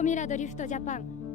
ーミュラドリフトジャパン。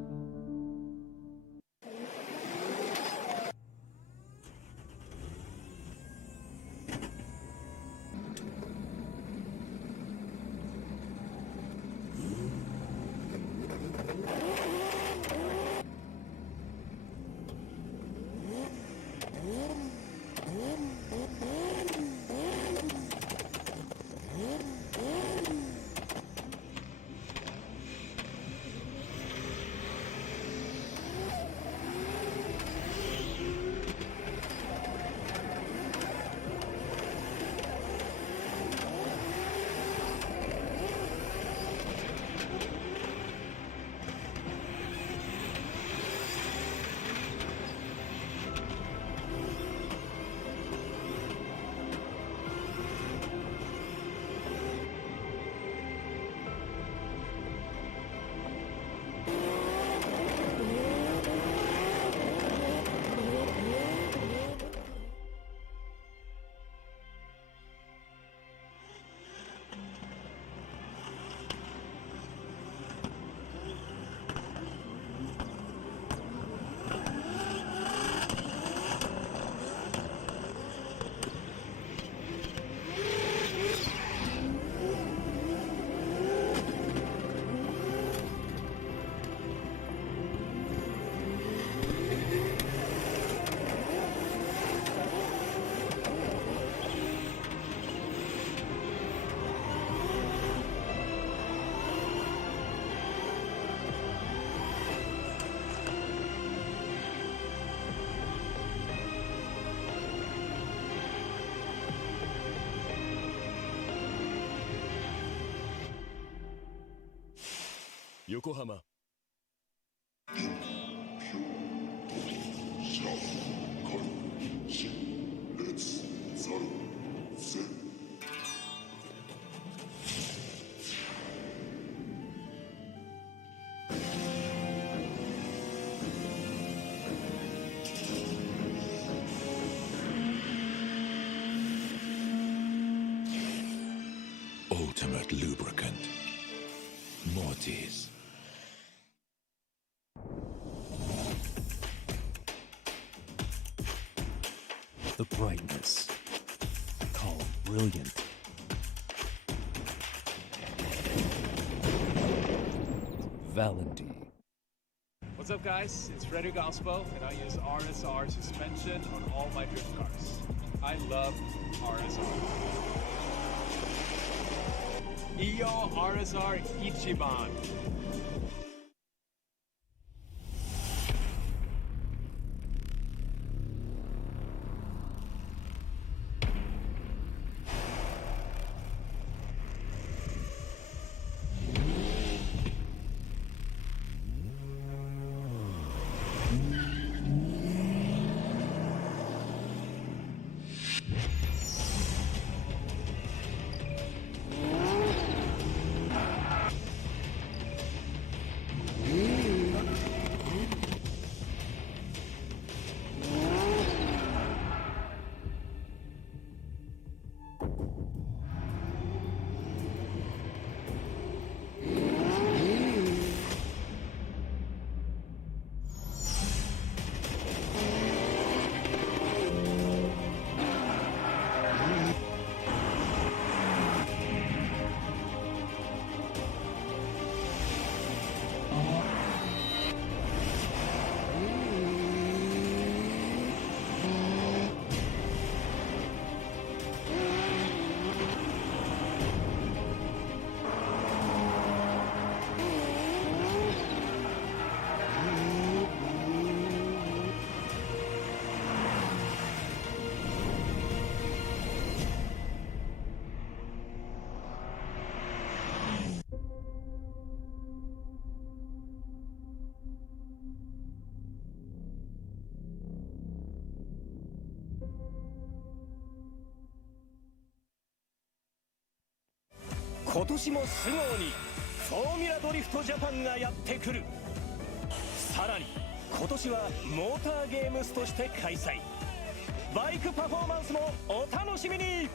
横浜。Ultimate lubricant. Mortis. The brightness. Calm, brilliant. Valenti. What's up, guys? It's Frederick Ospo, and I use RSR suspension on all my drift cars. I love RSR. Iyo RSR Ichiban.「今年も素直にフォーミュラドリフトジャパンがやってくる」「さらに今年はモーターゲームスとして開催」「バイクパフォーマンスもお楽しみに」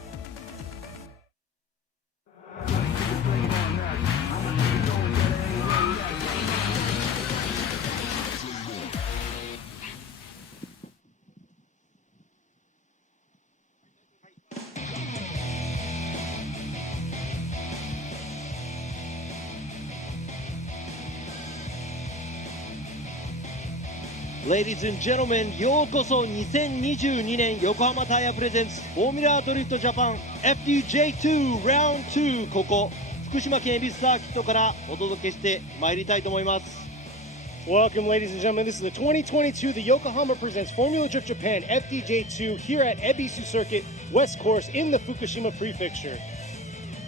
Ladies and gentlemen, ようこそ2022年横浜タイヤプレゼンツフォーミュラードリフトジャパン FDJ2 Round2 ここ福島県恵比寿サーキットからお届けしてまいりたいと思います。 Welcome, ladies and gentlemen. This is the 2022 the Yokohama presents Formula Drift Japan FDJ2 here at Ebisu Circuit West Course in the Fukushima Prefecture.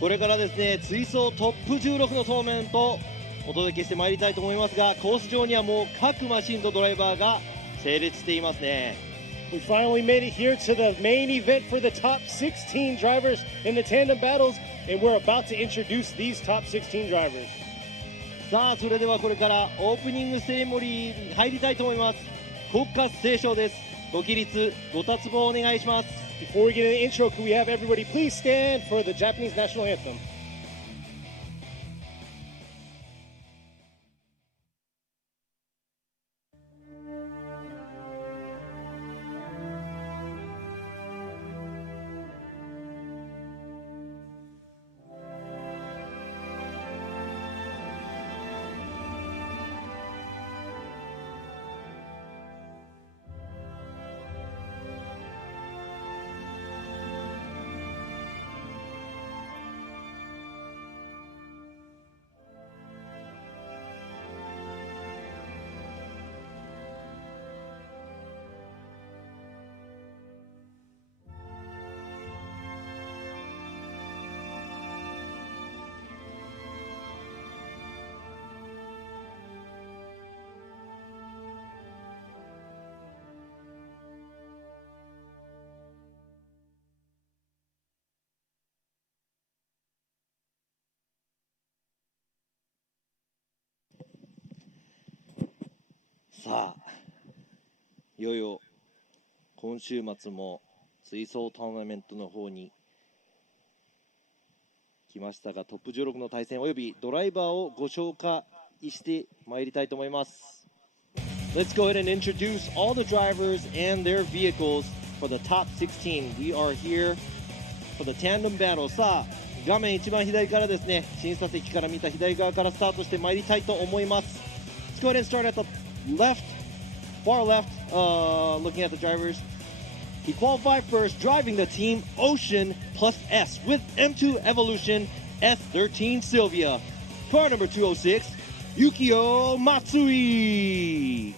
これからですね、追走トップ16のトーナメントお届けしてまいりたいと思いますが、コース上にはもう各マシンとドライバーが整列していますね。 We finally made it here to the main event for the top 16 drivers in the tandem battles, and we're about to introduce these top 16 drivers. さあ、それではこれからオープニングセレモニーに入りたいと思います。国歌斉唱です。ご起立ご達望お願いします。 Before we get into the intro, could we have everybody please stand for the Japanese national anthem? さあ、いよいよ今週末も追走トーナメントの方に来ましたが、トップ16の対戦およびドライバーをご紹介してまいりたいと思います。 Let's go ahead and introduce all the drivers and their vehicles for the top 16. We are here for the tandem battle. さあ、画面一番左からですね、審査席から見た左側からスタートしてまいりたいと思います。 Let's go ahead and start at the left, far left, looking at the drivers. He qualified first, driving the team Ocean plus S with M2 Evolution S13 Sylvia. Car number 206, Yukio Matsui.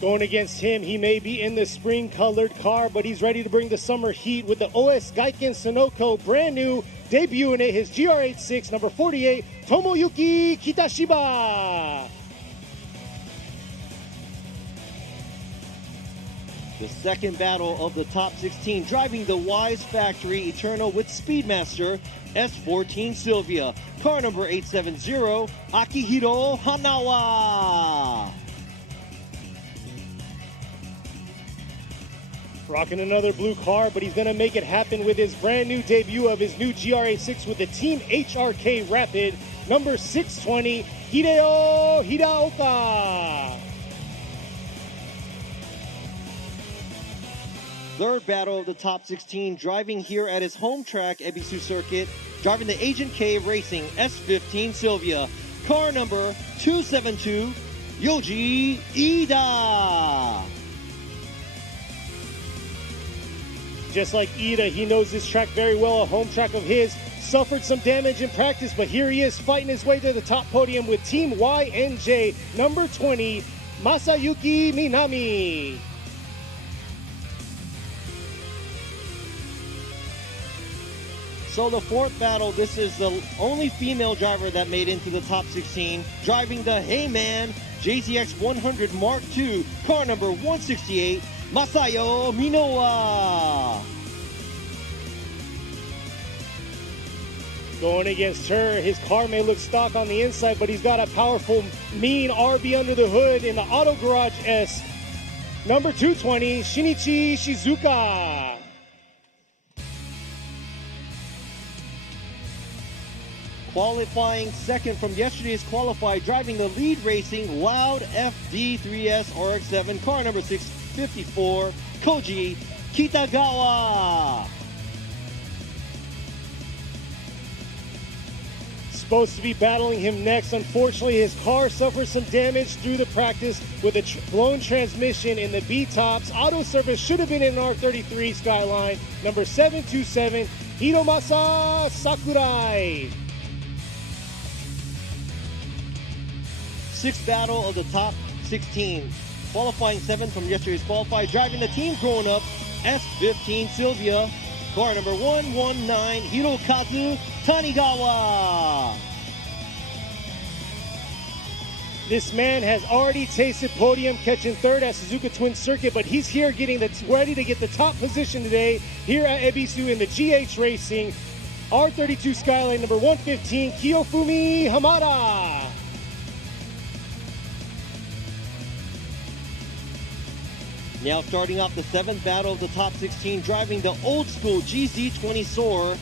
Going against him, he may be in the spring-colored car, but he's ready to bring the summer heat with the OS Gaiken Sunoco, brand new, debuting it, his GR86, number 48, Tomoyuki Kitashiba. The second battle of the top 16, driving the Wise Factory Eternal with Speedmaster S14 Sylvia. Car number 870, Akihiro Hanawa. Rocking another blue car, but he's going to make it happen with his brand new debut of his new GR86 with the Team HRK Rapid, number 620, Hideo Hidaoka. Third battle of the top 16, driving here at his home track, Ebisu Circuit, driving the Agent K Racing S15 Sylvia. Car number 272, Yoji Ida. Just like Ida, he knows this track very well, a home track of his. Suffered some damage in practice, but here he is fighting his way to the top podium with Team YNJ, number 20, Masayuki Minami. So the fourth battle, this is the only female driver that made into the top 16, driving the Heyman JZX 100 Mark II, car number 168, Masayo Minowa. Going against her, his car may look stock on the inside, but he's got a powerful, mean RB under the hood in the Auto Garage S. Number 220, Shinichi Shizuka. Qualifying second from yesterday's qualified, driving the Lead Racing Loud FD3S RX-7, car number 654, Koji Kitagawa. supposed to be battling him next. Unfortunately, his car suffered some damage through the practice with a blown transmission in the B-tops. Auto service should have been in R33 Skyline, number 727, Hiromasa Sakurai. Sixth battle of the top 16. Qualifying 7 from yesterday's qualify. Driving the team growing up, S15 Sylvia. Car number 119, Hirokazu Tanigawa. This man has already tasted podium, catching third at Suzuka Twin Circuit, but he's here ready to get the top position today here at Ebisu in the GH Racing. R32 Skyline number 115, Kiyofumi Hamada. Now starting off the 7th battle of the top 16, driving the old school GZ20 Soar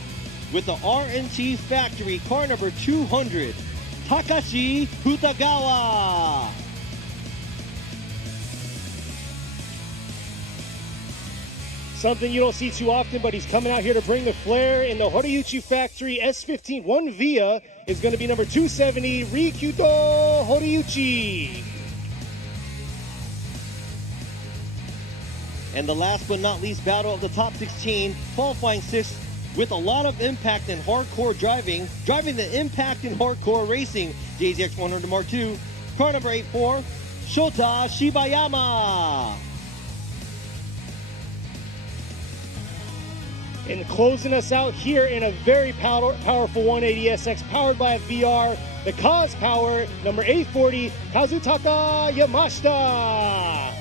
with the RNT Factory, car number 200, Takashi Futagawa. Something you don't see too often, but he's coming out here to bring the flair in the Horiuchi Factory S15 1 Via is going to be number 270, Rikuto Horiuchi. And the last but not least battle of the top 16, qualifying 6th with a lot of impact and hardcore driving the impact and hardcore racing, JZX 100 Mark II, car number 84, Shota Shibayama. And closing us out here in a very powerful 180SX powered by a VR, the Cause Power, number 840, Kazutaka Yamashita.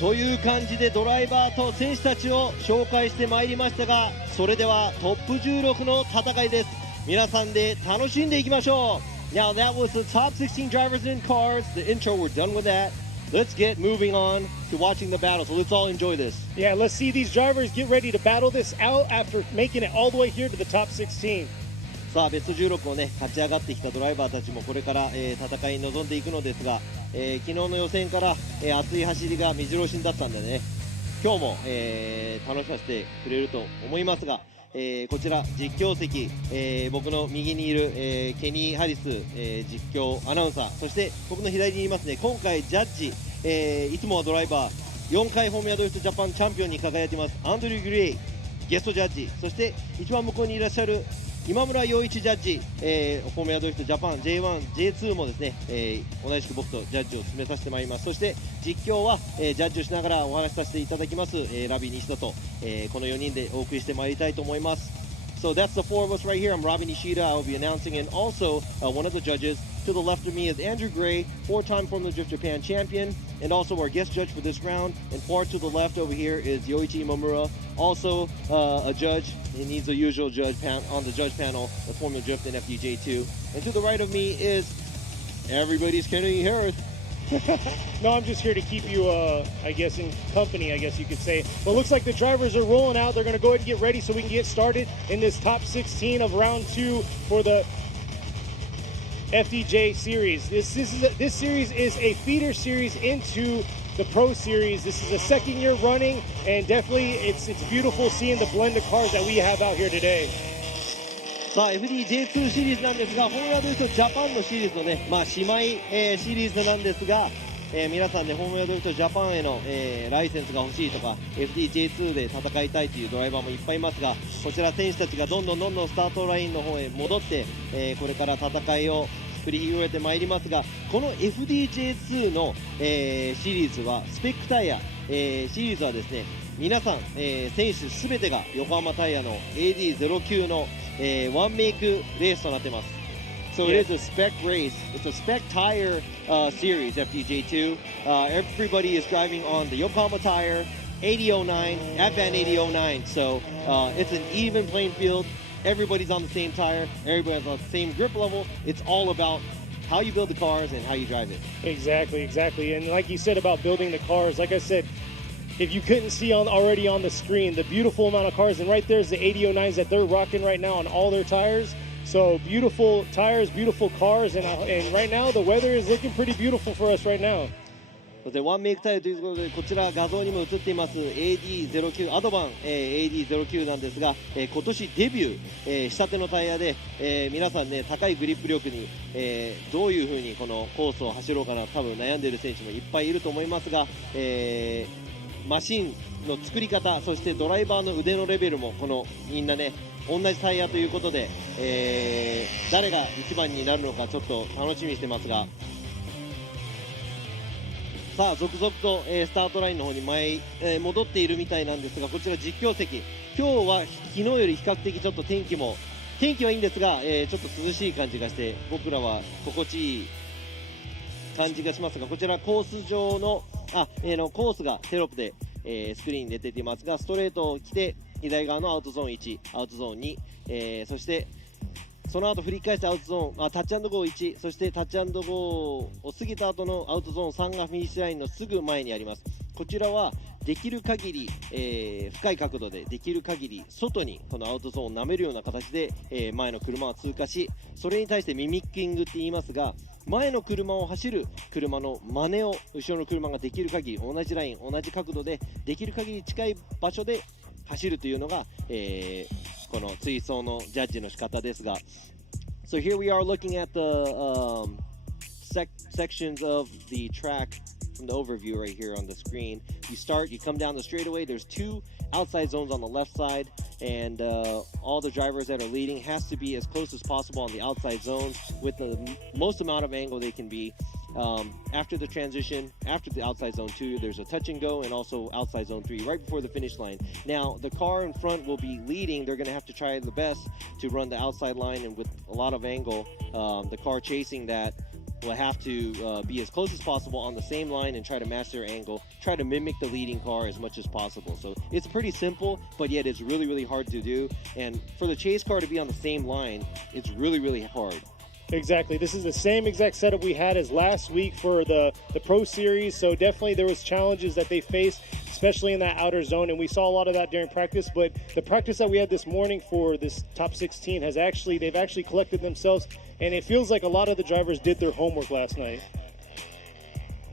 という感じでドライバーと選手たちを紹介してまいりましたが、それではトップ16の戦いです。皆さんで楽しんでいきましょう。Now that was the top 16 drivers and cars. The intro, we're done with that. Let's get moving on to watching the battle. So let's all enjoy this. Yeah, let's see these drivers get ready to battle this out after making it all the way here to the top 16. さあベスト16をね勝ち上がってきたドライバーたちもこれから、戦いに臨んでいくのですが、昨日の予選から、熱い走りが目白押しだったんでね、今日も、楽しませてくれると思いますが、こちら実況席、僕の右にいる、ケニー・ハリス、実況アナウンサー、そして僕の左にいますね、今回ジャッジ、いつもはドライバー4回フォーミュラドリフトジャパンチャンピオンに輝いていますアンドリュー・グレイゲストジャッジ、そして一番向こうにいらっしゃる今村洋一ジャッジ、フォーミュラドリフトジャパン J1、J2 もですね、同じく僕とジャッジを進めさせてまいります。そして実況は、ジャッジをしながらお話しさせていただきます、ラビ西田と、この4人でお送りしてまいりたいと思います。So that's the four of us right here. I'm Robbie Nishida. I will be announcing, and also one of the judges to the left of me is Andrew Gray, four-time Formula Drift Japan champion, and also our guest judge for this round. And far to the left over here is Yoichi Imamura, also a judge. He needs a usual judge on the judge panel of Formula Drift and FDJ2. And to the right of me is everybody's Kenny Harris. No, I'm just here to keep you, I guess, in company, I guess you could say. But it looks like the drivers are rolling out. They're going to go ahead and get ready so we can get started in this top 16 of round 2 for the FDJ series. This series is a feeder series into the Pro Series. This is the second year running, and definitely it's beautiful seeing the blend of cars that we have out here today. さあ FDJ2 シリーズなんですが、フォーミュラドリフトジャパンのシリーズのね、姉妹、シリーズなんですが、皆さんね、フォーミュラドリフトジャパンへの、ライセンスが欲しいとか FDJ2 で戦いたいというドライバーもいっぱいいますが、こちら選手たちがどんどんスタートラインの方へ戻って、これから戦いを繰り広げてまいりますが、この FDJ2 の、シリーズはスペックタイヤ、シリーズはですね、皆さん、選手すべてが横浜タイヤの AD09 の、ワンメイクレースとなっています。So it is a spec race. It's a spec tire series, FDJ2. Everybody is driving on the Yokohama tire, 8009, Advan 8009. So it's an even playing field. Everybody's on the same tire. Everybody's on the same grip level. It's all about how you build the cars and how you drive it. Exactly. And like you said about building the cars, like I said, if you couldn't see already on the screen, the beautiful amount of cars, and right there's the 8009s that they're rocking right now on all their tires. So beautiful tires, beautiful cars, and right now the weather is looking pretty beautiful for us right now. でワンメイクタイヤということで、こちら画像にも映っています AD09 アドバン、AD09 なんですが、今年デビュー、したてのタイヤで、皆さんね、高いグリップ力に、どういう風にこのコースを走ろうかな、多分悩んでいる選手もいっぱいいると思いますが、マシンの作り方、そしてドライバーの腕のレベルもこのみんなね、同じタイヤということで、誰が一番になるのかちょっと楽しみにしてますが、さあ続々と、スタートラインの方に戻っているみたいなんですが、こちら実況席、今日は昨日より比較的ちょっと天気はいいんですが、ちょっと涼しい感じがして僕らは心地いい感じがしますが、こちらコース上のコースがテロップで、スクリーンに出ていますが、ストレートを来て左側のアウトゾーン1、アウトゾーン2、そしてその後振り返してアウトゾーンタッチアンドゴー1、そしてタッチアンドゴーを過ぎた後のアウトゾーン3がフィニッシュラインのすぐ前にあります。こちらはできる限り、深い角度でできる限り外にこのアウトゾーンを舐めるような形で、前の車は通過し、それに対してミミッキングって言いますが、前の車を走る車の真似を後ろの車ができる限り同じライン同じ角度でできる限り近い場所で走るというのが、この追走のジャッジの仕方ですが、 So here we are looking at the sections of the track from the overview right here on the screen. You come down the straightaway, there's two outside zones on the left side, and all the drivers that are leading has to be as close as possible on the outside zones with the most amount of angle they can be. After the transition, after the outside zone 2, there's a touch and go, and also outside zone 3 right before the finish line. Now the car in front will be leading. They're going to have to try the best to run the outside line, and with a lot of angle, the car chasing that will have to be as close as possible on the same line and try to match their angle, try to mimic the leading car as much as possible. So it's pretty simple, but yet it's really, really hard to do. And for the chase car to be on the same line, it's really, really hard. Exactly. This is the same exact setup we had as last week for the Pro Series. So definitely there was challenges that they faced, especially in that outer zone. And we saw a lot of that during practice. But the practice that we had this morning for this top 16 they've actually collected themselves. And it feels like a lot of the drivers did their homework last night.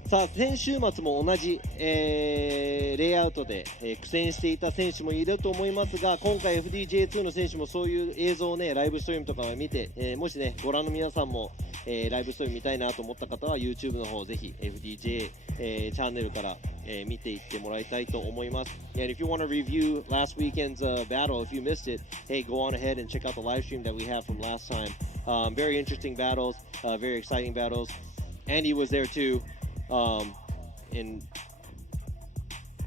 さあ先週末も同じ、レイアウトで、苦戦していた選手もいると思いますが、今回 FDJ2 の選手もそういう映像をね、ライブストリームとかを見て、もしねご覧の皆さんも、ライブストリーム見たいなと思った方は YouTube の方ぜひ FDJ、チャンネルから、見ていってもらいたいと思います。And if you want to review last weekend's battle, if you missed it, hey, go on ahead and check out the live stream that we have from last time. Very interesting battles, very exciting battles. Andy was there too. And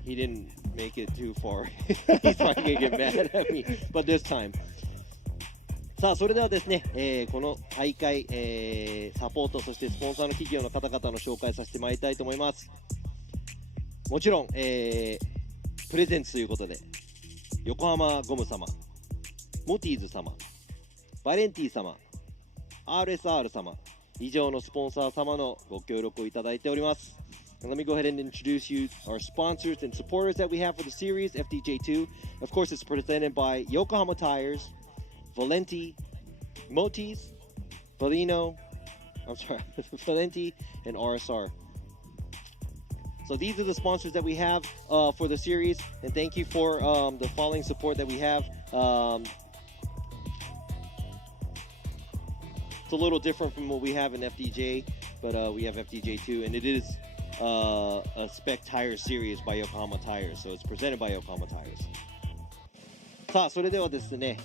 he didn't make it too far. He's probably gonna get mad at me, but this time. さあそれではですね、この大会、サポートそしてスポンサーの企業の方々の紹介させてまいりたいと思います。もちろん、プレゼンツということで横浜ゴム様、モティーズ様、バレンティ様、RSR 様、以上のスポンサー様のご協力をいただいております。And let me go ahead and introduce you our sponsors and supporters that we have for the series, FDJ2. Of course, it's presented by Yokohama Tires, Valenti, Motis, Valenti, and RSR. So these are the sponsors that we have for the series, and thank you for the following support that we have. It's a little different from what we have in FDJ, but we have FDJ2, and it is a Spec Tire series by Yokohama Tires, so it's presented by Yokohama Tires. さあそれではですね、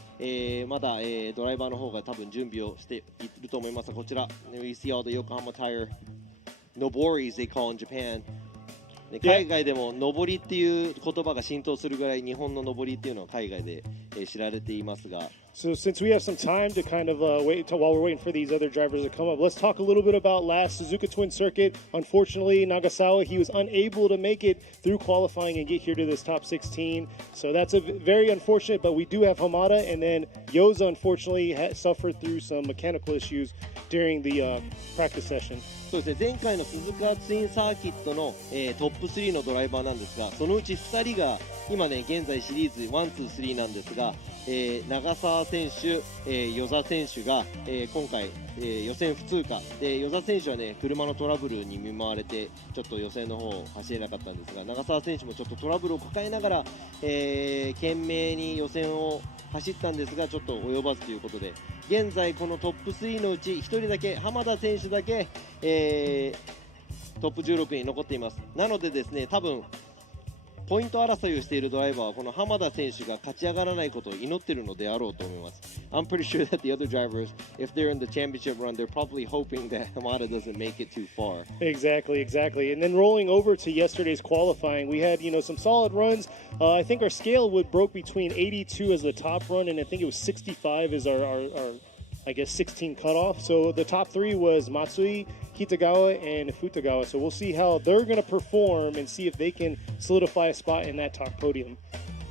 まだ、ドライバーの方が多分準備をしていると思いますが、こちら We see all the Yokohama Tire Noboris they call in Japan. 海外でも上りっていう言葉が浸透するぐらい日本の上りっていうのは海外で知られていますが。So since we have some time to kind of wait while we're waiting for these other drivers to come up, let's talk a little bit about last Suzuka Twin Circuit. Unfortunately, Nagasawa, he was unable to make it through qualifying and get here to this top 16. So that's a very unfortunate, but we do have Hamada, and then Yoza unfortunately suffered through some mechanical issues during the practice session. そうですね、前回の鈴鹿ツインサーキットの、トップ3のドライバーなんですが、そのうち2人が今ね現在シリーズ1、2、3なんですが、長澤選手、與座選手が、今回、予選不通過で、與座選手はね車のトラブルに見舞われてちょっと予選の方を走れなかったんですが、長澤選手もちょっとトラブルを抱えながら、懸命に予選を走ったんですがちょっと及ばずということで、現在このトップ3のうち1人だけ、浜田選手だけ、トップ16に残っています。なのでですね、多分ポイント争いをしているドライバーはこの浜田選手が勝ち上がらないことを祈っているのであろうと思います。I'm pretty sure that the other drivers, if they're in the championship run, they're probably hoping that Hamada doesn't make it too far. Exactly. And then rolling over to yesterday's qualifying, we had some solid runs. I think our scale broke between 82 as the top run, and I think it was 65 as our I guess 16 cutoff. So the top three was Matsui, Kitagawa, and Futagawa. So we'll see how they're going to perform and see if they can solidify a spot in that top podium.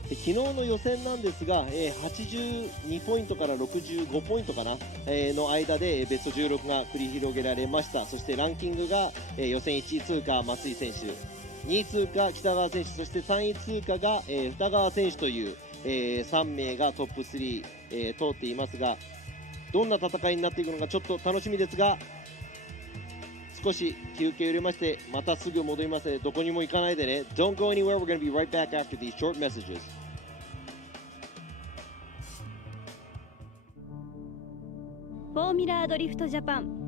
昨日の予選なんですが、82ポイントから65ポイントかな、の間でベスト16が繰り広げられました。そしてランキングが、予選1位通過松井選手、2位通過北川選手、そして3位通過が、二川選手という、3名がトップ3、通っていますが、どんな戦いになっていくのかちょっと楽しみですが、少し休憩を入れましてまたすぐ戻りますので、どこにも行かないでね。 Don't go anywhere, we're going to be right back after these short messages. フォーミュラードリフトジャパン。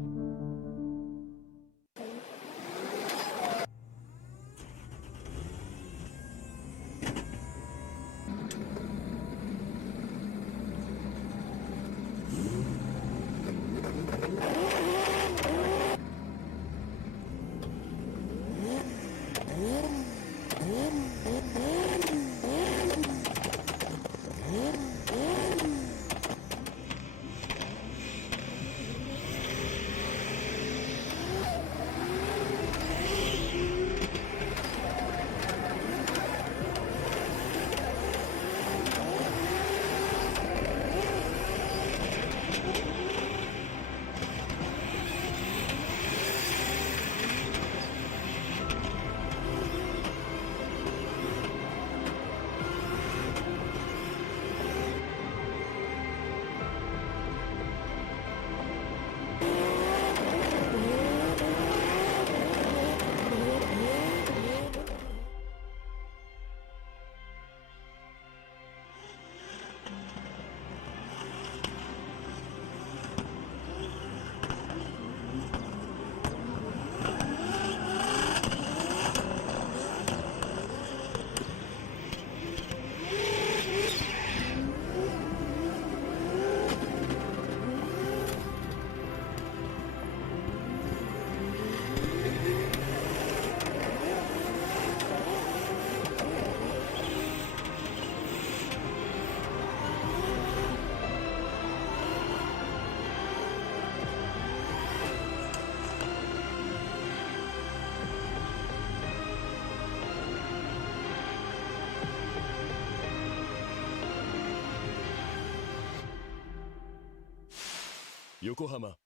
横浜。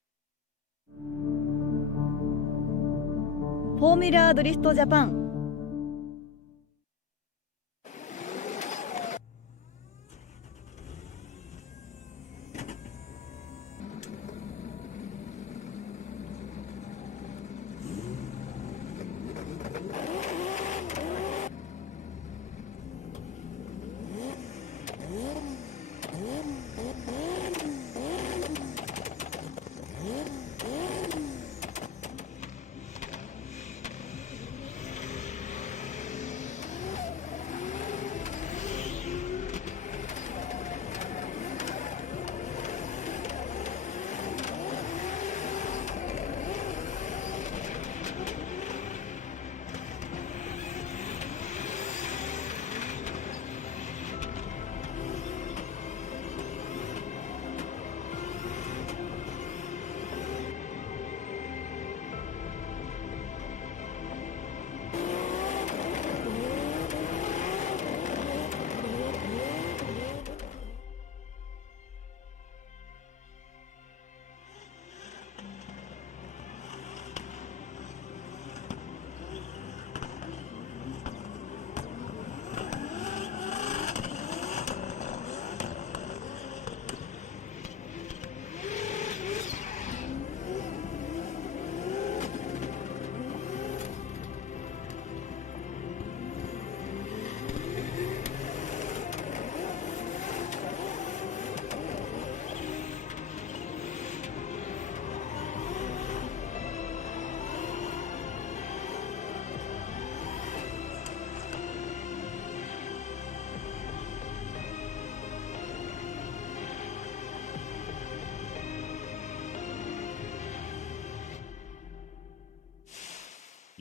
フォーミュラードリフトジャパン。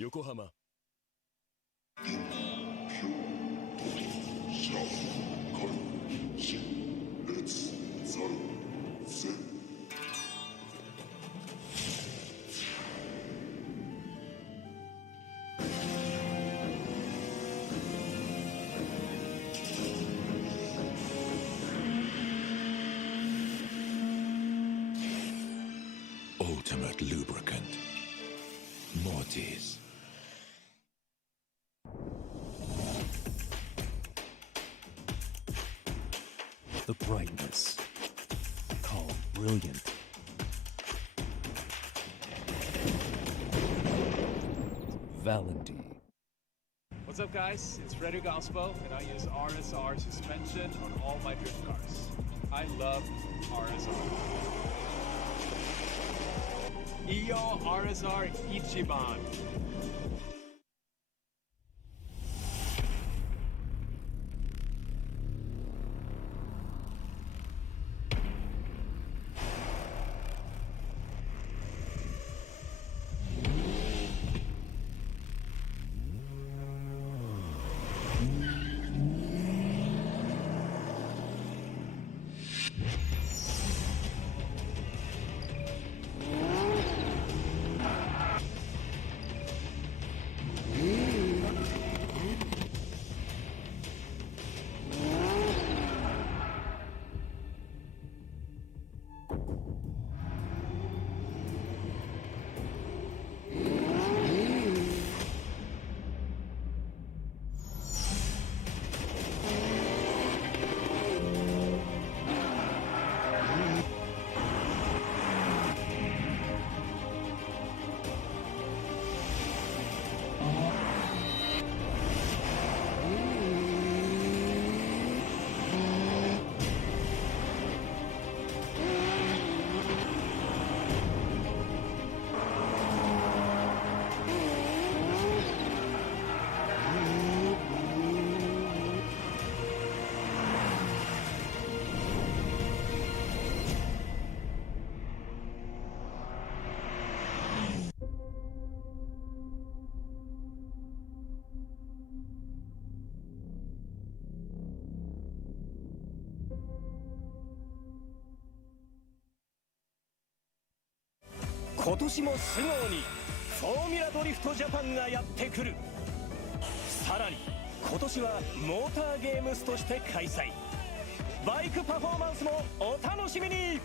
横浜。Ultimate lubricant. Mortis. The brightness. Calm, brilliant. Valenti. What's up, guys? It's Frederick Galspo, and I use RSR suspension on all my drift cars. I love RSR. Iyo RSR Ichiban.今年も素直にフォーミュラドリフトジャパンがやってくる。さらに今年はモーターゲームスとして開催。バイクパフォーマンスもお楽しみに。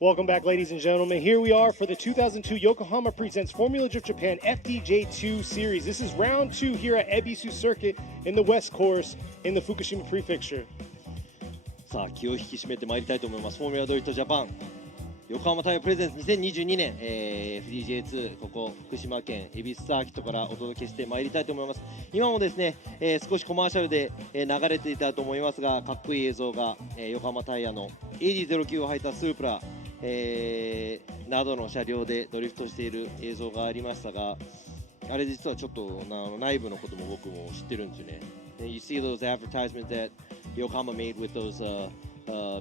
Welcome back, ladies and gentlemen. Here we are for the 2002 Yokohama Presents Formula Drift Japan FDJ2 Series. This is round 2 here at Ebisu Circuit in the West Course in the Fukushima Prefecture. さあ気を引き締めてまいりたいと思います。フォーミュラドリフトジャパン横浜タイヤプレゼンツ2022年、FDJ2 ここ福島県恵比寿サーキットからお届けしてまいりたいと思います。今もですね、少しコマーシャルで、流れていたと思いますが、かっこいい映像が、横浜タイヤの AD09 を履いたスープラ、などの車両でドリフトしている映像がありましたが、あれ実はちょっと内部のことも僕も知ってるんですよね。You see those advertisements that Yokohama made with those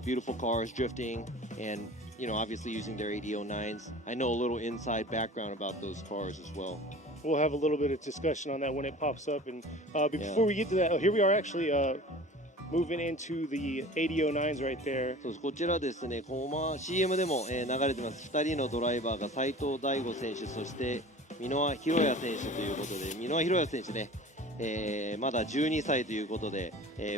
beautiful cars drifting and you know obviously using their AD09s. I know a little inside background about those cars as well. We'll have a little bit of discussion on that when it pops up. And before we get to that, here we are actually moving into the 8009s right there. そうです。こちらですね、CM でも、流れてます。2人のドライバーが斉藤大吾選手、そして箕輪宏也選手ということで、箕輪宏也選手ね、まだ12歳ということで、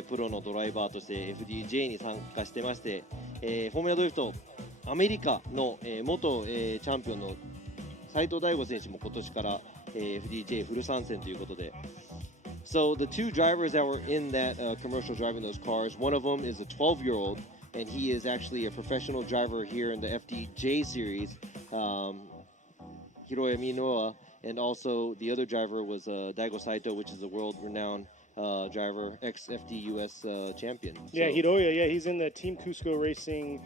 プロのドライバーとして FDJ に参加してまして、フォーミュラドリフトアメリカの、元、チャンピオンの斉藤大吾選手も今年から、FDJ フル参戦ということで。So the two drivers that were in that commercial driving those cars, one of them is a 12-year-old, and he is actually a professional driver here in the FDJ series, Hiroya Minoa, and also the other driver was Daigo Saito, which is a world-renowned driver, ex-FDUS champion. Yeah, So- Hiroya, yeah, he's in the Team Cusco Racing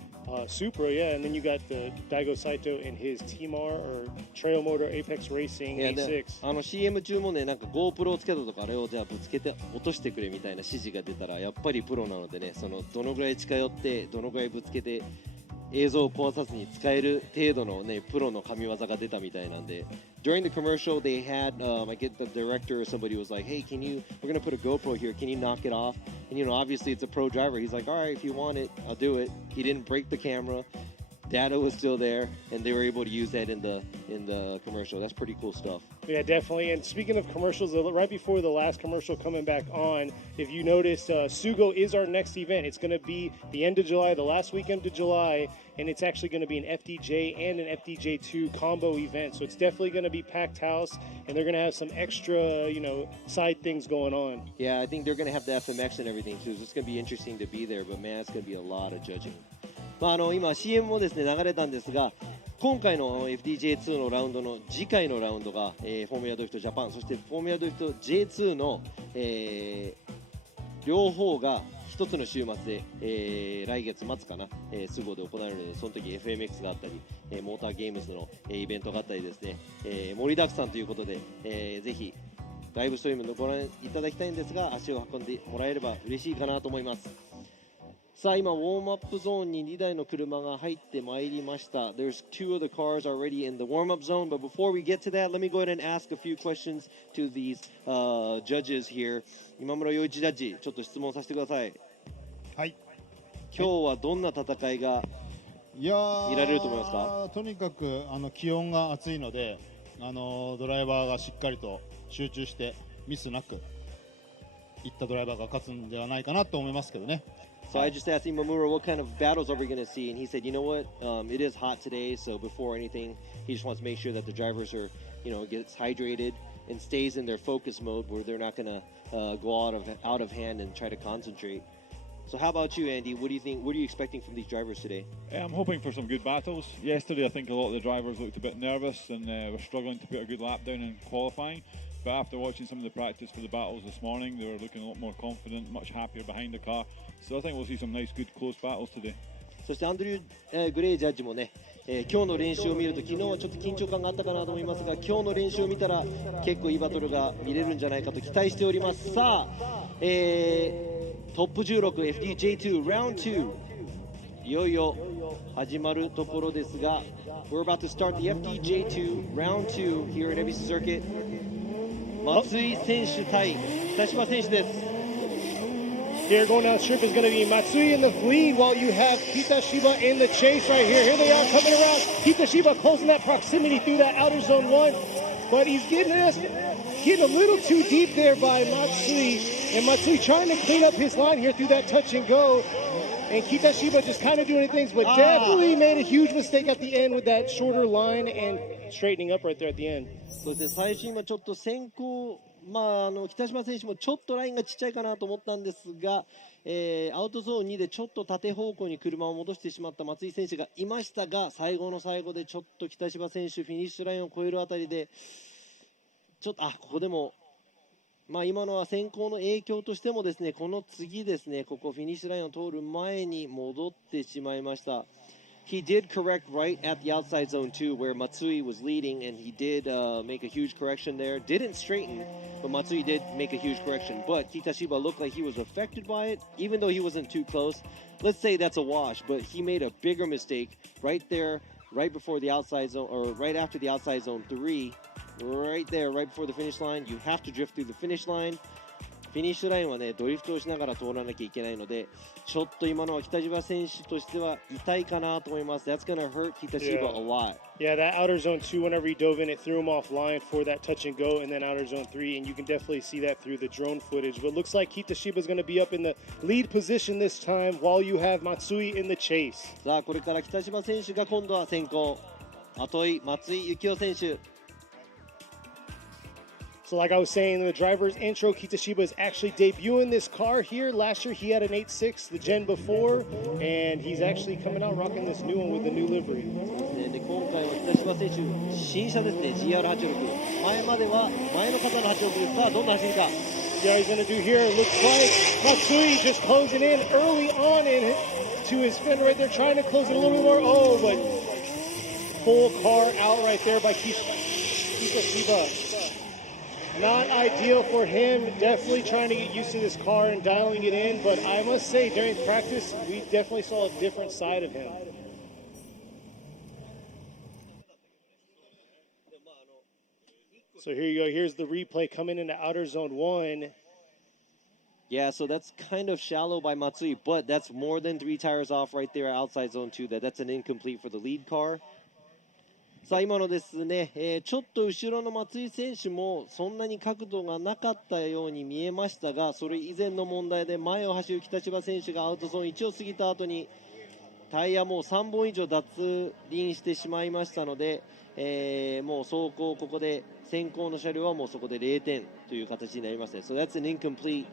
Supra, yeah, and then you got the Daigo Saito in his Team R or Trail Motor Apex Racing いやで A6. CM 中もね、なんか GoPro をつけたとか、あれをじゃあぶつけて落としてくれみたいな指示が出たら、やっぱりプロなのでね、そのどのぐらい近寄って、どのぐらいぶつけて、映像を壊さずに使える程度のね、プロの神業が出たみたいなんで、during the commercial, they had, I get the director or somebody was like, hey, we're going to put a GoPro here, can you knock it off? And, obviously it's a pro driver. He's like, all right, if you want it, I'll do it. He didn't break the camera. Data was still there, and they were able to use that in the commercial. That's pretty cool stuff. Yeah, definitely. And speaking of commercials, right before the last commercial coming back on, if you noticed, Sugo is our next event. It's going to be the end of July, the last weekend of July, and it's actually going to be an FDJ and an FDJ2 combo event. So it's definitely going to be packed house, and they're going to have some extra, side things going on. Yeah, I think they're going to have the FMX and everything too. So it's going to be interesting to be there, but man, it's going to be a lot of judging. 今 CM もですね流れたんですが、今回の FDJ2 のラウンドの次回のラウンドが、フォーミュラドリフトジャパン、そしてフォーミュラドリフト J2 の、両方が一つの週末で、来月末かな、スゴで行われるので、その時 FMX があったり、モーターゲームズの、イベントがあったりですね、盛りだくさんということで、ぜひライブストリームのご覧いただきたいんですが、足を運んでもらえれば嬉しいかなと思います。さあ今ウォームアップゾーンに2台の車が入ってまいりました。There's two of the cars already in the warm-up zone, but before we get to that, let me go ahead and ask a few questions to these judges here. 今村洋一ジャッジ、ちょっと質問させてください。はい。今日はどんな戦いがいやー見られると思いますか？とにかく気温が暑いので、ドライバーがしっかりと集中してミスなくいったドライバーが勝つんではないかなと思いますけどね。So I just asked Imamura what kind of battles are we going to see, and he said, you know what, it is hot today, so before anything, he just wants to make sure that the drivers are, gets hydrated and stays in their focus mode where they're not going to go out of hand and try to concentrate. So how about you, Andy? What do you think? What are you expecting from these drivers today? I'm hoping for some good battles. Yesterday, I think a lot of the drivers looked a bit nervous and were struggling to put a good lap down in qualifying. But after watching some of the practice for the battles this morning, they were looking a lot more confident, much happier behind the car. So I think we'll see some nice, good, close battles today. そしてアンドリュー・グレイジャッジもね、今日の練習を見ると昨日はちょっと緊張感があったかなと思いますが、今日の練習を見たら結構いいバトルが見れるんじゃないかと期待しております。さあ、トップ16 FDJ2 Round2 いよいよ始まるところですが、We're about to start the FDJ2 Round2 here at ABC Circuit. 松井選手対北島選手です。Here going down the strip is going to be Matsui in the lead while you have Kitashiba in the chase right here. Here they are coming around. Kitashiba closing that proximity through that outer zone one, but he's getting a little too deep there by Matsui, and Matsui trying to clean up his line here through that touch and go. And Kitashiba just kind of doing things, but definitely made a huge mistake at the end with that shorter line and straightening up right there at the end. そうですね、最初今ちょっと先行、北島選手もちょっとラインがちっちゃいかなと思ったんですが、アウトゾーン2でちょっと縦方向に車を戻してしまった松井選手がいましたが、最後の最後でちょっと北島選手フィニッシュラインを越えるあたりでちょっとここでも今のは先行の影響としてもですね、この次ですね、ここフィニッシュラインを通る前に戻ってしまいました。He did correct right at the outside zone too, where Matsui was leading, and he did make a huge correction there. Didn't straighten, but Matsui did make a huge correction. But Kitashiba looked like he was affected by it, even though he wasn't too close. Let's say that's a wash, but he made a bigger mistake right there, right before the outside zone, or right after the outside zone 3, right there, right before the finish line. You have to drift through the finish line. フィニッシュラインはね、ドリフトをしながら通らなきゃいけないので、ちょっと今のは北島選手としては痛いかなと思います。That's gonna hurt Kitashiba a lot. Yeah, that outer zone 2, whenever he dove in, it threw him offline for that touch and go, and then outer zone 3, and you can definitely see that through the drone footage. But it looks like Kitashiba is going to be up in the lead position this time while you have Matsui in the chase. さあ、これから北島選手が今度は先行。後井、松井幸雄選手。So like I was saying in the driver's intro, Kitashiba is actually debuting this car here. Last year he had an 8.6, the gen before, and he's actually coming out rocking this new one with the new livery. で今回は北島選手、新車ですね、GR86。前までは前の方の86です。さあ、どんな走りか。Yeah, he's going to do here. Looks like Matsui just closing in early on to his fender right there, trying to close it a little bit more. Oh, but full car out right there by Kitashima. Not ideal for him. Definitely trying to get used to this car and dialing it in. But I must say, during practice, we definitely saw a different side of him. So here you go. Here's the replay coming into outer zone 1. Yeah, so that's kind of shallow by Matsui, but that's more than 3 tires off right there outside zone 2. That's an incomplete for the lead car. さあ今のですね、ちょっと後ろの松井選手もそんなに角度がなかったように見えましたが、それ以前の問題で前を走る北芝選手がアウトゾーン1を過ぎた後にタイヤもう3本以上脱輪してしまいましたので、もう走行ここで先行の車両はもうそこで0点という形になりますね。So that's an incomplete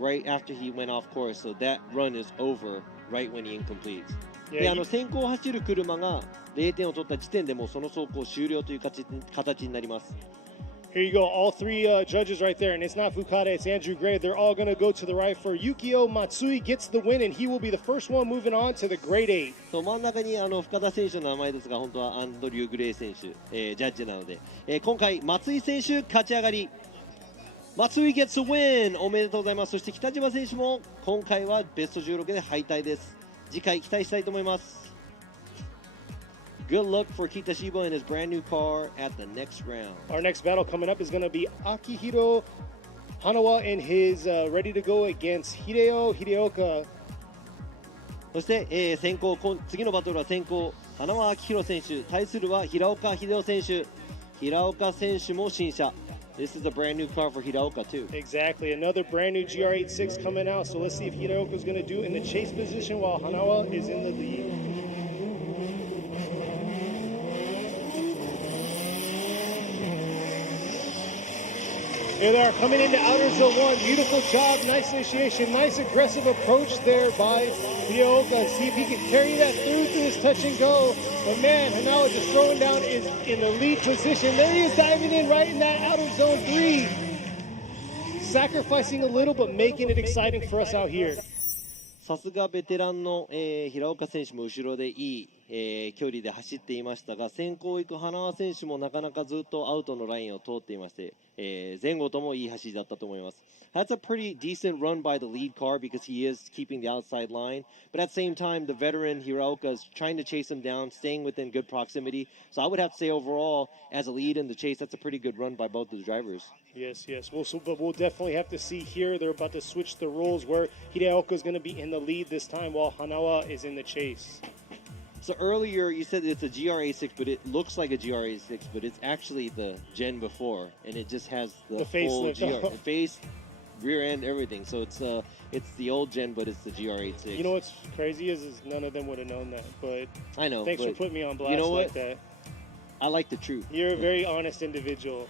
right after he went off course, so that run is over right when he incompletes. で先行を走る車が0点を取った時点でもうその走行終了という形になります。Here you go, all 3 judges right there, and it's not Fukada, it's Andrew Gray. They're all going to go to the right for Yukio Matsui gets the win, and he will be the first one moving on to the Grade 8. 真ん中に深田選手の名前ですが、本当はアンドリュー・グレイ選手、ジャッジなので、今回松井選手勝ち上がり。松井 gets a win おめでとうございます。そして北島選手も今回はベスト16で敗退です。次回期待したいと思います。Good luck for Kitashiba and his brand new car at the next round. Our next battle coming up is going to be Akihiro Hanawa and his ready to go against Hideoka. そして、先行次のバトルは先行花輪明宏選手対するは平岡秀夫選手。平岡選手も新車。This is a brand new car for Hiraoka too. Exactly, another brand new GR86 coming out. So let's see if Hiraoka is going to do in the chase position while Hanawa is in the lead. Here they are coming into outer zone 1. Beautiful job, nice initiation, nice aggressive approach there by Hiraoka. See if he can carry that through to this touch and go. But man, Hanawa just throwing down is in the lead position. There he is diving in right in that outer zone 3. Sacrificing a little, but making it exciting for us out here. さすがベテランの、平岡選手も後ろでいい、距離で走っていましたが、先行行く花輪選手もなかなかずっとアウトのラインを通っていまして、前後ともいい走りだったと思います。That's a pretty decent run by the lead car because he is keeping the outside line. But at the same time, the veteran Hiraoka is trying to chase him down, staying within good proximity. So I would have to say overall, as a lead in the chase, that's a pretty good run by both of the drivers. Yes. But we'll definitely have to see here. They're about to switch the roles where Hiraoka is going to be in the lead this time while Hanawa is in the chase. So earlier you said it's a GR86, but it looks like a GR86, but it's actually the gen before, and it just has the full GR face, rear end, everything. So it's the old gen, but it's the GR86. You know what's crazy is none of them would have known that. But I know. Thanks for putting me on blast like that. I like the truth. You're a very honest individual.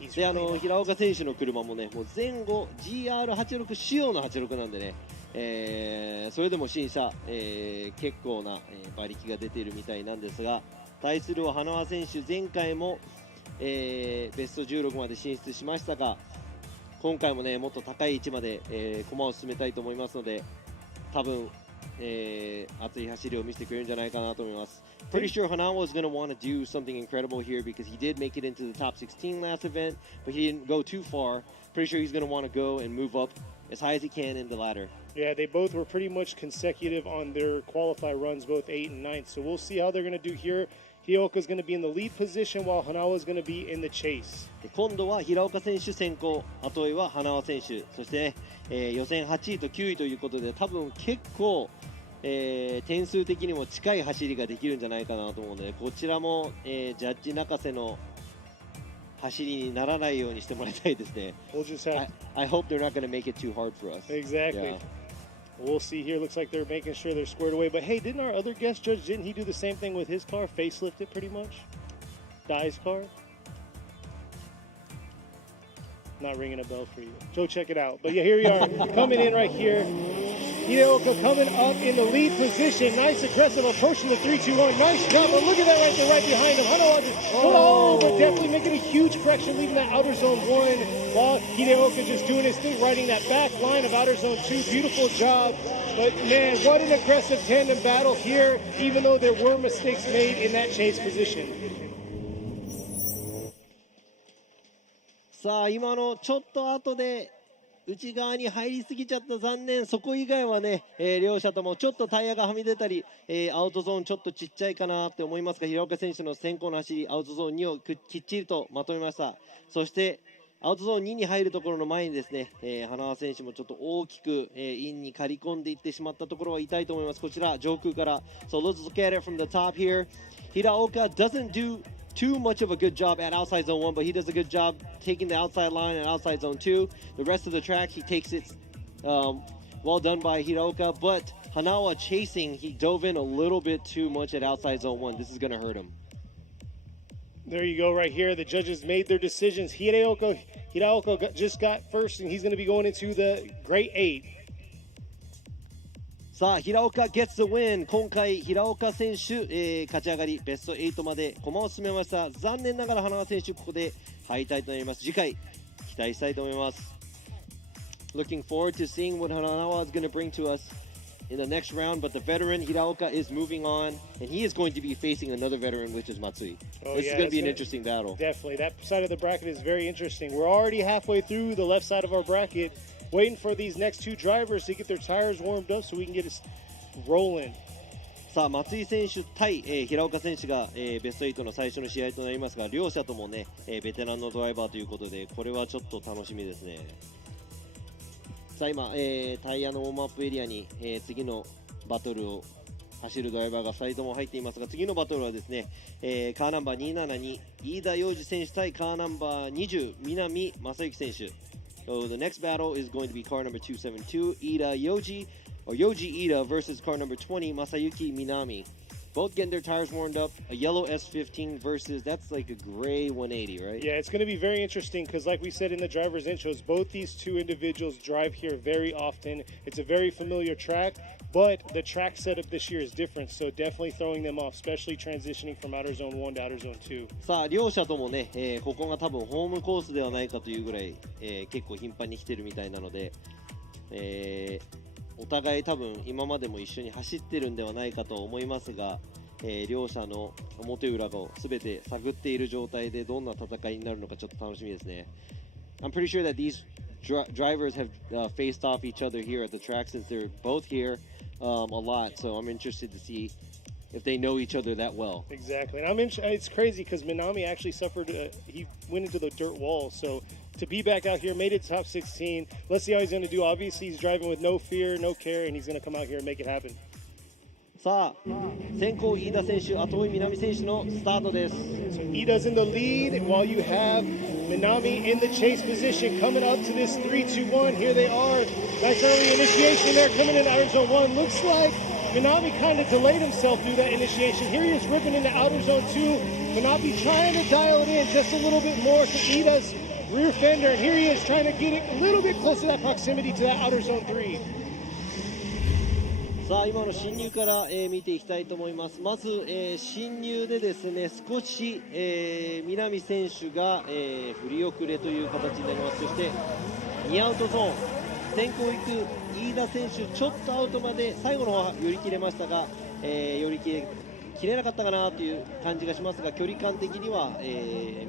で平岡選手の車もね、もう前後 GR86 仕様の86なんでね、それでも新車、結構な、馬力が出ているみたいなんですが、対するは花輪選手、前回も、ベスト16まで進出しましたが、今回もね、もっと高い位置まで、駒を進めたいと思いますので、多分、熱い走りを見せてくれるんじゃないかなと思います。Pretty sure Hanawa is going to want to do something incredible here because he did make it into the top 16 last event, but he didn't go too far. Pretty sure he's going to want to go and move up as high as he can in the ladder. Yeah, they both were pretty much consecutive on their qualify runs, both 8th and 9th. So we'll see how they're going to do here. Hiraoka is going to be in the lead position while Hanawa is going to be in the chase. 今度は平岡選手先行、あとは花輪選手、そして、予選8位と9位ということで、多分結構、点数的にも近い走りができるんじゃないかなと思うので、こちらも、ジャッジ泣かせの走りにならないようにしてもらいたいですね。I hope they're not going to make it too hard for us. Exactly. Yeah. We'll see here. Looks like they're making sure they're squared away. But hey, didn't our other guest judge, didn't he do the same thing with his car? Facelift it pretty much? Dye's car? Not ringing a bell for you. Go check it out. But yeah, here we are coming in right here. Hideoka coming up in the lead position. Nice aggressive approach to the 3-2-1. Nice job. But look at that right there, right behind him. But definitely making a huge correction, leaving that outer zone 1. While Hideoka just doing his thing, riding that back line of outer zone 2. Beautiful job. But man, what an aggressive tandem battle here, even though there were mistakes made in that chase position. さあ今のちょっと後で内側に入りすぎちゃった残念。そこ以外はね、両者ともちょっとタイヤがはみ出たり、アウトゾーンちょっとちっちゃいかなって思いますが、平岡選手の先行の走り、アウトゾーン2をきっちりとまとめました。そしてアウトゾーン2に入るところの前にですね、花輪選手もちょっと大きく、インに刈り込んでいってしまったところは痛いと思います。こちら上空から。So let's look at it from the top here. Hiraoka doesn't do too much of a good job at outside zone 1, but he does a good job taking the outside line and outside zone 2. The rest of the track, he takes it well done by Hiraoka, but Hanawa chasing, he dove in a little bit too much at outside zone 1. This is going to hurt him. There you go right here. The judges made their decisions. Hiraoka just got first, and he's going to be going into the Great 8. さあ平岡 gets the win。 今回平岡選手、勝ち上がりベスト8まで駒を進めました。残念ながら花輪選手ここで敗退となります。次回期待したいと思います。 Looking forward to seeing what Hanawa is going to bring to us in the next round, but the veteran Hiraoka is moving on, and he is going to be facing another veteran, which is Matsui. This is going to be an interesting battle. Definitely. That side of the bracket is very interesting. We're already halfway through the left side of our bracket, waiting for these next two drivers to get their tires warmed up so we can get it rolling. さあ松井選手対、平岡選手が、ベスト8の最初の試合となりますが、両者ともね、ベテランのドライバーということで、これはちょっと楽しみですね。さあ今、タイヤのウォームアップエリアに、次のバトルを走るドライバーが2人とも入っていますが、次のバトルはですね、カーナンバー272飯田洋二選手対カーナンバー20南正幸選手。So the next battle is going to be car number 272 Ida Yoji or Yoji Ida versus car number 20 Masayuki Minami. Both getting their tires warmed up. A yellow S15 versus, that's like a gray 180, right? Yeah, it's going to be very interesting because like we said in the driver's intros, both these two individuals drive here very often. It's a very familiar track, but the track setup this year is different, so definitely throwing them off, especially transitioning from outer zone 1 to outer zone 2. さあ両者ともね、ここが多分ホームコースではないかというぐらい、結構頻繁に来てるみたいなので、お互い多分今までも一緒に走ってるんではないかと思いますが、両者の表裏を全て探っている状態でどんな戦いになるのかちょっと楽しみですね。I'm pretty sure that these drivers have faced off each other here at the track since they're both here a lot, so I'm interested to see if they know each other that well. Exactly. And it's crazy because Minami actually suffered, he went into the dirt wall, so to be back out here, made it to top 16. Let's see how he's going to do. Obviously, he's driving with no fear, no care, and he's going to come out here and make it happen. さあ、先行飯田選手、後追い南選手のスタートです。So Ida's in the lead, while you have Minami in the chase position, coming up to this 3-2-1. Here they are. Nice early initiation there, coming in outer zone 1. Looks like Minami kind of delayed himself through that initiation. Here he is ripping into outer zone 2. Minami trying to dial it in just a little bit more to Ida's rear fender, and here he is trying to get it a little bit closer to that proximity to that outer zone 3. さあ今の進入から、見ていきたいと思います。まず、進入でですね少し、南選手が、振り遅れという形になります。そして2アウトゾーン先行行く飯田選手ちょっとアウトまで最後の方は寄り切れましたが、寄り切れなかったかなという感じがしますが、距離感的には、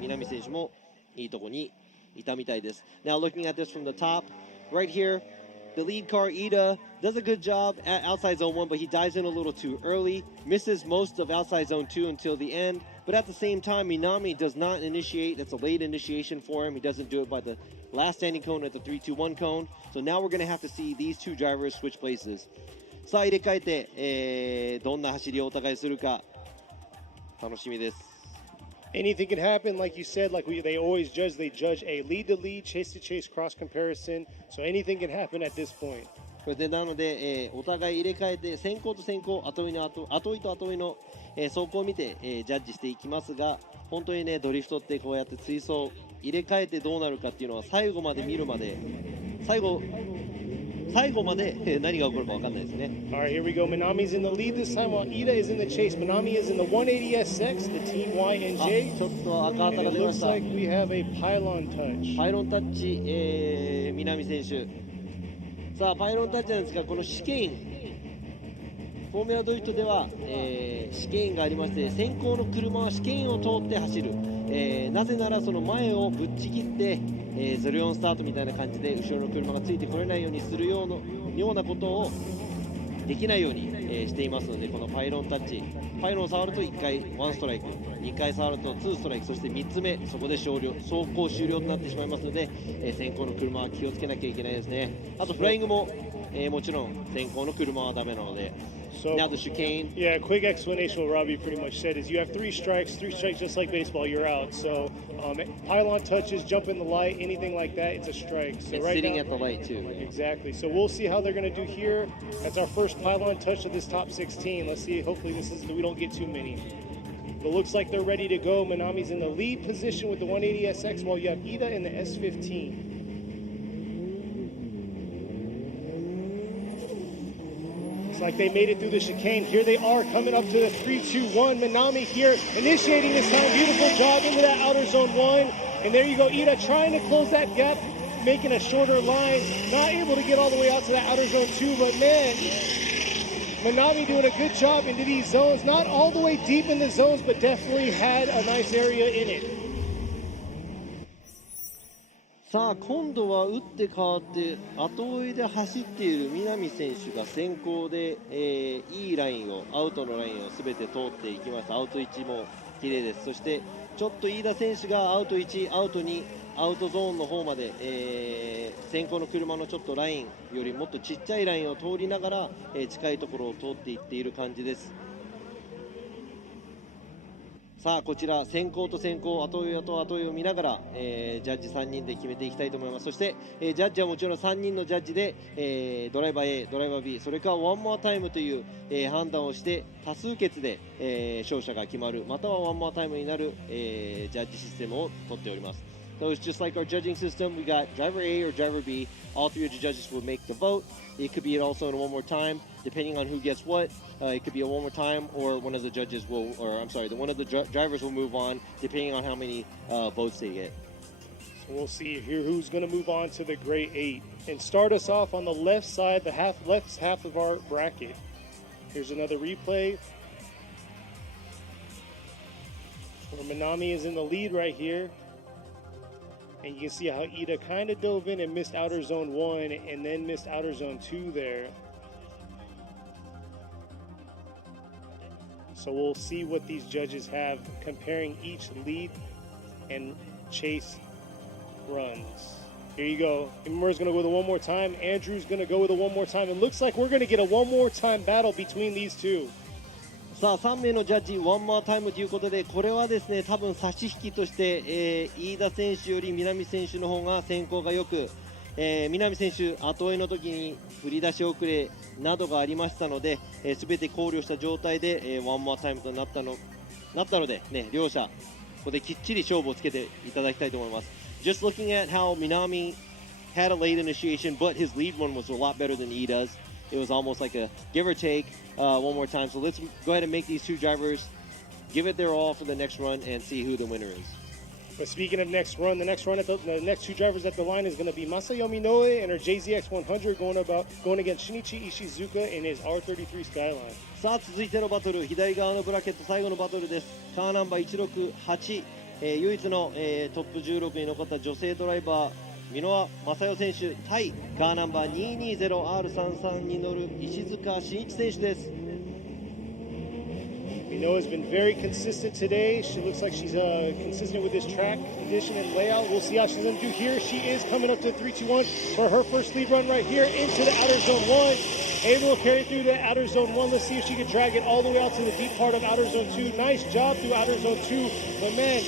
南選手もいいとこにいたみたいです。Now looking at this from the top, right here, the lead car Ida does a good job at outside zone 1, but he dives in a little too early, misses most of outside zone 2 until the end. But at the same time, Minami does not initiate. That's a late initiation for him. He doesn't do it by the last standing cone at the 3-2-1 cone. So now we're going to have to see these two drivers switch places. さあ入れ替えて、どんな走りをお互いするか楽しみです。Anything can happen, like you said, like they always judge. They judge a lead-to-lead, chase-to-chase cross comparison. So anything can happen at this point. これでなので、お互い入れ替えて先行と先行、後追いと後追いの、走行を見て、ジャッジしていきますが、本当にねドリフトってこうやって追走入れ替えてどうなるかっていうのは最後まで見るまで、最後最後まで何が起こるか分かんないですね。 All right, here we go. Manami's in the lead this time while Ida is in the chase. Manami is in the 180SX, the Team Y and あ J. ちょっと赤旗 And が it 出ま looks した。 like we have a pylon touch. パイロンタッチ、南選手。さあパイロンタッチなんですが、この試験フォーミュラドリフトでは、試験がありまして、先行の車は試験を通って走る、なぜならその前をぶっちぎって、04スタートみたいな感じで後ろの車がついてこれないようにするようなことをできないように、していますので、このパイロンタッチ、パイロンを触ると1回1ストライク、2回触ると2ストライク、そして3つ目そこで走行終了となってしまいますので、先行の車は気をつけなきゃいけないですね。あとフライングも、もちろん先行の車はダメなので。 So, Now the chicane. yeah, quick explanation what Robbie pretty much said is you have three strikes just like baseball, you're out. So pylon touches, jump in the light, anything like that, it's a strike. So It's right sitting now, at the light too. exactly. So we'll see how they're going to do here. That's our first pylon touch of this top 16. Let's see. Hopefully we don't get too many. But looks like they're ready to go. Manami's in the lead position with the 180SX while you have Ida in the S15. It's like they made it through the chicane. Here they are coming up to the 3-2-1. Manami here initiating this time. Beautiful job into that outer zone 1. And there you go, Ida trying to close that gap, making a shorter line. Not able to get all the way out to that outer zone 2, but man, Manami doing a good job into these zones. Not all the way deep in the zones, but definitely had a nice area in it. さあ今度は打って変わって後追いで走っている南選手が先行で、いいラインをアウトのラインを全て通っていきます。アウト1も綺麗です。そしてちょっと飯田選手がアウト1アウト2アウトゾーンの方まで、先行の車のちょっとラインよりもっとちっちゃいラインを通りながら、近いところを通っていっている感じです。さあこちら先行と先行後追いと後追いを見ながら、ジャッジ3人で決めていきたいと思います。そして、ジャッジはもちろん3人のジャッジで、ドライバー A ドライバー B それからワンモアタイムという、判断をして多数決で、勝者が決まるまたはワンモアタイムになる、ジャッジシステムを取っております。So it's just like our judging system. We got driver A or driver B. All three of the judges will make the vote. It could be also in one more time, depending on who gets what. It could be a one more time, or one of the judges will, or I'm sorry, one of the drivers will move on, depending on how many votes they get. So we'll see here who's going to move on to the Great 8 and start us off on the left side, the left half of our bracket. Here's another replay. Where Manami is in the lead right here. And you can see how Ida kind of dove in and missed outer zone 1 and then missed outer zone 2 there. So we'll see what these judges have comparing each lead and chase runs. Here you go. Imura's going to go with it one more time. Andrew's going to go with it one more time. It looks like we're going to get a one more time battle between these two. さあ3名のジャッジワンモアタイムということでこれはですね多分差し引きとして、飯田選手より南選手の方が先行がよく、南選手後追いの時に振り出し遅れなどがありましたので、全て考慮した状態で、ワンモアタイムとなったので、ね、両者ここできっちり勝負をつけていただきたいと思います。 Just looking at how Minami had a late initiation, but his lead one was a lot better than Ida's. It was almost like a give or take one more time. So let's go ahead and make these two drivers give it their all for the next run and see who the winner is. But speaking of next run, the next two drivers at the line is going to be Masayomi Noe and her JZX100 going against Shinichi Ishizuka in his R33 Skyline. さあ続いてのバトル左側のブラケット最後のバトルです。カーナンバー168、唯一の、トップ16に残った女性ドライバー箕輪正代選手対カーナンバー 220R33 に乗る石塚真一選手です。Minoa has been very consistent today. She looks like she's consistent with this track condition and layout. We'll see how she's going to do here. She is coming up to 3-2-1 for her first lead run right here into the outer zone 1. Able to carry through the outer zone 1. Let's see if she can drag it all the way out to the deep part of outer zone 2. Nice job through outer zone 2. But man,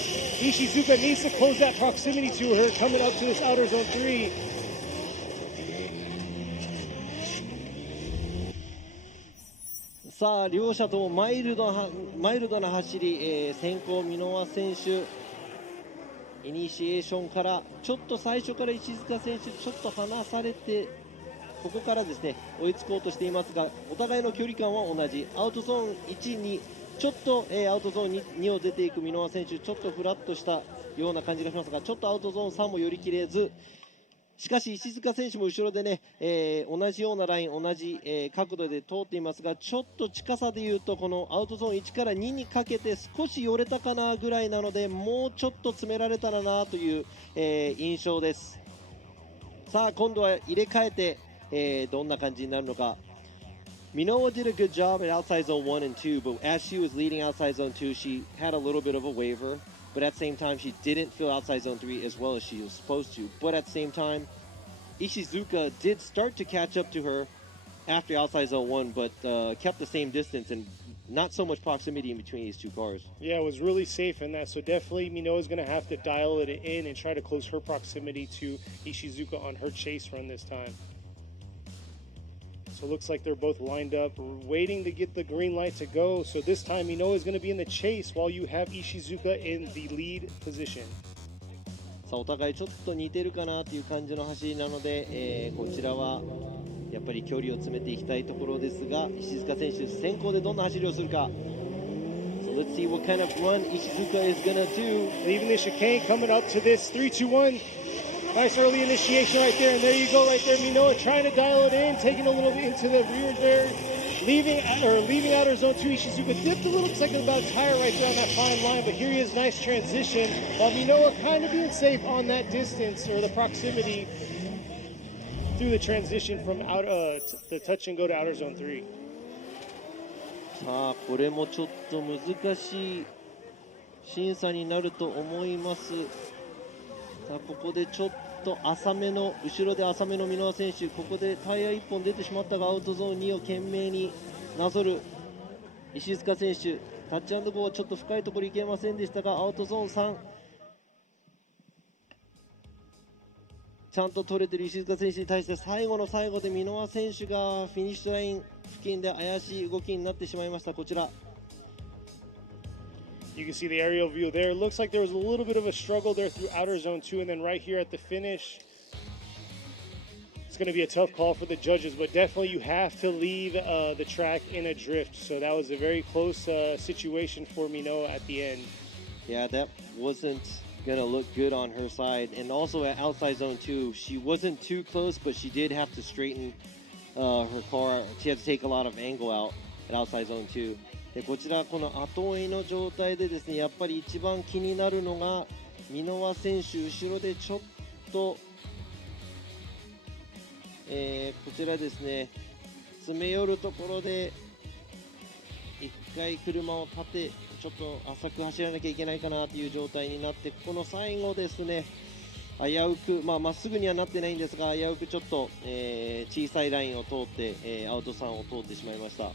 Ishizuka needs to close that proximity to her coming up to this outer zone 3. さあ両者ともマイルドな走り、先行箕輪選手イニシエーションからちょっと最初から石塚選手ちょっと離されてここからですね追いつこうとしていますが、お互いの距離感は同じ。アウトゾーン1にちょっと、アウトゾーン 2を出ていく箕輪選手、ちょっとフラッとしたような感じがしますが、ちょっとアウトゾーン3も寄り切れず、しかし石塚選手も後ろでね、同じようなライン、同じ、角度で通っていますが、ちょっと近さでいうとこのアウトゾーン1から2にかけて少し寄れたかなぐらいなので、もうちょっと詰められたらなという、印象です。さあ今度は入れ替えて、どんな感じになるのか。Minowa did a good job at outside zone 1 and 2, but as she was leading outside zone 2, she had a little bit of a waver. But at the same time, she didn't feel outside zone 3 as well as she was supposed to. But at the same time, Ishizuka did start to catch up to her after outside zone 1, but kept the same distance and not so much proximity in between these two cars. Yeah, it was really safe in that. So definitely Minowa is going to have to dial it in and try to close her proximity to Ishizuka on her chase run this time. So it looks like they're both lined up, waiting to get the green light to go. So this time Minowa is going to be in the chase while you have Ishizuka in the lead position. さあお互いちょっと似てるかなという感じの走りなので、こちらはやっぱり距離を詰めていきたいところですが、石塚選手先行でどんな走りをするか。So let's see what kind of run Ishizuka is gonna do. Leaving the chicane, coming up to this 3-2-1. Nice early initiation right there, and there you go right there. Minowa trying to dial it in, taking a little bit into the rear there. Leaving outer zone 2, Ishizuka dipped a little, looks like about a tire right there on that fine line, but here he is, nice transition. While Minowa kind of being safe on that distance or the proximity through the transition from the touch and go to outer zone 3. さあこれもちょっと難しい審査になると思います。さあここでちょっと浅めの後ろで浅めの箕輪選手、ここでタイヤ1本出てしまったがアウトゾーン2を懸命になぞる石塚選手、タッチ&ゴーはちょっと深いところ行けませんでしたが、アウトゾーン3ちゃんと取れている石塚選手に対して、最後の最後で箕輪選手がフィニッシュライン付近で怪しい動きになってしまいました。こちらYou can see the aerial view there. It looks like there was a little bit of a struggle there through outer zone 2, and then right here at the finish, it's going to be a tough call for the judges, but definitely you have to leave the track in a drift. So that was a very close situation for Minowa at the end. Yeah, that wasn't going to look good on her side. And also at outside zone 2, she wasn't too close, but she did have to straighten her car. She had to take a lot of angle out at outside zone 2. でこちらこの後追いの状態でですね、やっぱり一番気になるのが箕輪選手、後ろでちょっと、こちらですね、詰め寄るところで一回車を立て、ちょっと浅く走らなきゃいけないかなという状態になって、この最後ですね、危うく、まっすぐにはなってないんですが、危うくちょっと、小さいラインを通って、アウト3を通ってしまいました。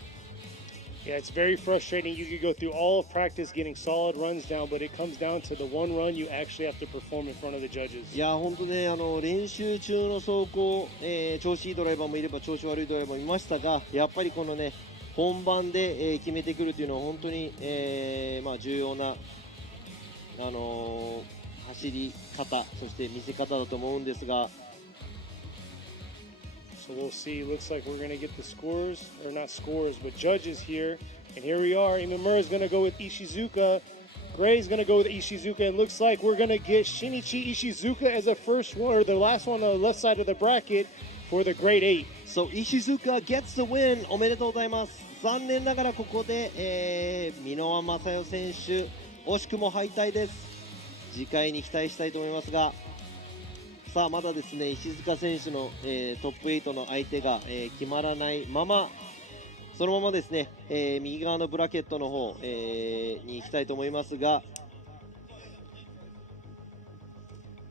Yeah, it's very frustrating. You could go through all of practice getting solid runs down, but it comes down to the one run you actually have to perform in front of the judges. いや本当ね、練習中の走行、調子いいドライバーもいれば調子悪いドライバーもいましたが、やっぱりこのね本番で、決めてくるというのは本当に、重要な、走り方、そして見せ方だと思うんですが。So we'll see. Looks like we're going to get the scores, or not scores, but judges here. And here we are. Imamura is going to go with Ishizuka. Gray's going to go with Ishizuka. And looks like we're going to get Shinichi Ishizuka as the first one, or the last one on the left side of the bracket for the grade 8. So Ishizuka gets the win. おめでとうございます。残念ながらここで、箕輪正代選手、惜しくも敗退です。次回に期待したいと思いますが。さあまだですね、石塚選手の、トップ8の相手が、決まらないまま、そのままですね、右側のブラケットの方、に行きたいと思いますが。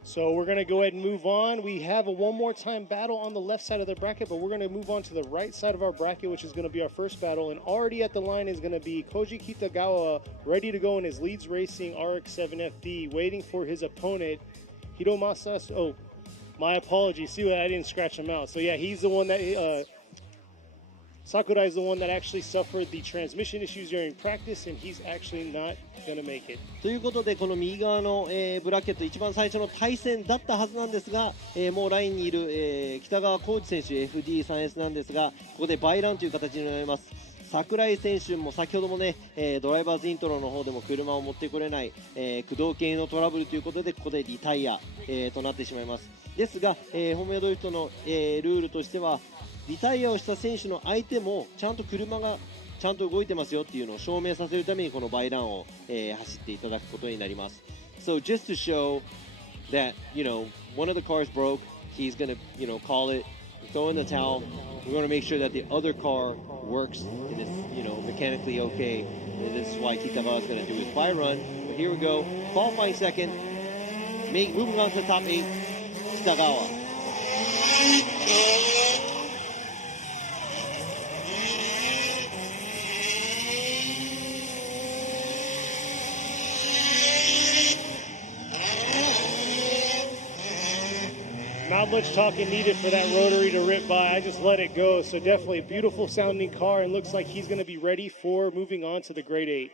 So we're going to go ahead and move on. We have a one more time battle on the left side of the bracket, but we're going to move on to the right side of our bracket, which is going to be our first battle. And already at the line is going to be Koji Kitagawa, ready to go in his Leeds Racing RX-7FD, waiting for his opponent, Hiromasa. Oh, my apologies. See, I didn't scratch him out. So yeah, he's the one that Sakurai is the one that actually suffered the transmission issues during practice, and he's actually not going to make it. ということでこの右側の、ブラケット一番最初の対戦だったはずなんですが、もうラインにいる、北川浩二選手 FD3S なんですが、ここでバイランという形になります。櫻井選手も先ほどもね、ドライバーズイントロの方でも車を持ってこれない、駆動系のトラブルということでここでリタイア、となってしまいます。ですが、本命ドリフトの、ルールとしてはリタイアをした選手の相手もちゃんと車がちゃんと動いてますよっていうのを証明させるためにこのバイランを、走っていただくことになります。So just to show that, you know, one of the cars broke, he's going to, you know, call it, throw in the towel. We want to make sure that the other car works and is, you know, mechanically okay. And this is why Kitagawa is going to do his bye run. But here we go, qualifying second, moving on to the top 8, Kitagawa. Not much talking needed for that rotary to rip by. I just let it go. So definitely a beautiful sounding car, and looks like he's going to be ready for moving on to the grade 8.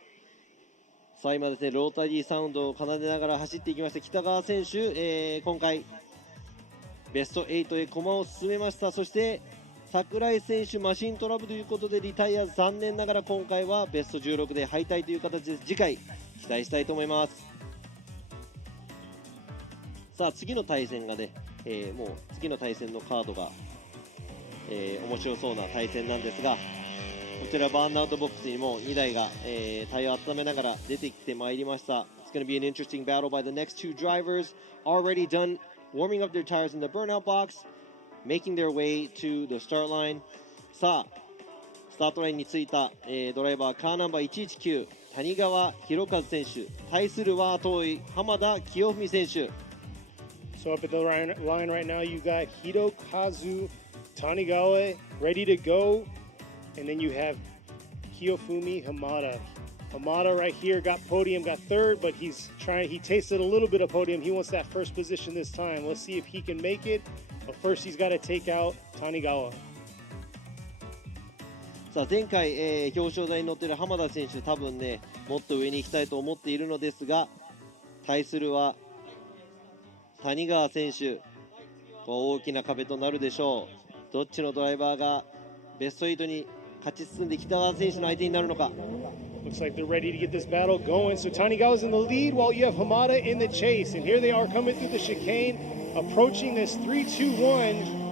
さあ今ですね、ロータリーサウンドを奏でながら走っていきました北川選手、今回ベスト8へ駒を進めました。そして櫻井選手マシントラブルということでリタイア、残念ながら今回はベスト16で敗退という形です。次回期待したいと思います。さあ次の対戦がね、もう次の対戦のカードが、面白そうな対戦なんですが、こちらバーンアウトボックスにも2台が、タイヤを温めながら出てきてまいりました。It's going to be an interesting battle by the next two drivers already done warming up their tires in the burnout box, making their way to the start line. さあスタートラインについた、ドライバーカーナンバー119谷川博和選手、対するは遠い浜田清文選手。So up at the line right now, you got Hirokazu Tanigawa ready to go. And then you have Kiyofumi Hamada. Hamada right here got podium, got third, but he tasted a little bit of podium. He wants that first position this time. Let's see if he can make it. But first he's got to take out Tanigawa. さあ前回、表彰台に乗っている浜田選手、多分ねもっと上に行きたいと思っているのですが、対するは谷川選手、大きな壁となるでしょう。どっちのドライバーがベスト8に勝ち進んで北川選手の相手になるのか。Looks like they're ready to get this battle going. So Tanigawa's in the lead while you have Hamada in the chase. And here they are coming through the chicane, approaching this 3-2-1.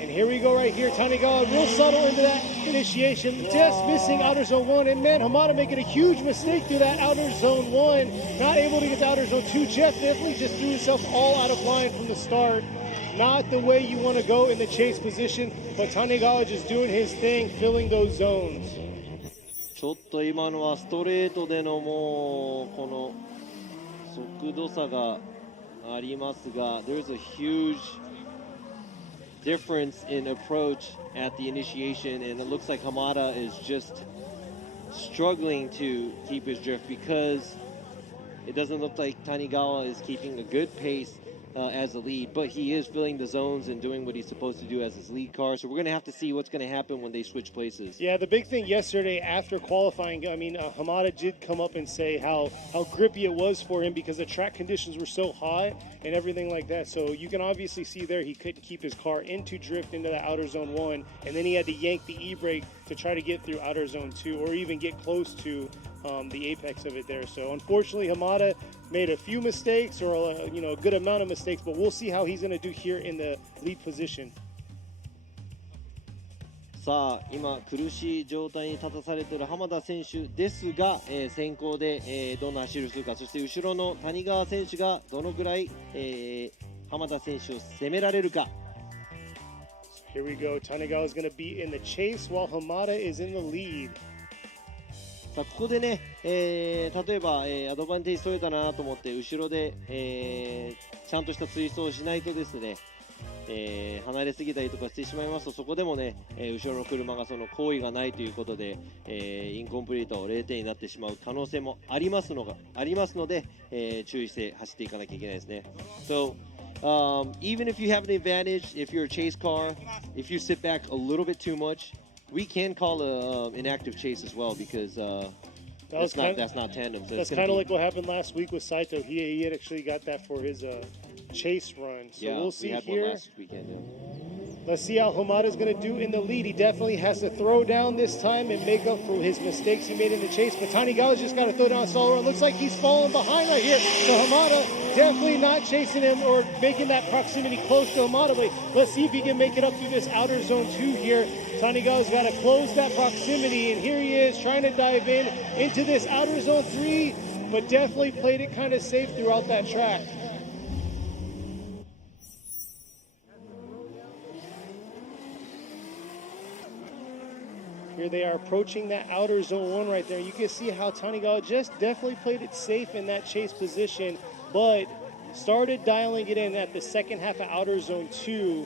And here we go right here. Tanigawa real subtle into that initiation. Just missing outer zone 1. And man, Hamada making a huge mistake through that outer zone 1. Not able to get to outer zone 2. Jeff definitely just threw himself all out of line from the start. Not the way you want to go in the chase position. But Tanigawa just doing his thing, filling those zones. ちょっと今のはストレートでのもうこの速度差がありますが、there's a huge difference in approach at the initiation, and it looks like Hamada is just struggling to keep his drift because it doesn't look like Tanigawa is keeping a good pace as the lead, but he is filling the zones and doing what he's supposed to do as his lead car. So we're going to have to see what's going to happen when they switch places. Yeah, the big thing yesterday after qualifying, I mean, Hamada did come up and say how grippy it was for him because the track conditions were so hot and everything like that. So you can obviously see there he couldn't keep his car into drift into the outer zone 1, and then he had to yank the e-brake to try to get through outer zone 2 or even get close to the apex of it there. So unfortunately, Hamada made a few mistakes or a good amount of mistakes, but we'll see how he's going to do here in the lead position. さあ今苦しい状態に立たされている浜田選手ですが、先行で、どんな走りをするか、そして後ろの谷川選手がどのぐらい、浜田選手を攻められるか。Here we go. Tanigawa is going to be in the chase while Hamada is in the lead. さあここでね、例えば、アドバンテージ取れたなと思って後ろで、ちゃんとした追走をしないとですね、離れすぎたりとかしてしまいますと、そこでもね、後ろの車がその行為がないということで、インコンプリート0点になってしまう可能性もありますので、注意して走っていかなきゃいけないですね。So Even if you have an advantage, if you're a chase car, if you sit back a little bit too much, we can call a inactive chase as well because that's not tandem. So that's kind of like what happened last week with Saito. He had actually got that for his chase run. So we'll see we had here. one last weekend. Yeah. Let's see how Hamada's going to do in the lead. He definitely has to throw down this time and make up for his mistakes he made in the chase. But Tanigawa's just got to throw down a solo run. Looks like he's falling behind right here. So Hamada definitely not chasing him or making that proximity close to Hamada. But let's see if he can make it up through this outer zone 2 here. Tanigawa's got to close that proximity. And here he is trying to dive into this outer zone 3. But definitely played it kind of safe throughout that track. Here they are approaching that outer zone 1 right there. You can see how Tanigawa just definitely played it safe in that chase position, but started dialing it in at the second half of outer zone 2.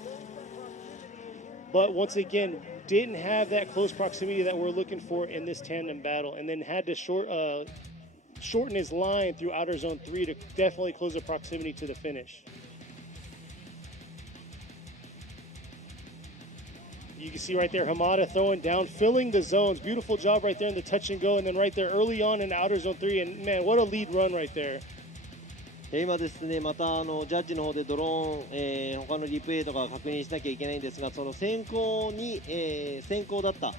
But once again, didn't have that close proximity that we're looking for in this tandem battle, and then had to shorten his line through outer zone 3 to definitely close the proximity to the finish. You can see right there Hamada throwing down, filling the zones. Beautiful job right there in the touch and go, and then right there early on in outer zone 3. And man, what a lead run right there. 今ですね、またジャッジの方でドローン、他のリプレイとか確認しなきゃいけないんですが、その先行だった、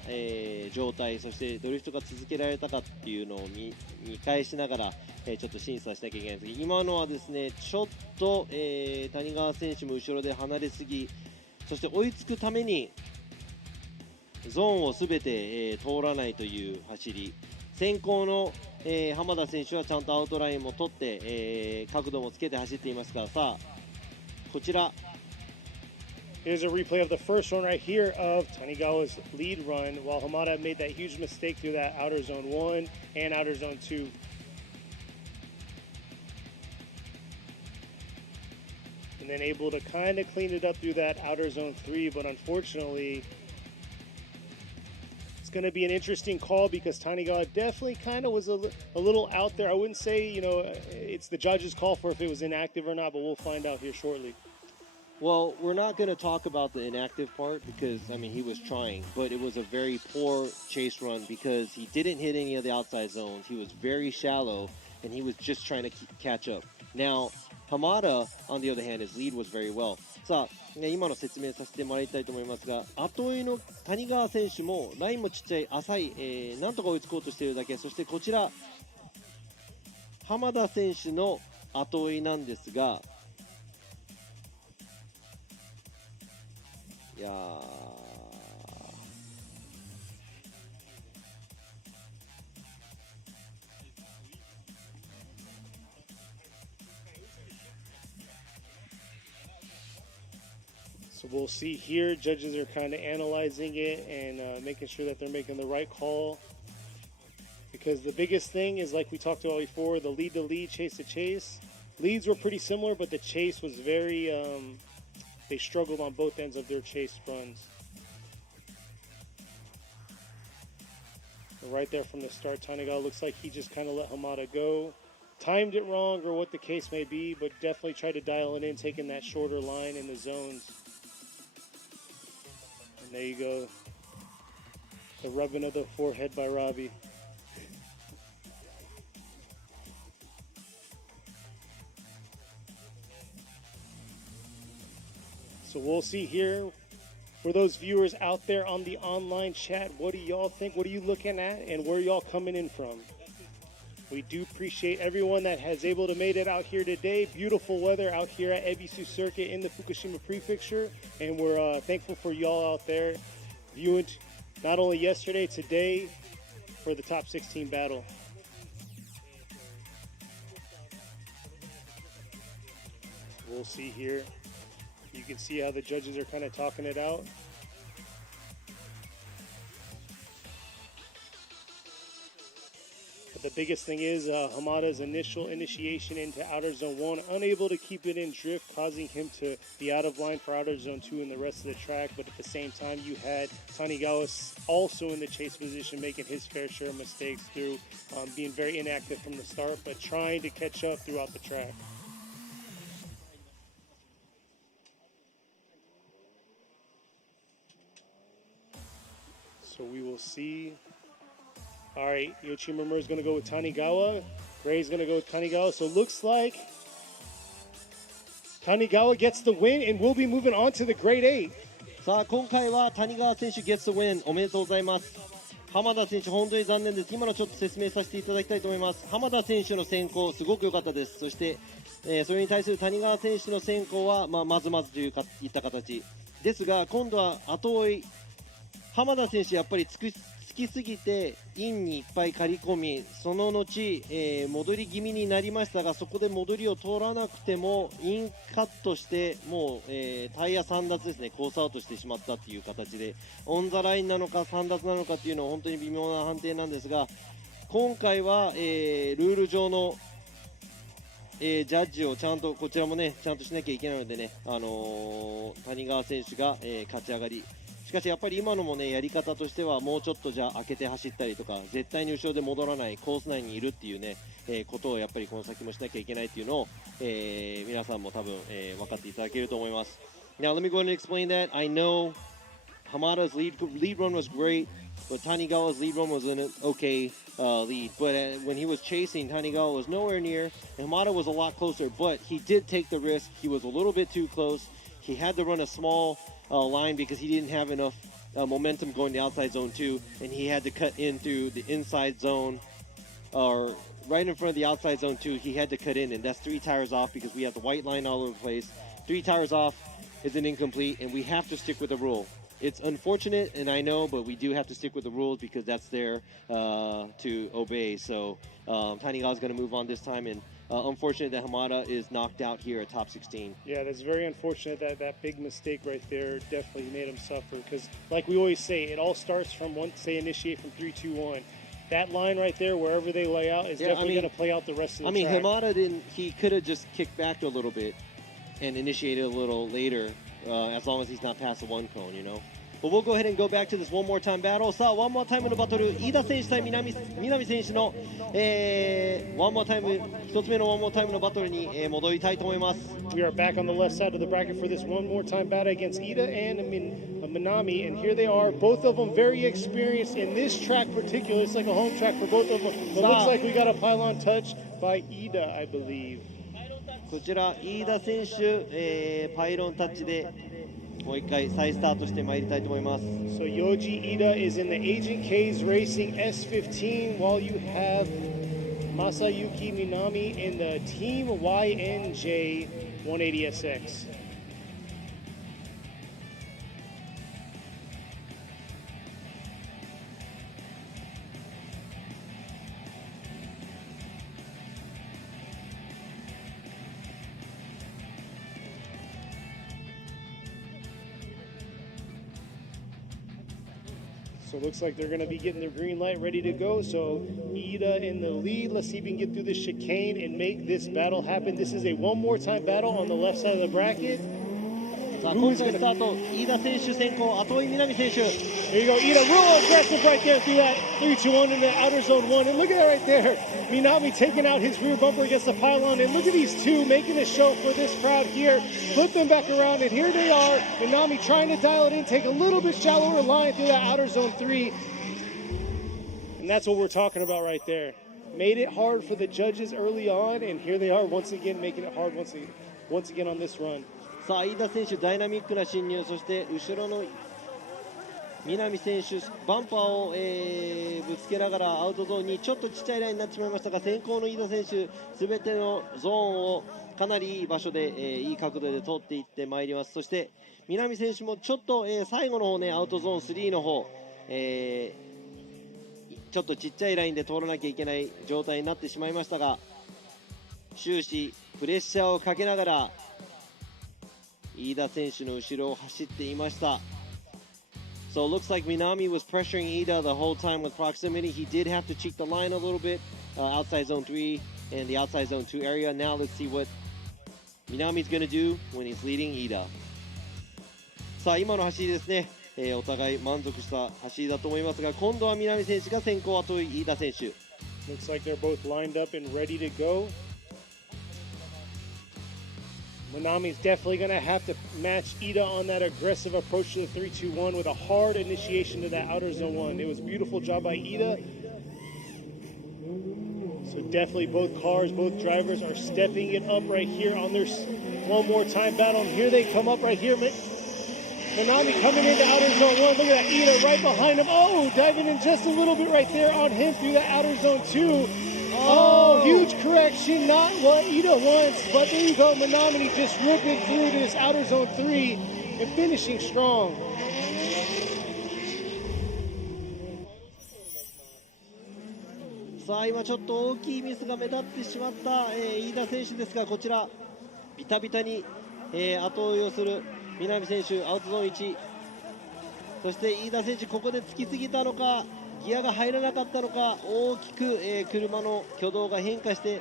状態、そしてドリフトが続けられたかっていうのを見返しながら、ちょっと審査しなきゃいけないんですけど、今のはですね、ちょっと、谷川選手も後ろで離れすぎ、そして追いつくためにゾーンをすべて、通らないという走り。先行の、浜田選手はちゃんとアウトラインも取って、角度もつけて走っていますから、さあこちら Here's a replay of the first one right here of Tanigawa's lead run, while Hamada made that huge mistake through that outer zone 1 and outer zone 2. And then able to kind of clean it up through that outer zone 3, but unfortunately it's going to be an interesting call because Tanigawa definitely kind of was a little out there. I wouldn't say, you know, it's the judge's call for if it was inactive or not, but we'll find out here shortly. Well, we're not going to talk about the inactive part because, I mean, he was trying, but it was a very poor chase run because he didn't hit any of the outside zones. He was very shallow, and he was just trying to catch up. Now, Hamada, on the other hand, his lead was very well. さあ、今の説明させてもらいたいと思いますが、後追いの谷川選手もラインもちっちゃい浅い、なんとか追いつこうとしているだけ。そしてこちら浜田選手の後追いなんですが、いやー、So we'll see here. Judges are kind of analyzing it and making sure that they're making the right call. Because the biggest thing is, like we talked about before, the lead to lead, chase to chase. Leads were pretty similar, but the chase was very, they struggled on both ends of their chase runs. So right there from the start, Tanigawa looks like he just kind of let Hamada go. Timed it wrong or what the case may be, but definitely tried to dial it in, taking that shorter line in the zones. And there you go. The rubbing of the forehead by Robbie. So we'll see here. For those viewers out there on the online chat, what do y'all think? What are you looking at and where y'all coming in from? We do appreciate everyone that has able to made it out here today. Beautiful weather out here at Ebisu Circuit in the Fukushima Prefecture. And we're thankful for y'all out there viewing not only yesterday, today for the top 16 battle. We'll see here. You can see how the judges are kind of talking it out. But the biggest thing is Hamada's initial initiation into outer zone 1, unable to keep it in drift, causing him to be out of line for outer zone 2 and the rest of the track. But at the same time, you had Tanigawa also in the chase position, making his fair share of mistakes through being very inactive from the start, but trying to catch up throughout the track. So we will see. All right, Yoshimura is going to go with Tanigawa. Gray's going to go with Kanigawa. So it looks like Tanigawa gets the win, and we'll be moving on to the Grade 8. さあ今回は谷川選手ゲッツウィンおめでとうございます。浜田選手本当に残念です。今のちょっと説明させていただきたいと思います。浜田選手の先行すごく良かったです。そして、それに対する谷川選手の先行は、まずまずといった形ですが、今度は後追い浜田選手やっぱりつきすぎてインにいっぱい刈り込み、その後、戻り気味になりましたが、そこで戻りを通らなくてもインカットしてもう、タイヤ3奪ですね、コースアウトしてしまったという形で、オンザラインなのか3奪なのかというのは本当に微妙な判定なんですが、今回は、ルール上の、ジャッジをちゃんとこちらもねちゃんとしなきゃいけないのでね、谷川選手が、勝ち上がり。しかしやっぱり今のもねやり方としてはもうちょっとじゃあ開けて走ったりとか、絶対に後ろで戻らないコース内にいるっていうね、ことをやっぱりこの先もしなきゃいけないっていうのを、皆さんも多分、分かっていただけると思います。Now let me go ahead and explain that. I know Hamada's lead run was great, but Tanigawa's lead run was an okay lead. But when he was chasing, Tanigawa was nowhere near, and Hamada was a lot closer. But he did take the risk. He was a little bit too close. He had to run a small line because he didn't have enough momentum going to outside zone 2, and he had to cut in through the inside zone, or right in front of the outside zone 2. He had to cut in, and that's 3 tires off because we have the white line all over the place. 3 tires off is an incomplete, and we have to stick with the rule. It's unfortunate, and I know, but we do have to stick with the rules because that's there to obey. So Tanigawa's going to move on this time, and unfortunate that Hamada is knocked out here at top 16. Yeah, that's very unfortunate. That big mistake right there definitely made him suffer, because like we always say, it all starts from once they initiate from 3, 2, 1. That line right there, wherever they lay out, is definitely going to play out the rest of the track. Hamada he could have just kicked back a little bit and initiated a little later, as long as he's not past the 1 cone, you know. But we'll go ahead and go back to this one more time battle. さあ、one more time のバトル、飯田選手対南選手の、one more time、一つ目のone more time のバトルに、戻りたいと思います。We are back on the left side of the bracket for this one more time battle against Ida and Minami, and here they are, both of them very experienced in this track particular. It's like a home track for both of them. It looks like we got a pylon touch by Ida, I believe. こちら、飯田選手、パイロンタッチでもう一回再スタートしてまいりたいと思います。So Yoji Ida is in the Agent K's Racing S15, while you have Masayuki Minami in the Team YNJ 180SX. So it looks like they're going to be getting their green light ready to go. So Ida in the lead. Let's see if we can get through this chicane and make this battle happen. This is a one more time battle on the left side of the bracket. さあ今回スタート、飯田選手先行、後追い南選手。 There you go, Ida, real aggressive right there through that 3-2-1 into outer zone 1. And look at that right there. Minami taking out his rear bumper against the pylon. And look at these two making a show for this crowd here. Flip them back around, and here they are. Minami trying to dial it in, take a little bit shallower line through that outer zone 3. And that's what we're talking about right there. Made it hard for the judges early on, and here they are once again making it hard once again on this run. さあ飯田選手ダイナミックな進入、そして後ろの南選手バンパーを、ぶつけながらアウトゾーンにちょっとちっちゃいラインになってしまいましたが、先行の飯田選手すべてのゾーンをかなりいい場所で、いい角度で通っていってまいります。そして南選手もちょっと、最後の方ねアウトゾーン3の方、ちょっとちっちゃいラインで通らなきゃいけない状態になってしまいましたが、終始プレッシャーをかけながら飯田選手の後ろを走っていました。So it looks like Minami was pressuring Ida the whole time with proximity. He did have to cheat the line a little bit, outside zone 3 and the outside zone 2 area. Now let's see what Minami's going to do when he's leading Ida. さあ今の走りですね、お互い満足した走りだと思いますが、今度は南選手が先行、後追い飯田選手。Looks like they're both lined up and ready to go. Manami's definitely going to have to match Ida on that aggressive approach to the 3-2-1 with a hard initiation to that outer zone 1. It was a beautiful job by Ida. So definitely both cars, both drivers are stepping it up right here on their one more time battle. And here they come up right here. Manami coming into outer zone 1. Look at that, Ida right behind him. Oh, diving in just a little bit right there on him through that outer zone 2. Oh, huge correction, not what Ida wants, but there you go, Manami just ripping through this outer zone 3 and finishing strong.さあ今ちょっと大きいミスが目立ってしまった、飯田選手ですが、こちらビタビタに、後追いをする南選手、アウトゾーン1、そして飯田選手ここでつきすぎたのか、ギアが入らなかったのか、大きく、車の挙動が変化して、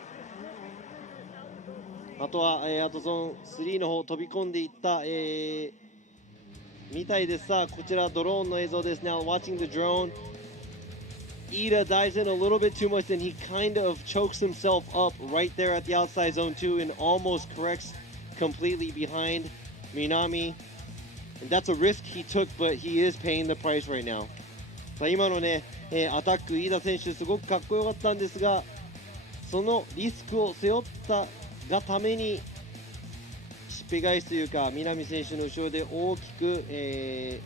あとは、アウトゾーン3の方飛び込んでいった、みたいです。さあこちらドローンの映像ですね。Now watching the drone, Ida dives in a little bit too much and he kind of chokes himself up right there at the outside zone 2 and almost corrects completely behind Minami. And that's a risk he took, but he is paying the price right now. さあ今のね、アタック飯田選手すごくかっこよかったんですが、そのリスクを背負ったがためにしっぺ返しというか南選手の後ろで大きく、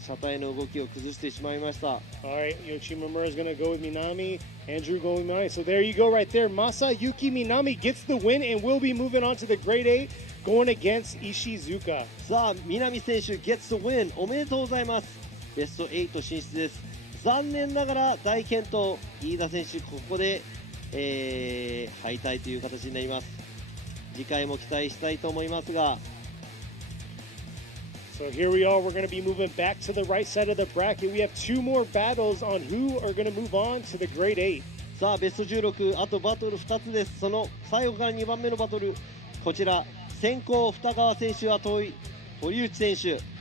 車体の動きを崩してしまいました。Alright, Yoshimura is going to go with Minami, Andrew going with Minami. So there you go right there. Masayuki Minami gets the win and will be moving on to the Grade 8 going against Ishizuka. さあ南選手 gets the win おめでとうございます。ベスト8進出です。残念ながら大健闘、飯田選手ここで、敗退という形になります。次回も期待したいと思いますが。So here we are, we're going to be moving back to the right side of the bracket. We have 2 more battles on who are going to move on to the Grade 8. さあベスト16、あとバトル2つです。その最後から2番目のバトル、こちら先行二川選手、後追い堀内選手。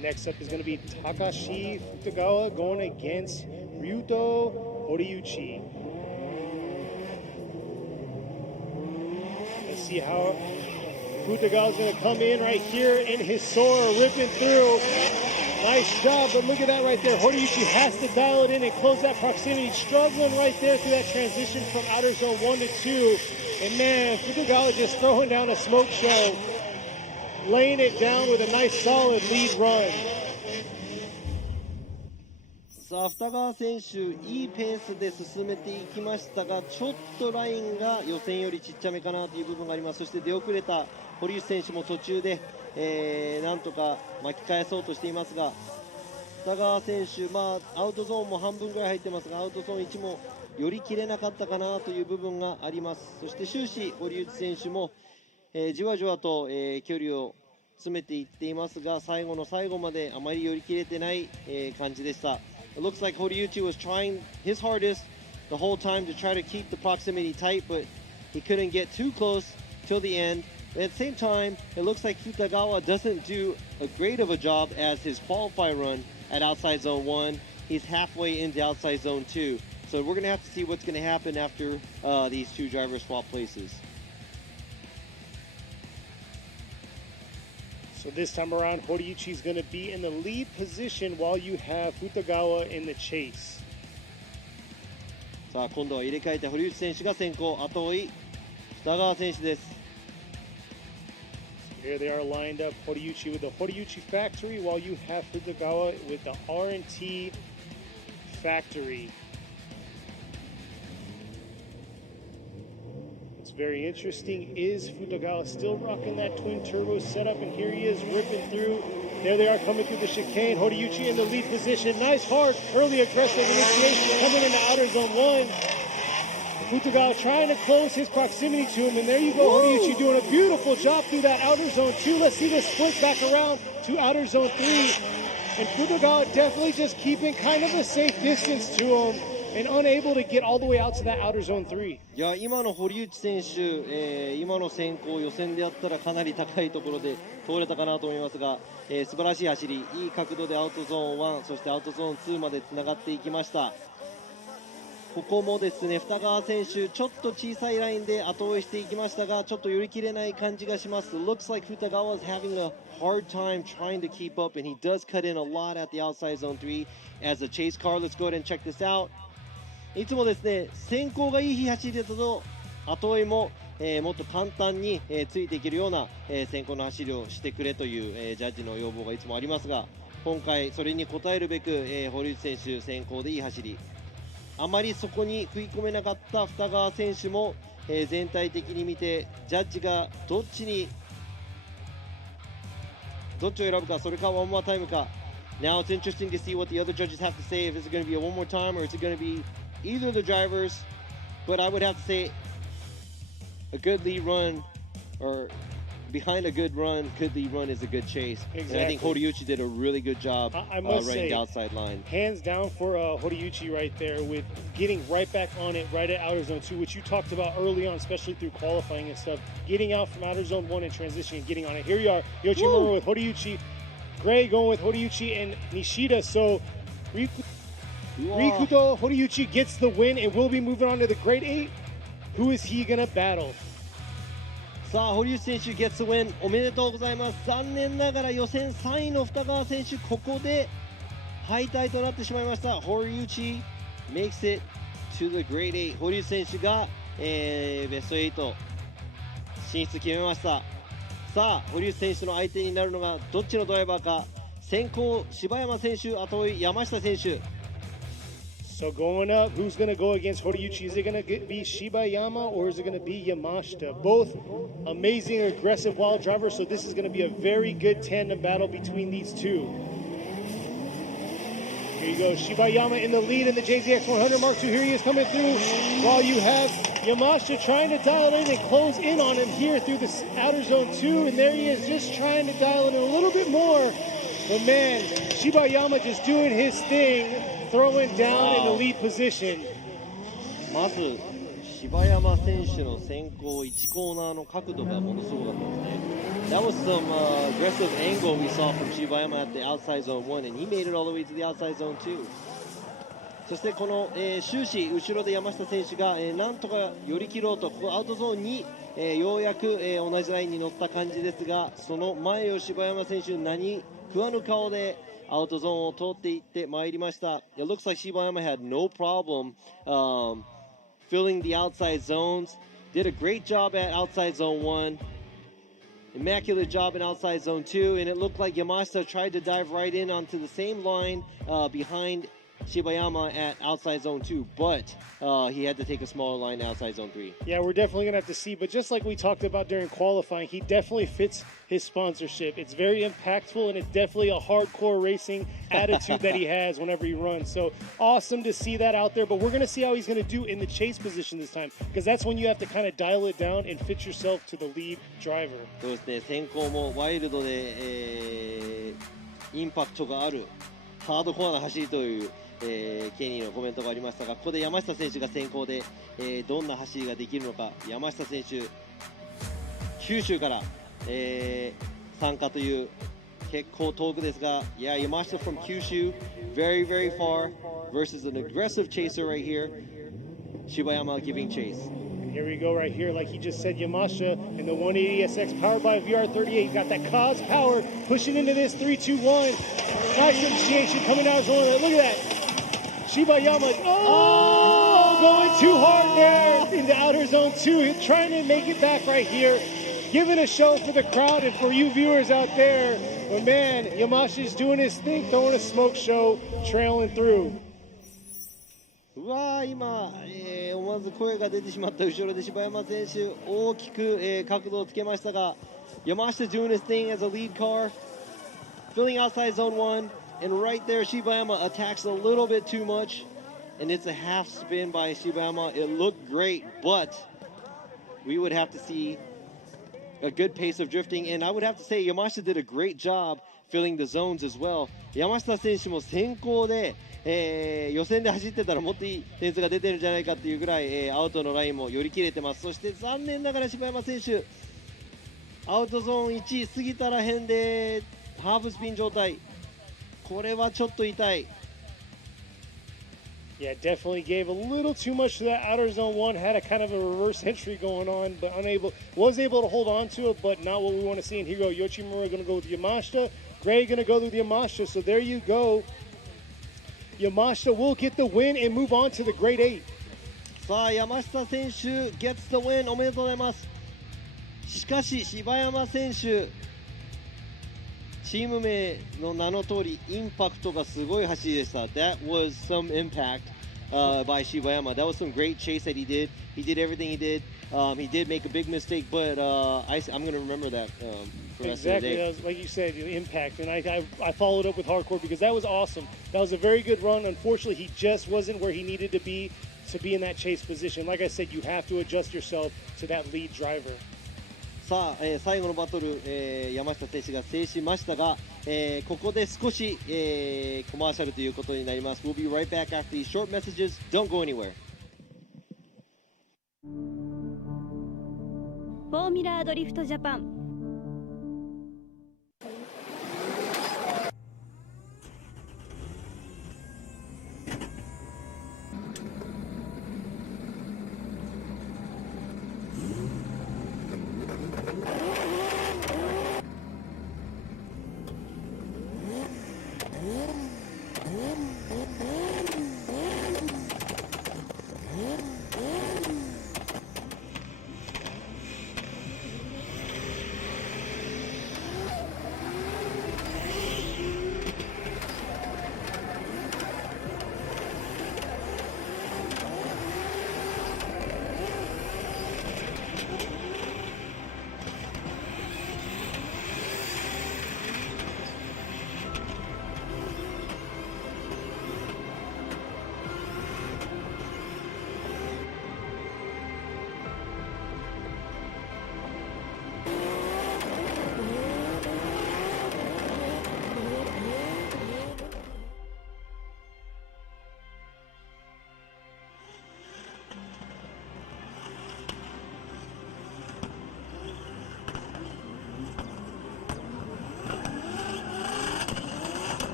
Next up is going to be Takashi Futagawa going against Ryuto Horiuchi. Let's see how Futagawa is going to come in right here in his Sora, ripping through. Nice job, but look at that right there. Horiuchi has to dial it in and close that proximity. Struggling right there through that transition from outer zone 1 to 2. And man, Futagawa just throwing down a smoke show. Laying it down with a nice solid lead run. さあ二川選手いいペースで進めていきましたが、ちょっとラインが予選よりちっちゃめかなという部分があります。そして出遅れた堀内選手も途中で、なんとか巻き返そうとしていますが、二川選手、アウトゾーンも半分ぐらい入ってますが、アウトゾーン1も寄り切れなかったかなという部分があります。そして終始堀内選手もじわじわと、距離を詰めていっていますが、最後の最後まであまり寄り切れてない、感じでした。It looks like Horiuchi was trying his hardest the whole time to try to keep the proximity tight, but he couldn't get too close till the end. But at the same time, it looks like Futagawa doesn't do a great of a job as his qualify run at outside zone 1. He's halfway into outside zone 2. So we're going to have to see what's going to happen after these two drivers swap places. So this time around, Horiuchi is going to be in the lead position while you have Futagawa in the chase. さあ今度は入れ替えて堀内選手が先行、後追い二川選手です。Here they are lined up, Horiuchi with the Horiuchi factory while you have Futagawa with the R&T factory. Very interesting is Futagawa still rocking that twin turbo setup, and here he is ripping through. There they are coming through the chicane. Horiuchi in the lead position. Nice, hard, early aggressive initiation coming into outer zone 1. Futagawa trying to close his proximity to him, and there you go, Horiuchi doing a beautiful job through that outer zone 2. Let's see the split back around to outer zone 3. And Futagawa definitely just keeping kind of a safe distance to him and unable to get all the way out to that outer zone 3. いや今の堀内選手、今の先行予選でやったらかなり高いところで通れたかなと思いますが、素晴らしい走り、いい角度でアウトゾーン1そしてアウトゾーン2までつながっていきました。ここもですね、二川選手、ちょっと小さいラインで後追いしていきましたが、ちょっと寄り切れない感じがします。Looks like Futagawa is having a hard time trying to keep up, and he does cut in a lot at the outside zone 3 as a chase car. Let's go ahead and check this out. いつもですね、先行がいい走りだと、後追いも、もっと簡単に、ついていけるような、先行の走りをしてくれという、ジャッジの要望がいつもありますが、今回それに応えるべく、堀内選手先行でいい走り。あまりそこに食い込めなかった二川選手も、全体的に見てジャッジがどっちを選ぶか、それかワンモアタイムか。Now it's interesting to see what the other judges have to say, if it's going to be a one more time or is it going to be either of the drivers. But I would have to say a good lead run, or behind a good lead run is a good chase. Exactly. And I think Horiuchi did a really good job I must running say, the outside line. Hands down for Horiuchi right there, with getting right back on it right at outer zone 2, which you talked about early on, especially through qualifying and stuff. Getting out from outer zone 1 and transitioning and getting on it. Here you are, Yoshimura with Horiuchi, Gray going with Horiuchi and Nishida. So Rikuto Horiuchi gets the win and will be moving on to the grade 8. Who is he going to battle? さあ、堀内選手 gets the win、 おめでとうございます。残念ながら予選3位の二川選手、ここで敗退となってしまいました。堀内 makes it to the grade 8。 堀内選手が、ベスト8進出決めました。さあ、堀内選手の相手になるのがどっちのドライバーか。先行柴山選手、後追い山下選手。So going up, who's going to go against Horiuchi? Is it going to be Shibayama or is it going to be Yamashita? Both amazing, aggressive wild drivers, so this is going to be a very good tandem battle between these two. Here you go, Shibayama in the lead in the JZX 100 Mark II. Here he is coming through, while you have Yamashita trying to dial in and close in on him here through the outer zone 2, and there he is just trying to dial in a little bit more. But man, Shibayama just doing his thing, throwing down in the lead position. まず柴山選手の先行1コーナーの角度がものすごかったですね。That was some aggressive angle we saw from Shibayama at the outside zone 1, and he made it all the way to the outside zone 2. そしてこの、終始後ろで山下選手が、なんとか寄り切ろうと、ここアウトゾーンに、ようやく、同じラインに乗った感じですが、その前を柴山選手何食わぬ顔でアウトゾーンを通っていってまいりました。It looks like Shibayama had no problem filling the outside zones. Did a great job at outside zone 1. Immaculate job in outside zone 2. And it looked like Yamashita tried to dive right in onto the same line behind Shibayama at outside zone 2, but he had to take a smaller line outside zone 3. Yeah, we're definitely going to have to see, but just like we talked about during qualifying, he definitely fits his sponsorship. It's very impactful, and it's definitely a hardcore racing attitude that he has whenever he runs. So awesome to see that out there, but we're going to see how he's going to do in the chase position this time, because that's when you have to kind of dial it down and fit yourself to the lead driver. そうですね、先行もワイルドで、インパクトがあるハードコアな走りという、ケニーのコメントがありましたが、ここで山下選手が先行で、どんな走りができるのか。山下選手九州から、参加という結構遠くですが、Yeah, Yamashita from Kyushu, very very far versus an aggressive chaser right here. Shibayama giving chase. Here we go right here, like he just said, Yamashita in the 180SX powered by VR38. Got that cause power pushing into this 3-2-1. Nice initiation coming out of zone. Look at that. Shibayama, going too hard there in the outer zone 2. Trying to make it back right here. Giving a show for the crowd and for you viewers out there. But man, Yamashita's doing his thing, throwing a smoke show, trailing through. うわー、今、思わず声が出てしまった後ろで柴山選手大きく、角度をつけましたが、Yamashita doing his thing as a lead car, filling outside zone 1, and right there Shibayama attacks a little bit too much, and it's a half spin by Shibayama. It looked great, but we would have to see a good pace of drifting, and I would have to say Yamashita did a great job filling the zones as well. 山下選手も先行で、予選で走ってたらもっといい点数が出てるんじゃないかっていうぐらい、アウトのラインも寄り切れてます。そして残念ながら柴山選手アウトゾーン1過ぎたらへんでハーフスピン状態。これはちょっと痛い。Yeah, definitely gave a little too much to that outer zone one. Had a kind of a reverse entry going on, but was able to hold on to it, but not what we want to see. And here we go, Yoshimura going to go with Yamashita. Gray going to go with Yamashita. So there you go. Yamashita will get the win and move on to the Grade 8. さあ山下選手 gets the win おめでとうございます。しかし柴山選手チーム名の名の通りインパクトがすごい走りでした。 That was some impact by Shibayama. That was some great chase that he did. He did everything he did. He did make a big mistake, but I'm going to remember that for the rest of the day. Exactly, that was, like you said, the impact. And I followed up with hardcore because that was awesome. That was a very good run. Unfortunately, he just wasn't where he needed to be in that chase position. Like I said, you have to adjust yourself to that lead driver. さあ、最後のバトル、山下選手が制しましたが、ここで少し、コマーシャルということになります。We'll be right back after these short messages. Don't go anywhere. フォーミュラードリフトジャパン。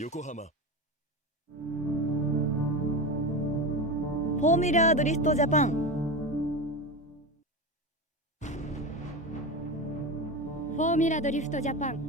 横浜フォーミュラードリフトジャパン。フォーミュラドリフトジャパン。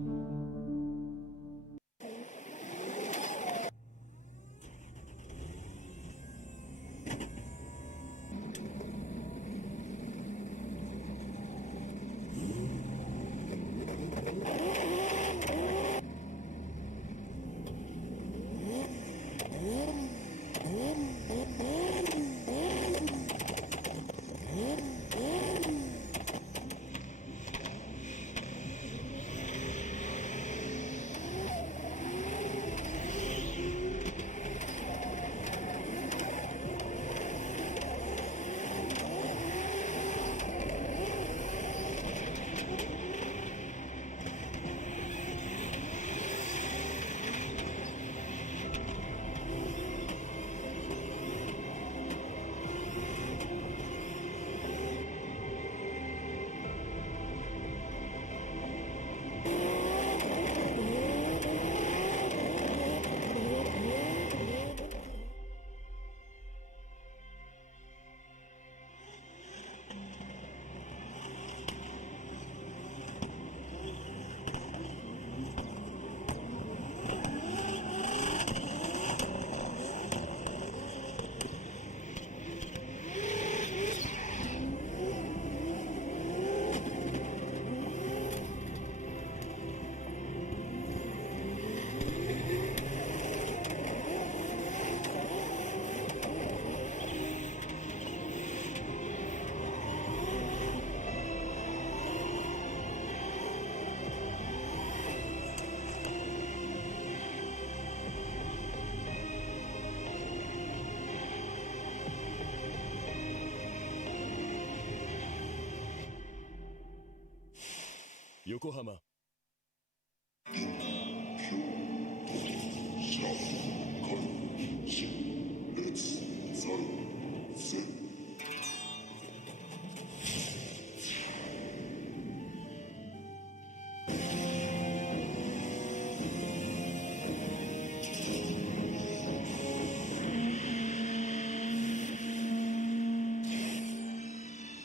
横浜。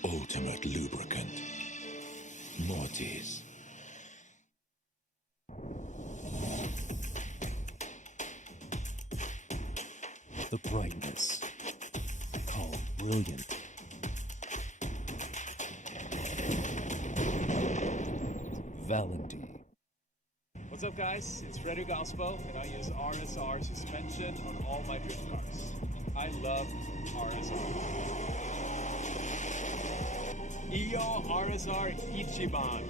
Ultimate lubricant. Mortis. The brightness. Calm, brilliant. Valenti. What's up, guys? It's Frederick Galspo, and I use RSR suspension on all my drift cars. I love RSR. Iyo RSR Ichiban.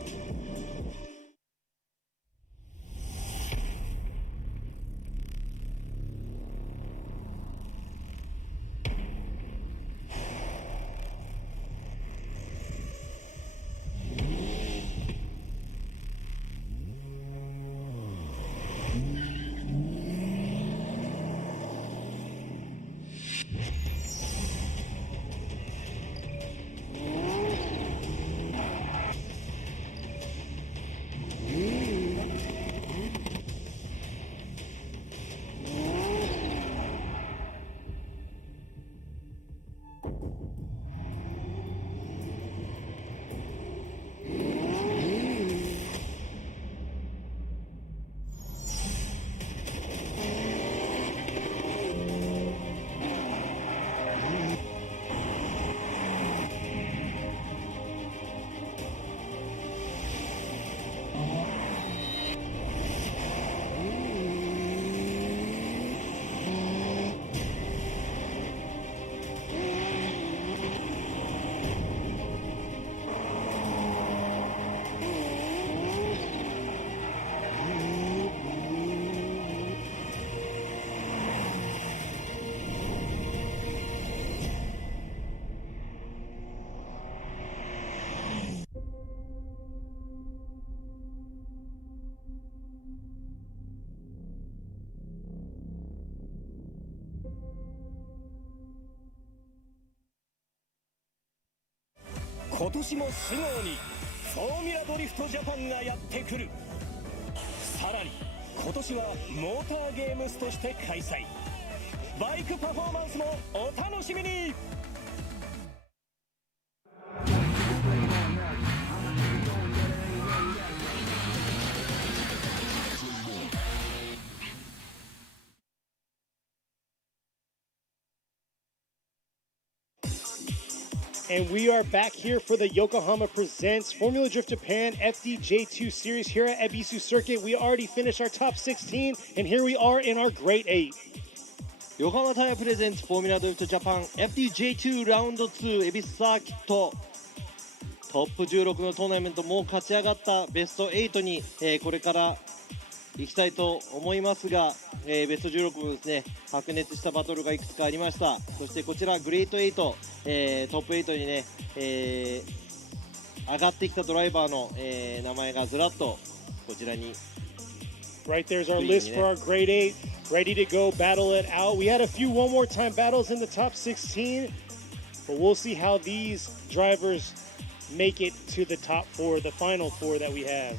今年も素直にフォーミュラドリフトジャパンがやってくる。さらに今年はモーターゲームスとして開催。バイクパフォーマンスもお楽しみに。And we are back here for the Yokohama Presents Formula Drift Japan FDJ2 Series here at Ebisu Circuit. We already finished our top 16, and here we are in our Great 8. 横浜タイヤプレゼンツフォーミュラドリフトジャパン FDJ2 ラウンド2エビスサーキットトップ16のトーナメントもう勝ち上がったベスト8に、これから行きたいと思いますが、ベスト16もですね白熱したバトルがいくつかありました。そしてこちらグレート8、トップ8にね、上がってきたドライバーの、名前がずらっとこちらに Right there's our list for our Grade 8. Ready to go battle it out. We had a few one more time battles in the top 16, but we'll see how these drivers make it to the top 4, the final 4 that we have.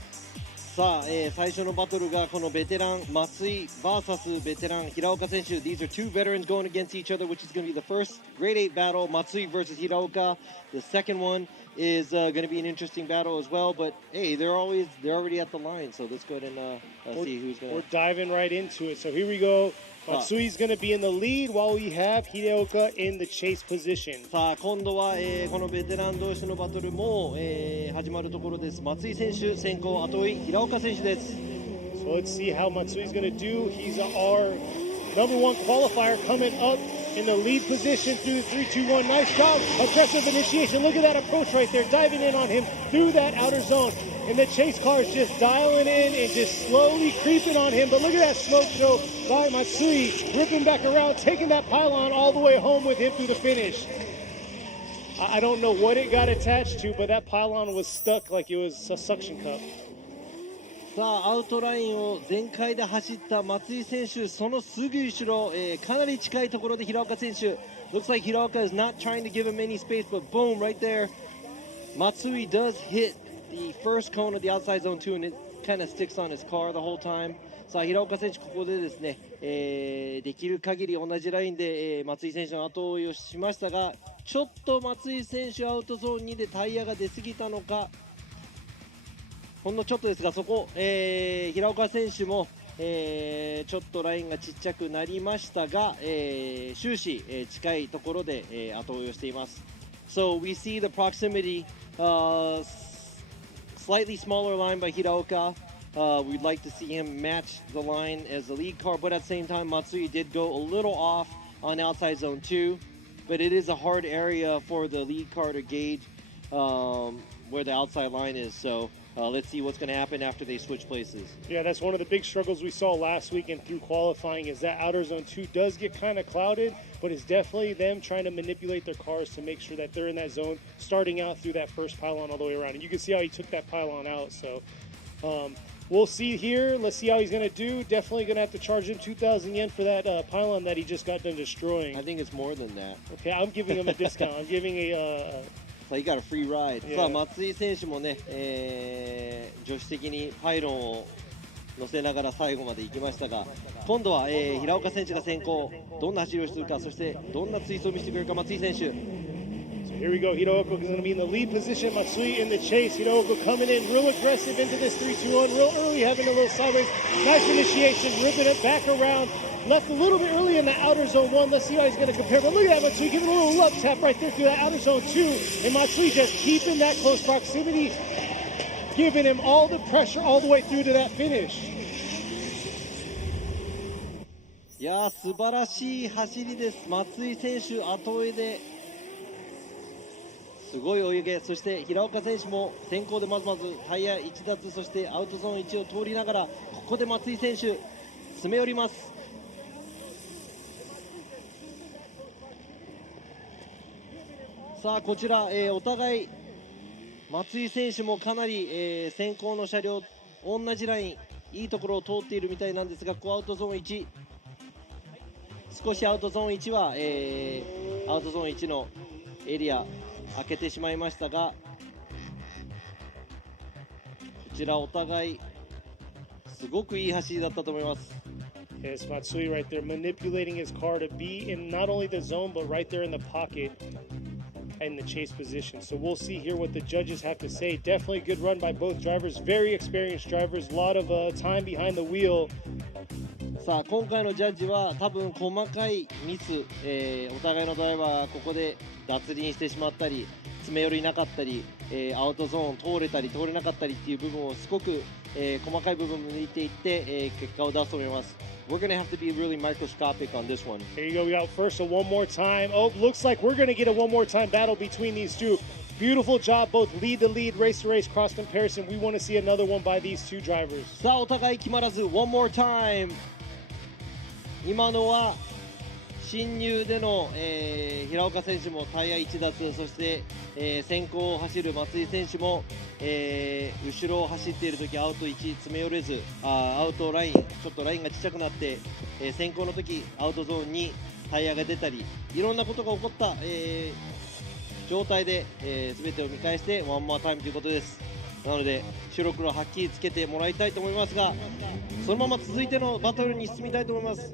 さあ、最初のバトルがこのベテラン松井 VS ベテラン平岡選手 These are two veterans going against each other, which is going to be the first Grade 8 battle, Matsui versus Hiraoka. The second one is going to be an interesting battle as well, but hey, they're already at the line, so let's go ahead and see who's going to... We're diving right into it. So here we go. Matsui's going to be in the lead while we have Hideoka in the chase position. さあ今度は、このベテラン同士のバトルも、始まるところです。松井選手先行、後追い平岡選手です。 So let's see how Matsui's going to do. He's our number one qualifier coming up in the lead position through the 3-2-1. Nice job. Aggressive initiation. Look at that approach right there. Diving in on him through that outer zone. And the chase car is just dialing in and just slowly creeping on him. But look at that smoke show by Matsui. Ripping back around, taking that pylon all the way home with him through the finish. I don't know what it got attached to, but that pylon was stuck like it was a suction cup. さあアウトラインを全開で走った松井選手、そのすぐ後ろ、かなり近いところで平岡選手。Looks like Hiraoka is not trying to give him any space, but boom, right there. Matsui does hit the first cone of the outside zone too, and it kind of sticks on his car the whole time. さあ平岡選手、ここでですね、できる限り同じラインで、松井選手の後追いをしましたが、ちょっと松井選手アウトゾーン2でタイヤが出過ぎたのか、ほんのちょっとですが、そこ、平岡選手も、ちょっとラインがちっちゃくなりましたが、終始、近いところで、後追いをしています。So we see the proximity, slightly smaller line by Hiraoka. We'd like to see him match the line as the lead car, but at the same time, Matsui did go a little off on outside zone 2, but it is a hard area for the lead car to gauge where the outside line is. So let's see what's going to happen after they switch places. Yeah, that's one of the big struggles we saw last week and through qualifying is that outer zone 2 does get kind of clouded, but it's definitely them trying to manipulate their cars to make sure that they're in that zone starting out through that first pylon all the way around. And you can see how he took that pylon out. So we'll see here. Let's see how he's going to do. Definitely going to have to charge him 2,000 yen for that pylon that he just got done destroying. I think it's more than that. Okay, I'm giving him a discount. I'm giving a... So he got a free ride. いやさあ松井選手もね、助手席にパイロンを乗せながら最後まで行きましたが、今度は、平岡選手が先行、どんな走りをするか、そしてどんな追走を見せてくれるか松井選手。So here we go. Hiraoka is going to be in the lead position. Matsui in the chase. Hiraoka coming in real aggressive into this 3-2-1, real early, having a little sideways. Nice initiation, ripping it back around. Left a little bit early in the outer zone 1. Let's see how he's going to compare. But look at that, Matsui giving a little love tap right there through that outer zone 2. And Matsui just keeping that close proximity, giving him all the pressure all the way through to that finish. いやー素晴らしい走りです。松井選手後追いですごい追い上げ、そして平岡選手も先行でまずタイヤ1脱、そしてアウトゾーン1を通りながら、ここで松井選手詰め寄ります。さあこちら、お互い松井選手もかなり、先行の車両同じラインいいところを通っているみたいなんですが、ここアウトゾーン1、少しアウトゾーン1は、アウトゾーン1のエリア開けてしまいましたが、こちらお互いすごくいい走りだったと思います。Yes, Matsui right there manipulating his car to be in not only the zone but right there in the pocket and the chase position. So we'll see here what the judges have to say. Definitely a good run by both drivers, very experienced drivers, a lot of time behind the wheel. さあ今回のジャッジは多分細かいミス、お互いのドライバーがここで脱輪してしまったり詰め寄りなかったり、アウトゾーン通れたり通れなかったりっていう部分をすごく、細かい部分を抜いていって、結果を出すと思います。We're going to have to be really microscopic on this one. Here you go. We got first a one more time. Oh, looks like we're going to get a one more time battle between these two. Beautiful job, both lead to lead, race to race, cross comparison. We want to see another one by these two drivers. さあお互い決まらず one more time。今のは進入での、平岡選手もタイヤ1脱、そして、先行を走る松井選手も、後ろを走っている時アウト1詰め寄れず、アウトラインちょっとラインがちっちゃくなって、先行の時アウトゾーンにタイヤが出たりいろんなことが起こった、状態で、全てを見返してワンモアタイムということです。なので白黒はっきりつけてもらいたいと思いますが、そのまま続いてのバトルに進みたいと思います。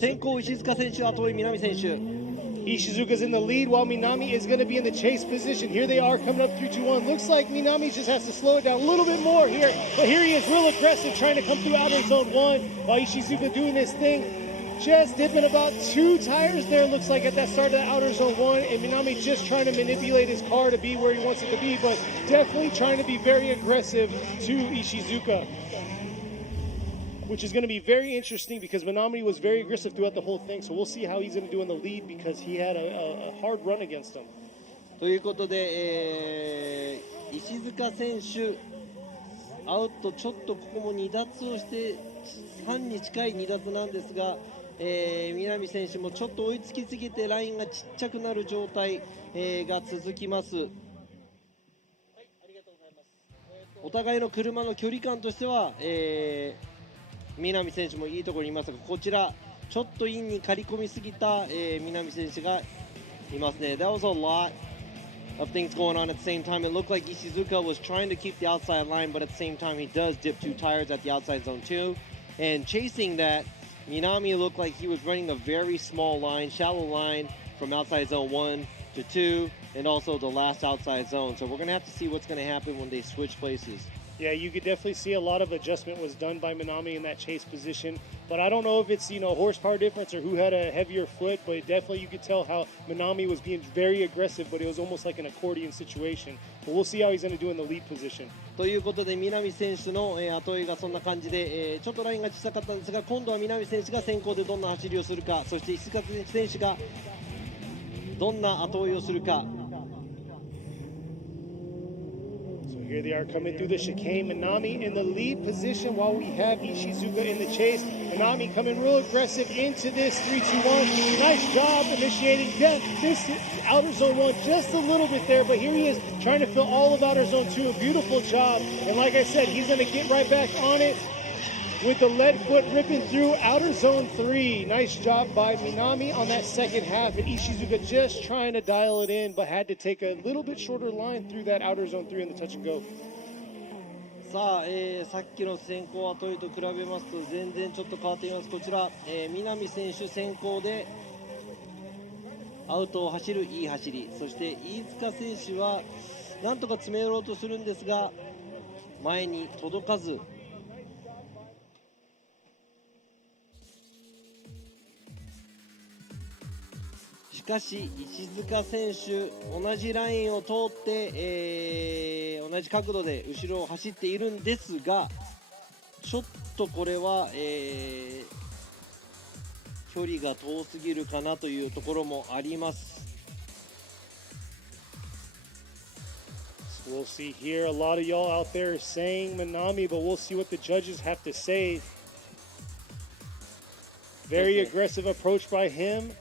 先行石塚選手、後追い南選手。Ishizuka's in the lead while Minami is going to be in the chase position. Here they are coming up 3-2-1. Looks like Minami just has to slow it down a little bit more here. But here he is real aggressive trying to come through outer zone 1 while Ishizuka doing this thing. Just dipping about 2 tires there, looks like at that start of the outer zone 1. And Minami just trying to manipulate his car to be where he wants it to be. But definitely trying to be very aggressive to Ishizuka, which is going to be very interesting because Minami was very aggressive throughout the whole thing. So we'll see how he's going to do in the lead because he had a hard run against him. ということで、石塚選手アウトちょっとここも2脱をして3に近い2脱なんですが、南選手もちょっと追いつきすぎてラインがちっちゃくなる状態、が続きます。はい、ありがとうございます。お互いの車の距離感としては、南選手もいいところにいますが、こちらちょっとインに刈り込みすぎた、南選手がいますね。That was a lot of things going on at the same time. It looked like Ishizuka was trying to keep the outside line, but at the same time he does dip 2 tires at the outside zone too. And chasing that, Minami looked like he was running a very small line, shallow line from outside zone 1 to 2, and also the last outside zone. So we're going to have to see what's going to happen when they switch places. Yeah, you could definitely see a lot of adjustment was done by Minami in that chase position. But I don't know if it's, horsepower difference or who had a heavier foot, but definitely you could tell how Minami was being very aggressive, but it was almost like an accordion situation. But we'll see how he's going to do in the lead position. ということで南選手の、後追いがそんな感じで、ちょっとラインが小さかったんですが、今度は南選手が先行でどんな走りをするか、そして石塚選手がどんな後追いをするか。Here they are coming through the chicane. Minami in the lead position while we have Ishizuka in the chase. Minami coming real aggressive into this 3-2-1. Nice job initiating this outer zone 1 just a little bit there, but here he is trying to fill all of outer zone 2. A beautiful job. And like I said, he's going to get right back on it with the lead foot ripping through outer zone 3. Nice job by Minami on that second half, and Ishizuka just trying to dial it in, but had to take a little bit shorter line through that outer zone 3 in the touch and go. さあ、さっきの先行後追いと比べますと全然ちょっと変わっています。こちら、南選手先行でアウトを走るいい走り、そして飯塚選手はなんとか詰め寄ろうとするんですが前に届かず。しかし石塚選手同じラインを通って、同じ角度で後ろを走っているんですがちょっとこれは、距離が遠すぎるかなというところもあります。 We'll see here. A lot of y'all out there saying Minami, but we'll see what the judges have to say. Very aggressive approach by him.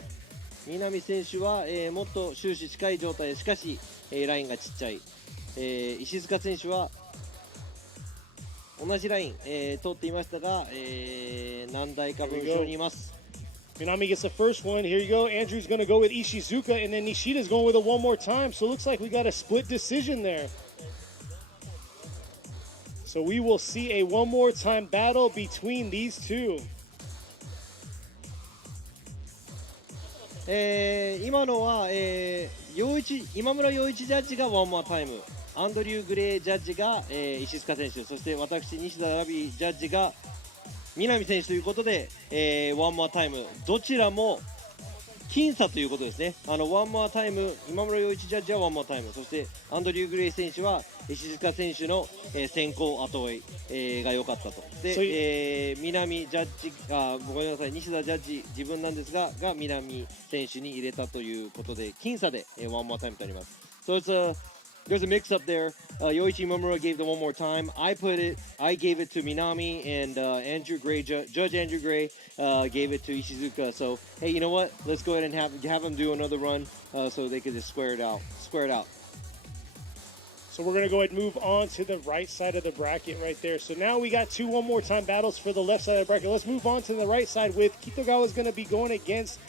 南選手は、もっと終始近い状態でしかし、ラインがちっちゃい、石塚選手は同じライン、通っていましたが、何台か分後ろにいます。 Minami gets the first one. Here you go. Andrew's going to go with Ishizuka, and then Nishida's going with it one more time. So it looks like we got a split decision there. So we will see a one more time battle between these two. 今のは、今村洋一ジャッジがワンモアタイム、アンドリュー・グレージャッジが、石塚選手、そして私西田ラビジャッジが南選手ということで、ワンモアタイム、どちらも僅差ということですね。ワンモアタイム、今村洋一ジャッジはワンモアタイム、そしてアンドリュー・グレイ選手は石塚選手の、先行後追い、が良かったと。で、南ジャッジがごめんなさい、西田ジャッジ自分なんですが南選手に入れたということで僅差で、ワンモアタイムとなります。So there's a mix up there. Yoichi Imamura gave the one more time. I gave it to Minami, and Andrew Gray, Judge Andrew Gray, gave it to Ishizuka. So hey, you know what? Let's go ahead and have them do another run, so they could just square it out. So we're going to go ahead and move on to the right side of the bracket right there. So now we got two one more time battles for the left side of the bracket. Let's move on to the right side with Kitogawa is going to be going against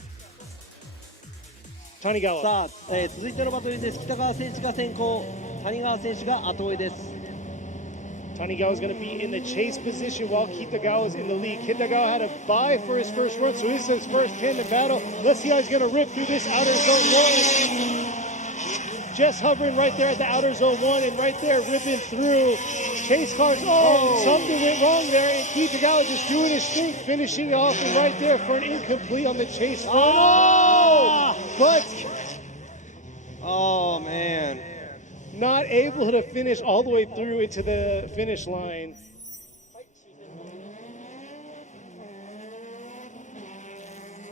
Tanigawa. さあ、続いてのバトルです。北川選手が先行、谷川選手が後追いです。 Tanigawa is going to be in the chase position while Kitagawa is in the lead. Kitagawa had a bye for his first run, so this is his first tandem battle. Let's see how he's going to rip through this outer zone 1. Just hovering right there at the outer zone 1 and right there ripping through. Chase cars, something went wrong there, and Kitagawa just doing his thing, finishing it off and right there for an incomplete on the chase run. Oh man. Not able to finish all the way through into the finish line.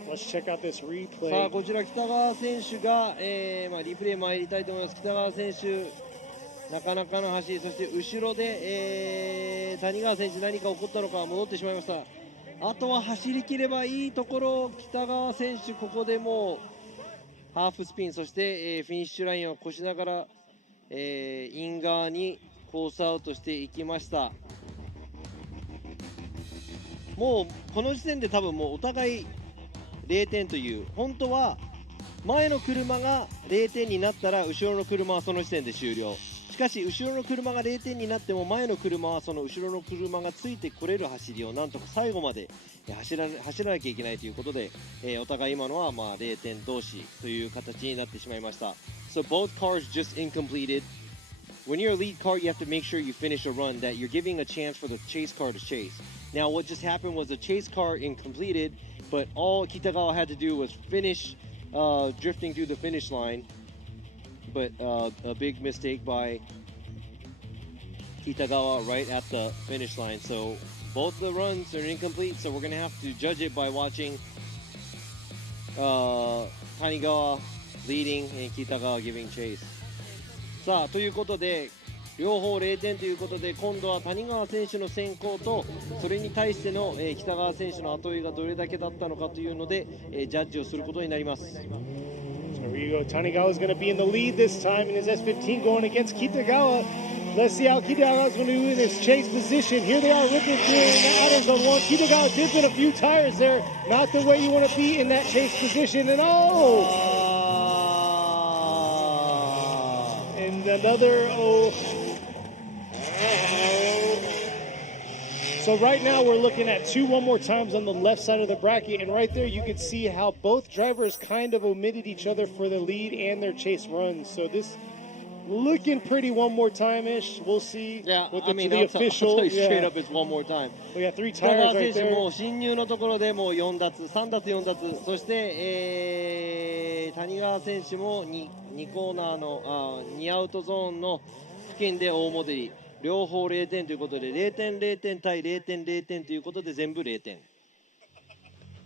Let's check out this replay. さあこちら北川選手が、リプレイ参りたいと思います。北川選手なかなかの走り、そして後ろで、谷川選手何か起こったのか戻ってしまいました。あとは走り切ればいいところ、北川選手ここでもうハーフスピン、そして、フィニッシュラインを越しながら、イン側にコースアウトしていきました。もうこの時点で多分もうお互い0点という、本当は前の車が0点になったら後ろの車はその時点で終了。しかし後ろの車が0点になっても前の車はその後ろの車がついてこれる走りをなんとか最後まで走らなきゃいけないということで、お互い今のはまあ0点同士という形になってしまいました。So both cars just incompleted. When you're a lead car, you have to make sure you finish a run, that you're giving a chance for the chase car to chase. Now what just happened was the chase car incompleted, but all Kitagawa had to do was finish drifting through the finish line. But a big mistake by Kitagawa right at the finish line. So both the runs are incomplete, so we're going to have to judge it by watching Tanigawa leading and Kitagawa giving chase. さあということで両方0点ということで、今度は谷川選手の先行とそれに対しての北川選手の後追いがどれだけだったのかというのでジャッジをすることになります。So here you go. Tanigawa is going to be in the lead this time in his S15 going against Kitagawa. Let's see how Kitagawa is going to do in his chase position. Here they are ripping through in the outer zone one. Kitagawa dipping a few tires there. Not the way you want to be in that chase position. And and another So right now we're looking at two one more times on the left side of the bracket, and right there you can see how both drivers kind of omitted each other for the lead and their chase runs. So this looking pretty one more time-ish. We'll see. Yeah, what I mean, the official. I'll tell you straight up, it's one more time. We got three 北川 tires right 選手 there. も進入のところでもう4奪、3奪4奪、そして、谷川選手も 2コーナーの2アウトゾーンの付近で大戻り、両方0点ということで0点0点対0点0点ということで全部0点。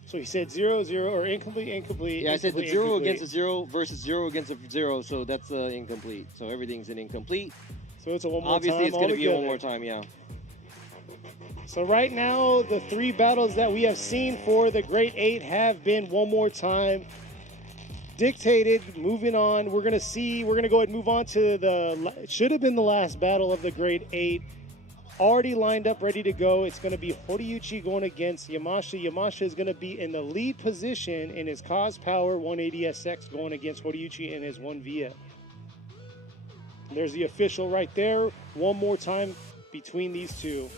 So he said 0-0 or incomplete. Yeah, I said the incomplete, 0 incomplete. against a 0 versus 0 against a 0, so that's incomplete. So everything's an incomplete. So it's a one more Obviously, time. it's going to be altogether. one more time, yeah. So right now, the three battles that we have seen for the Great Eight have been one more time dictated. Moving on, we're going to go ahead and move on to it should have been the last battle of the Great Eight. Already lined up, ready to go. It's going to be Horiuchi going against Yamashita. Yamashita is going to be in the lead position in his Cause Power 180SX going against Horiuchi in his 1 Via. There's the official right there. One more time between these two.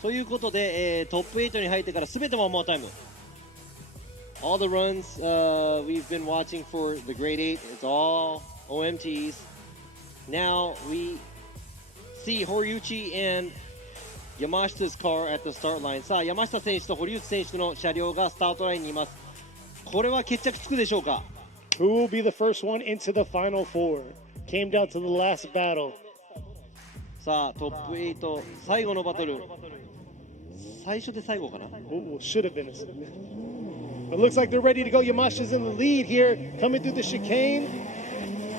ということで、トップ8に入ってから全てワンモアタイム。All the runs we've been watching for the Great Eight, it's all OMTs. Now we see Horiuchi and Yamashita's car at the start line. さあ、山下選手と堀内選手の車両がスタートラインにいます。これは決着つくでしょうか？ Who will be the first one into the final four? Came down to the last battle. さあ、トップ8最後のバトル。最初で最後かな？ Ooh, should have been. It looks like they're ready to go. Yamashita's in the lead here, coming through the chicane,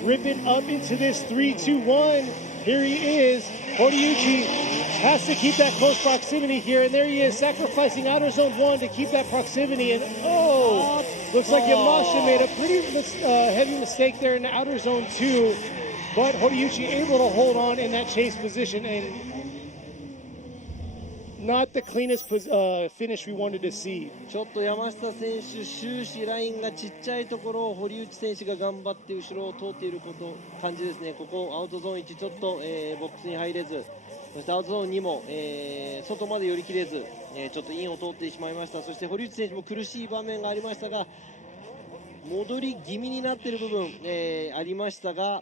ripping up into this 3-2-1. Here he is. Horiuchi has to keep that close proximity here, and there he is, sacrificing outer zone 1 to keep that proximity. And looks like Yamashita made a pretty heavy mistake there in the outer zone 2, but Horiuchi able to hold on in that chase position, and not the cleanest finish we wanted to see. ちょっと山下選手終始ラインがちっちゃいところを堀内選手が頑張って後ろを通っている感じですね。ここアウトゾーン1ちょっと、ボックスに入れず、そしてアウトゾーン2も、外まで寄り切れず、ちょっとインを通ってしまいました。そして堀内選手も苦しい場面がありましたが、戻り気味になっている部分、ありましたが、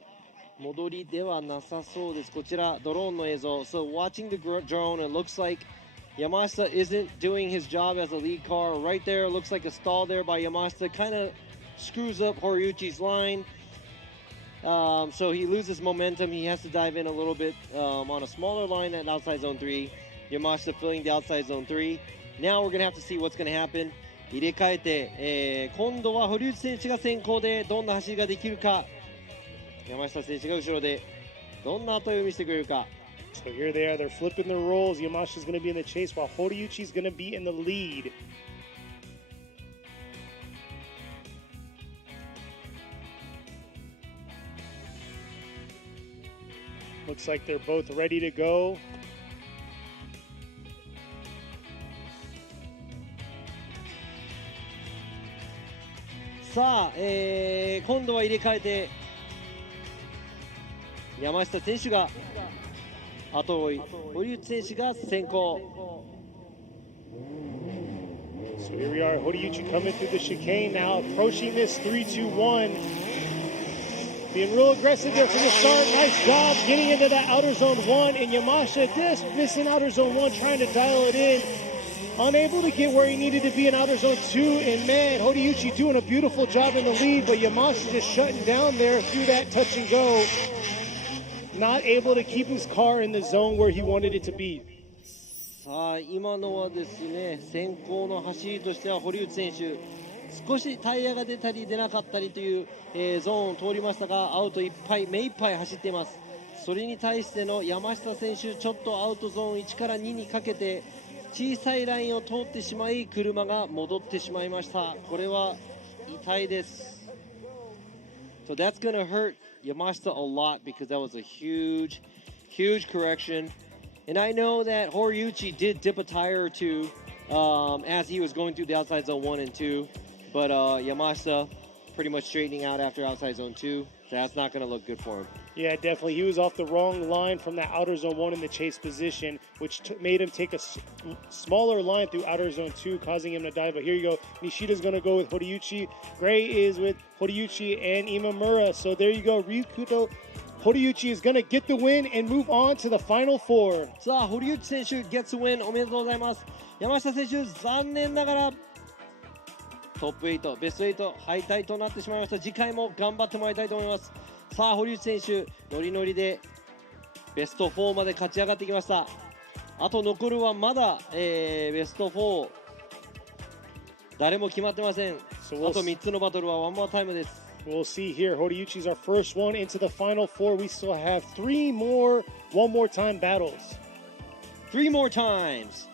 戻りではなさそうです。こちらドローンの映像。So watching the drone, it looks like Yamashita isn't doing his job as a lead car. Right there, looks like a stall there by Yamashita. Kind of screws up Horiuchi's line. So he loses momentum. He has to dive in a little bit on a smaller line at outside zone 3. Yamashita filling the outside zone 3. Now we're going to have to see what's going to happen. 入れ替えて、今度は堀内選手が先行でどんな走りができるか。山下選手が後ろでどんな後追い見せてくれるか。So here they are, they're flipping their roles. Yamashita's going to be in the chase while Horiuchi's going to be in the lead. Looks like they're both ready to go. さあ、今度は入れ替えて山下選手が後追い、堀内選手が先行。 So here we are, Horiuchi coming through the chicane now, approaching this 3-2-1. Being real aggressive there from the start. Nice job getting into that outer zone 1. And Yamashita just missing outer zone 1, trying to dial it in. Unable to get where he needed to be in outer zone 2. And man, Horiuchi doing a beautiful job in the lead, but Yamashita just shutting down there through that touch and go. Not able to keep his car in the zone where he wanted it to be. さあ今のはですね、先行の走りとしては堀内選手少しタイヤが出たり出なかったりという、ゾーンを通りましたが、アウトいっぱい目いっぱい走っています。それに対しての山下選手、ちょっとアウトゾーン1から2にかけて小さいラインを通ってしまい、車が戻ってしまいました。これは痛いです。 So that's going to hurt Yamashita a lot because that was a huge correction. And I know that Horiuchi did dip a tire or two as he was going through the outside zone 1 and 2. But Yamashita pretty much straightening out after outside zone 2. So that's not going to look good for him. Yeah, definitely. He was off the wrong line from that outer zone 1 in the chase position, which made him take a smaller line through outer zone 2, causing him to dive. But here you go. Nishida's going to go with Horiuchi. Gray is with Horiuchi and Imamura. So there you go. Ryukuto Horiuchi is going to get the win and move on to the final 4. さあ、堀内選手 gets a win おめでとうございます。山下選手、残念ながらトップ8、ベスト8敗退となってしまいました。次回も頑張ってもらいたいと思います。さあ、堀内選手、ノリノリでベスト4まで勝ち上がってきました。あと残るはまだ、ベスト4誰も決まってません。あと3つのバトルはワンモアタイムです。 We'll see here. Horiuchi's our first one into the final 4. We still have 3 more one more time battles. 3 more times.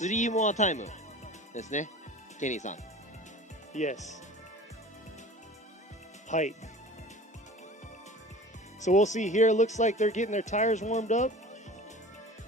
3 more time ですね。ケニーさん。 Yes. Height. So we'll see here. Looks like they're getting their tires warmed up.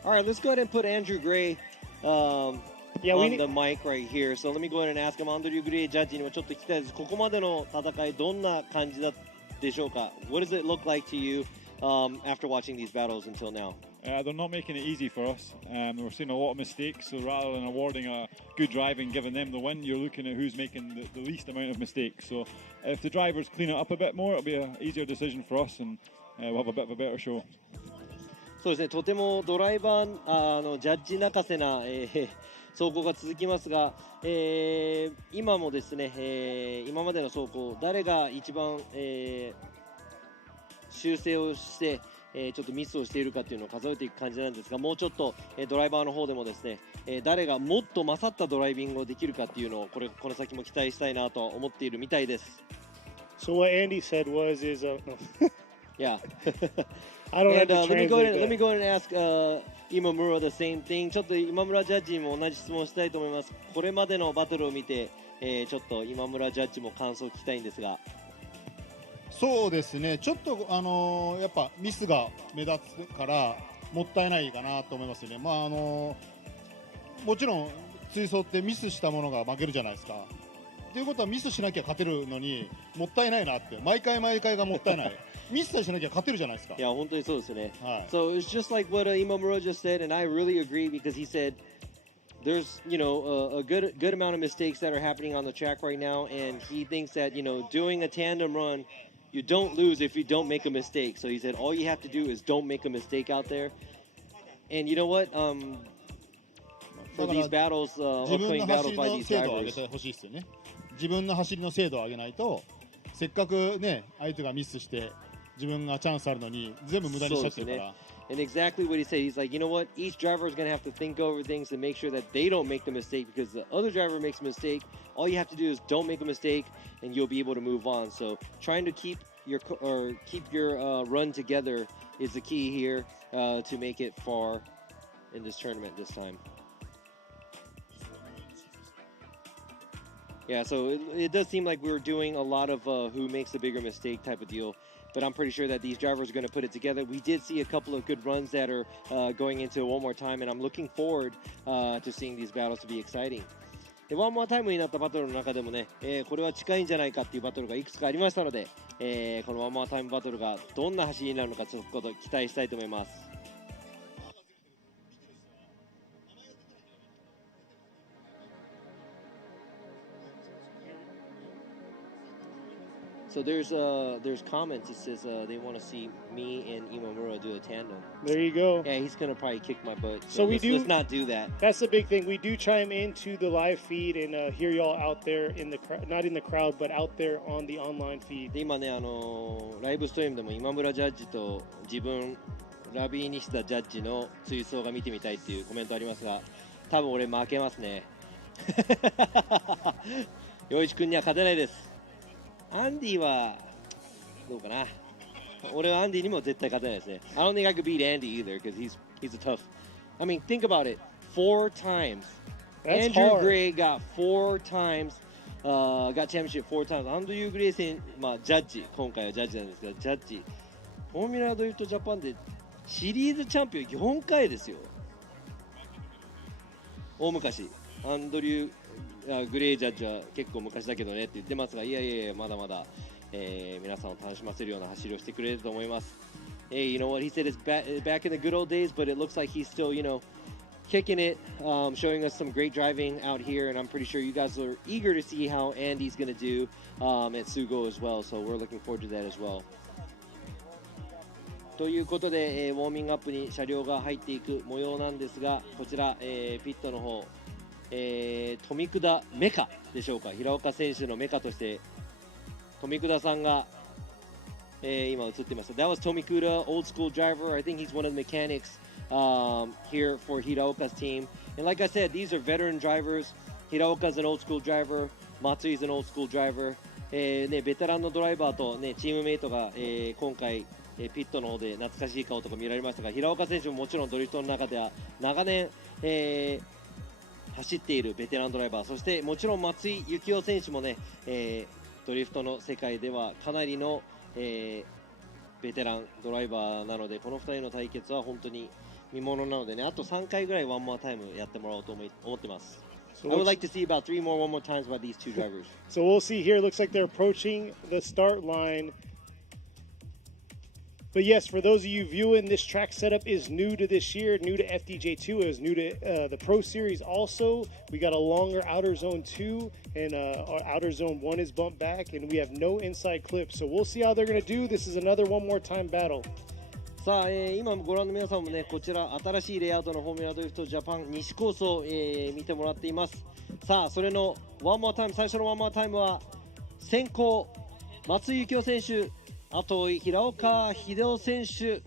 All right, let's go ahead and put Andrew Gray on the mic right here. So let me go ahead and ask him. アンドリュー・グレイジャッジにもちょっと聞きたいです。ここまでの戦いどんな感じだでしょうか? What does it look like to you after watching these battles until now? They're not making it easy for us. We're seeing a lot of mistakes, so rather than awarding a good driving, giving them the win, you're looking at who's making the least amount of mistakes. So if the drivers clean it up a bit more, it'll be an easier decision for us, and we'll have a bit of a better show. そうですね、とてもドライバーのジャッジ泣かせな、走行が続きますが、今もですね、今までの走行誰が一番、修正をして、ちょっとミスをしているかっていうのを数えていく感じなんですが、もうちょっと、ドライバーの方でもですね、誰がもっと勝ったドライビングをできるかっていうのをこの先も期待したいなと思っているみたいです。 So what Andy said is Yeah. I don't and, have to translate let me go ahead and ask Imamura the same thing. ちょっと今村ジャッジにも同じ質問したいと思います。これまでのバトルを見て、ちょっと今村ジャッジも感想を聞きたいんですが。そうですね、ちょっとやっぱミスが目立つからもったいないかなと思いますよね。まあもちろん追走ってミスしたものが負けるじゃないですか。ということはミスしなきゃ勝てるのにもったいないなって、毎回がもったいない。ミスさえしなきゃ勝てるじゃないですか。いや本当にそうですね。はい。 So it's just like what Imamura just said, and I really agree because he said there's a good amount of mistakes that are happening on the track right now, and he thinks that doing a tandem run, you don't lose if you don't make a mistake. So he said all you have to do is don't make a mistake out there. And you know what? For these battles, upcoming battles by these drivers. 自分の走りの精度を上げないと、せっかくね相手がミスして自分がチャンスあるのに全部無駄にしちゃってるから。 And exactly what he said, he's like, you know what? Each driver is going to have to think over things and make sure that they don't make the mistake, because the other driver makes a mistake. All you have to do is don't make a mistake, and you'll be able to move on. So trying to keep your run together is the key here to make it far in this tournament this time. Yeah, so it does seem like we're doing a lot of who makes the bigger mistake type of deal. but I'm pretty sure that these drivers are going to put it together. We did see a couple of good runs that are going into one more time, and I'm looking forward to seeing these battles to be exciting. ワンモアタイムになったバトルの中でもね、これは近いんじゃないかっていうバトルがいくつかありましたので、このワンモアタイムバトルがどんな走りになるのかちょっと期待したいと思います。So there's comments. It says they want to see me and Imamura do a tandem. There you go. Yeah, he's gonna probably kick my butt. So let's not do that. That's the big thing. We do chime into the live feed and hear y'all out there in the not in the crowd, but out there on the online feed. で今ねライブストリームでも今村ジャッジと自分ラビー西田ジャッジの追走が見てみたいっていうコメントありますが、多分俺負けますね。陽一君には勝てないです。アンディはどうかな。俺はアンディにも絶対勝てないですね。I don't think I could beat Andy either because he's a tough. I mean, think about it. 4 times. That's Andrew hard. Gray got 4 times. Got championship 4 times. アンドリュー・グレイ選手、ジャッジ、今回はジャッジなんですけど、ジャッジ、フォーミュラドリフトジャパンでシリーズチャンピオン4回ですよ。大昔。アンドリューグレイジャッジは結構昔だけどねって言ってますが、いやいやまだまだ、皆さんを楽しませるような走りをしてくれると思います。You know what he said is back in the good old days, but it looks like he's still, kicking it, showing us some great driving out here, and I'm pretty sure you guys are eager to see how Andy's going to do at Sugo as well, so we're looking forward to that as well. ということで、ウォーミングアップに車両が入っていく模様なんですが、こちら、ピットの方、富久メカでしょうか。平岡選手のメカとして富久さんが、今映ってました。That was Tomikuda, old school driver. I think he's one of the mechanics here for Hiraoka's team. And like I said, these are veteran drivers. Hiraoka's an old school driver. Matsui's an old school driver. ベテランのドライバーと、チームメイトが、今回ピットの方で懐かしい顔とか見られましたが、平岡選手ももちろんドリフトの中では長年、走っているベテランドライバー、そしてもちろん松井幸雄選手もね、ドリフトの世界ではかなりの、ベテランドライバーなので、この2人の対決は本当に見ものなのでね、あと3回ぐらいワンモアタイムやってもらおうと思ってます。I would like to see about 3 more one more times by these two drivers. So we'll see here. It looks like they're approaching the start line. But yes, for those of you viewing, this track setup is new to this year, new to FDJ2. It was new to the Pro Series also. We got a longer Outer Zone 2, and our Outer Zone 1 is bumped back, and we have no inside clips. So we'll see how they're going to do. This is another one more time battle. さあ、今ご覧の皆さんもね、こちら新しいレイアウトのフォーミュラドリフトジャパン西コースを、見てもらっています。さあ、それのワンモアタイム、最初のワンモアタイムは先行松井幸雄選手、あと平岡秀夫選手、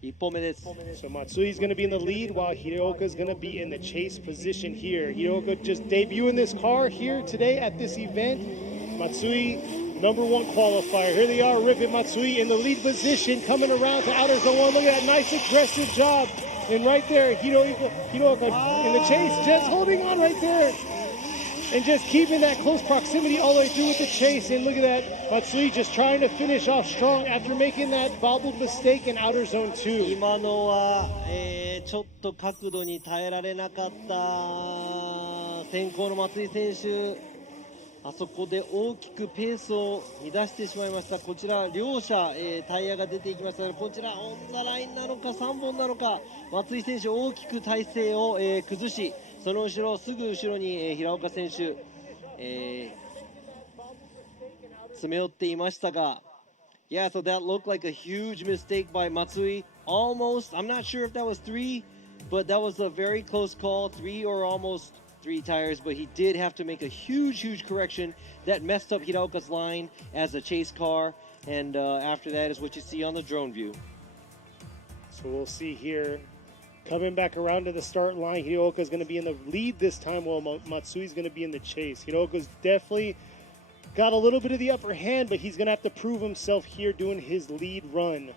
1本目です。So Matsui's going to be in the lead while Hideoka's going to be in the chase position here. Hideoka just debuting this car here today at this event. Matsui, #1 qualifier. Here they are, ripping Matsui in the lead position, coming around to outer zone 1. Look at that nice aggressive job. And right there, Hideoka in the chase, just holding on right there. And just keeping that close proximity all the way through with the chase. And look at that, Matsui just trying to finish off strong after making that bobbled mistake in outer zone 2. 今のは、ちょっと角度に耐えられなかった先行の松井選手、あそこで大きくペースを乱してしまいました。こちら両者、タイヤが出ていきましたが、こちらオンザラインなのか3本なのか、松井選手大きく体勢を、崩し、その後ろすぐ後ろに、平岡選手、詰め寄っていましたが、Yeah, so that looked like a huge mistake by Matsui. Almost, I'm not sure if that was 3, but that was a very close call, 3 or almost 3 tires, but he did have to make a huge correction that messed up Hiraoka's line as a chase car, and after that is what you see on the drone view. So we'll see here. Coming back around to the start line, Hideoka is going to be in the lead this time while Matsui is going to be in the chase. Hideoka's definitely got a little bit of the upper hand, but he's going to have to prove himself here doing his lead run.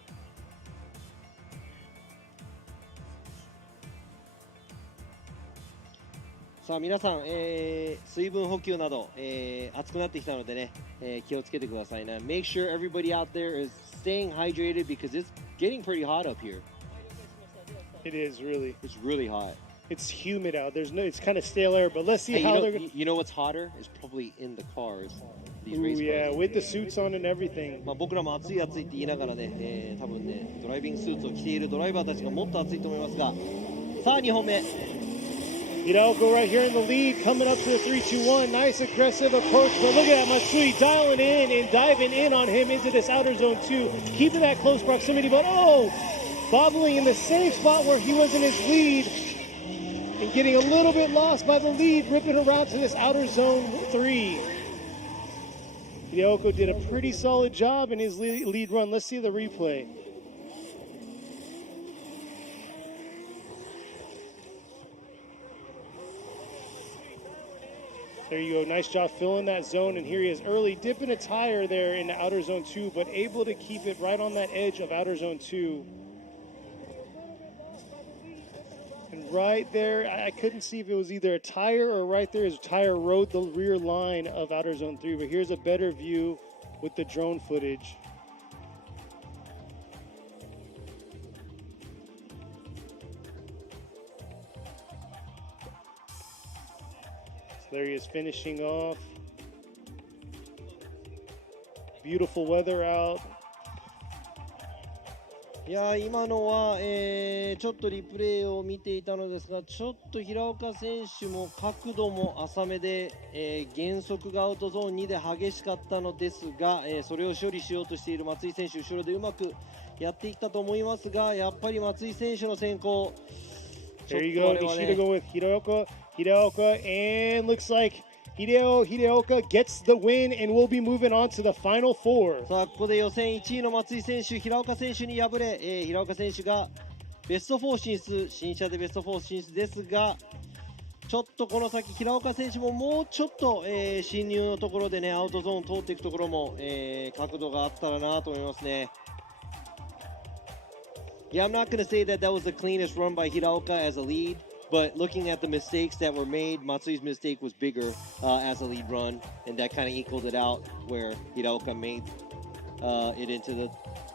さあ皆さん、水分補給など、暑くなってきたのでね、気をつけてくださいね。Make sure everybody out there is staying hydrated because it's getting pretty hot up here. It is really. It's really hot. It's humid out. It's kind of stale air, but let's see Hey, how they're going to. you know what's hotter? Is probably in the cars. These Ooh, race cars. yeah, with the suits on and everything. まあ僕らも暑い暑いって言いながらね、多分ね、ドライビングスーツを着ているドライバーたちがもっと暑いと思いますが、さあ2本目。Hidalgo right here in the lead, coming up to the 3-2-1. Nice aggressive approach, but look at that, Matsui dialing in and diving in on him into this outer zone 2, keeping that close proximity, but bobbling in the same spot where he was in his lead and getting a little bit lost by the lead, ripping around to this outer zone 3. Hidalgo did a pretty solid job in his lead run. Let's see the replay. There you go. Nice job filling that zone. And here he is early, dipping a tire there in the outer zone 2, but able to keep it right on that edge of outer zone 2. And right there, I couldn't see if it was either a tire or right there his tire rode the rear line of outer zone 3. But here's a better view with the drone footage. There he is finishing off. Beautiful weather out. いや今のは、ちょっとリプレイを見ていたのですが、ちょっと平岡選手も角度も浅めで、減速がアウトゾーン2で激しかったのですが、それを処理しようとしている松井選手、後ろでうまくやっていったと思いますが、やっぱり松井選手の先行。There you go. Nishida go with Hideoka, and looks like Hideoka gets the win, and we'll be moving on to the final 4. さあここで予選1位の松井選手、平岡選手に敗れ、平岡選手がベスト4進出、新車でベスト4進出ですが、ちょっとこの先平岡選手ももうちょっと、進入のところでね、アウトゾーン通っていくところも、角度があったらなと思いますね。Yeah, I'm not going to say that was the cleanest run by Hiraoka as a lead, but looking at the mistakes that were made, Matsui's mistake was bigger as a lead run, and that kind of equaled it out where Hiraoka made it into the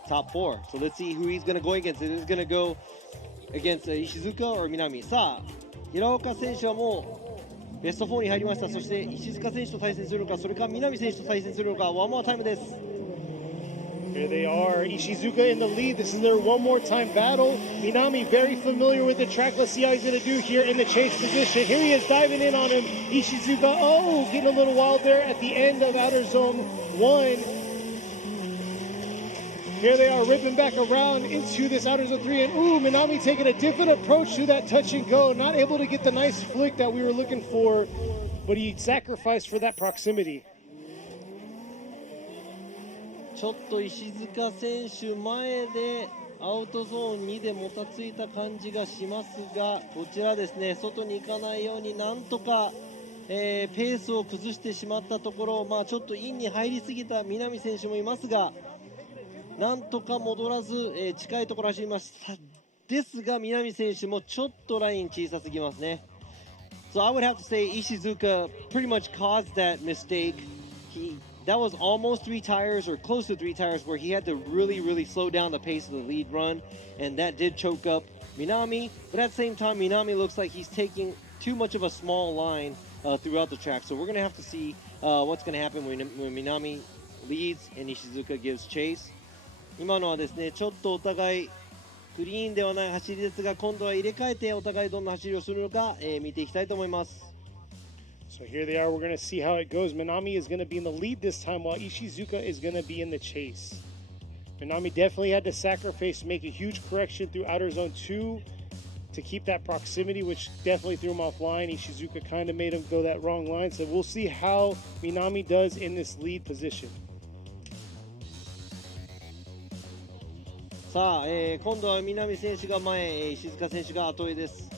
top 4. So let's see who he's going to go against. Is it going to go against Ishizuka or Minami? さあ、Hiraoka選手はもうベスト4に入りました。そして石塚選手と対戦するのか、それか南選手と対戦するのか、ワンモアタイムです。Here they are, Ishizuka in the lead. This is their one more time battle. Minami very familiar with the track. Let's see how he's going to do here in the chase position. Here he is diving in on him. Ishizuka, getting a little wild there at the end of outer zone 1. Here they are ripping back around into this outer zone 3. And Minami taking a different approach to that touch and go. Not able to get the nice flick that we were looking for, but he sacrificed for that proximity. ちょっと石塚選手前でアウトゾーン2でもたついた感じがしますが、こちらですね、外に行かないようになんとか、ペースを崩してしまったところ、ちょっとインに入りすぎた南選手もいますが、なんとか戻らず、近いところ走りましたですが、南選手もちょっとライン小さすぎますね。So I would have to say Ishizuka pretty much caused that mistake. That was almost 3 tires or close to 3 tires where he had to really slow down the pace of the lead run, and that did choke up Minami. But at the same time, Minami looks like he's taking too much of a small line throughout the track. So we're going to have to see what's going to happen when Minami leads and Ishizuka gives chase. 今のはですね、ちょっとお互いクリーンではない走りですが、今度は入れ替えてお互いどんな走りをするのか、見ていきたいと思います。So here they are. We're going to see how it goes. Minami is going to be in the lead this time while Ishizuka is going to be in the chase. Minami definitely had to sacrifice, make a huge correction through outer zone 2 to keep that proximity, which definitely threw him offline. Ishizuka kind of made him go that wrong line. So we'll see how Minami does in this lead position. さあ、今度は南選手が前、石塚選手が後追いです。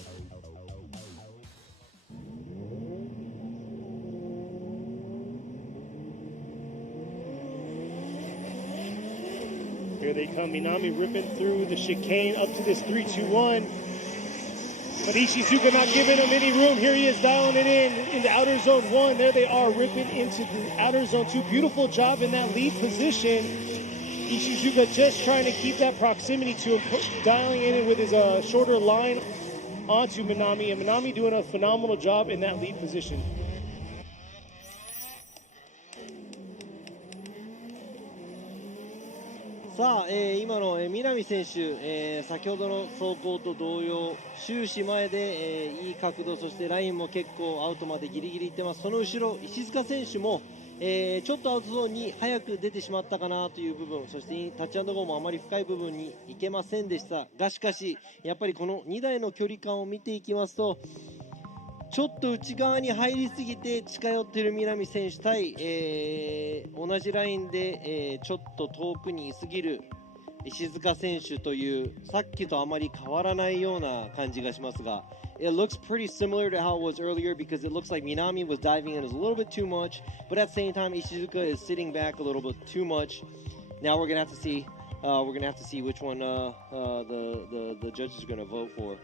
Here they come, Minami ripping through the chicane up to this 3-2-1. But Ishizuka not giving him any room. Here he is dialing it in the outer zone 1. There they are ripping into the outer zone 2. Beautiful job in that lead position. Ishizuka just trying to keep that proximity to him, dialing in with his shorter line onto Minami, and Minami doing a phenomenal job in that lead position. さあ、今の、南選手、先ほどの走行と同様終始前で、いい角度、そしてラインも結構アウトまでギリギリいってます。その後ろ石塚選手も、ちょっとアウトゾーンに早く出てしまったかなという部分、そしてタッチアンドゴーもあまり深い部分に行けませんでしたが、しかしやっぱりこの2台の距離感を見ていきますと、ちょっと内側に入りすぎて近寄っている南選手対、同じラインで、ちょっと遠くにいすぎる石塚選手という、さっきとあまり変わらないような感じがしますが、It looks pretty similar to how it was earlier because it looks like Minami was diving in a little bit too much, but at the same time Ishizuka is sitting back a little bit too much. Now we're gonna have to see, which one the judges are gonna vote for.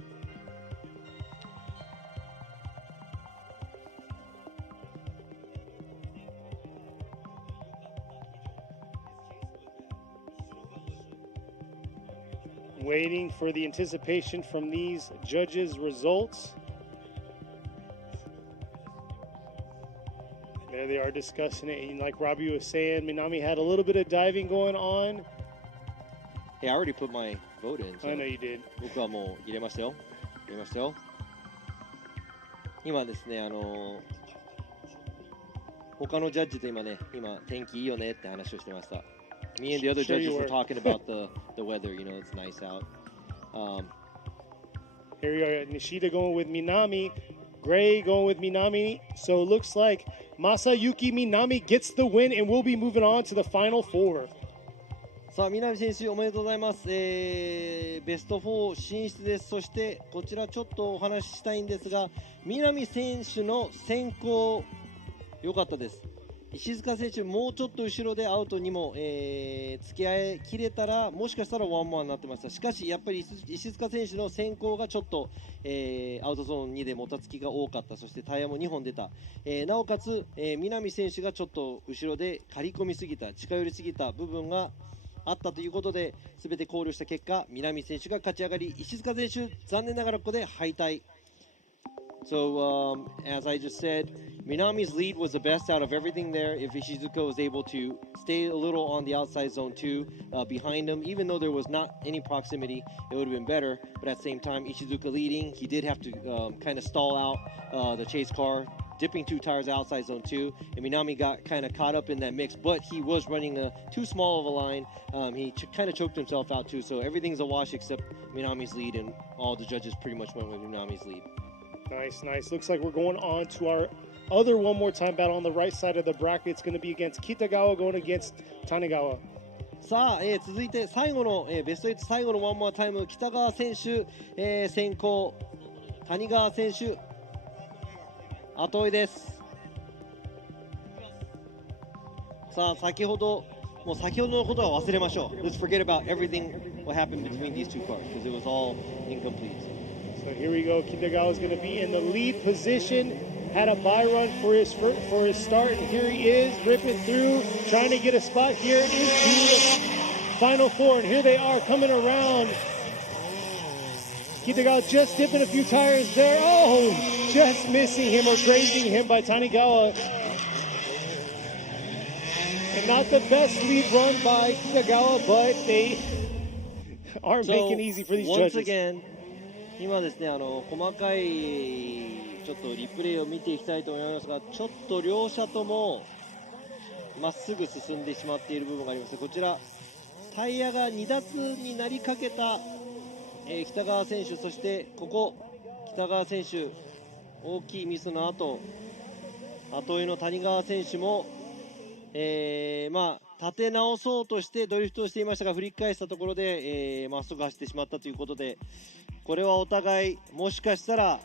Waiting for the anticipation from these judges' results. There they are discussing it. And like Robbie was saying, Minami had a little bit of diving going on. Hey, I already put my vote in. I know you did. 僕はもう入れましたよ。今ですね、他のジャッジと今天気いいよねって話をしてました。Me and the other Sure judges you were were. talking about the weather. You know, it's nice out. Here we are, Nishida going with Minami, Gray going with Minami. So it looks like Masayuki Minami gets the win and we'll be moving on to the final four. さあ、南選手おめでとうございます。ベスト4進出です。そしてこちらちょっとお話ししたいんですが、南選手の先行良かったです。石塚選手、もうちょっと後ろでアウトにも、付き合い切れたら、もしかしたらワンマンになってました。しかし、やっぱり石塚選手の先行がちょっと、アウトゾーン2でもたつきが多かった、そしてタイヤも2本出た、なおかつ、南選手がちょっと後ろで刈り込みすぎた、近寄りすぎた部分があったということで、全て考慮した結果、南選手が勝ち上がり、石塚選手、残念ながらここで敗退。So, as I just said, Minami's lead was the best out of everything there. If Ishizuka was able to stay a little on the outside zone 2 behind him, even though there was not any proximity, it would have been better. But at the same time, Ishizuka leading, he did have to kind of stall out the chase car, dipping 2 tires outside zone 2. And Minami got kind of caught up in that mix, but he was running too small of a line. He kind of choked himself out too. So everything's a wash except Minami's lead, and all the judges pretty much went with Minami's lead. Nice. Looks like we're going on to our other one more time battle on the right side of the bracket. It's going to be against Kitagawa going against Tanegawa. さあ、続いて最後の、ベスト8最後のワンモアタイム、北川選手、先行、谷川選手後追いです。さあ、先ほどのことは忘れましょう。Let's forget about everything what happened between these two cars because it was all incomplete. So here we go. Kitagawa is going to be in the lead position. Had a bye run for his start, and here he is ripping through, trying to get a spot here into the final four. And here they are coming around. Kitagawa just dipping a few tires there. Oh, just missing him or grazing him by Tanegawa. And not the best lead run by Kitagawa, but they aren't making it easy for these once judges. Again, 今ですね、細かいちょっとリプレイを見ていきたいと思いますが、ちょっと両者ともまっすぐ進んでしまっている部分があります。こちらタイヤが2脱になりかけた、北川選手、そしてここ北川選手大きいミスの後追いの谷川選手も、立て直そうとしてドリフトをしていましたが、振り返したところでまっすぐ走ってしまったということで、これはお互いもしかしたら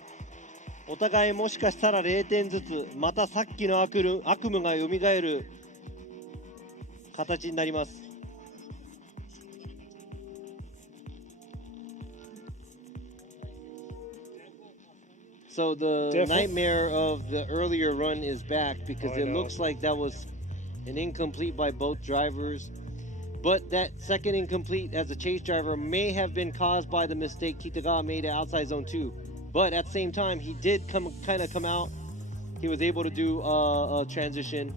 0点ずつまたさっきの悪夢が蘇る形になります。So the nightmare of the earlier run is back because it looks like that was an incomplete by both drivers. But that second incomplete as a chase driver may have been caused by the mistake Kitagawa made at outside zone 2. But at the same time, he did come out. He was able to do a transition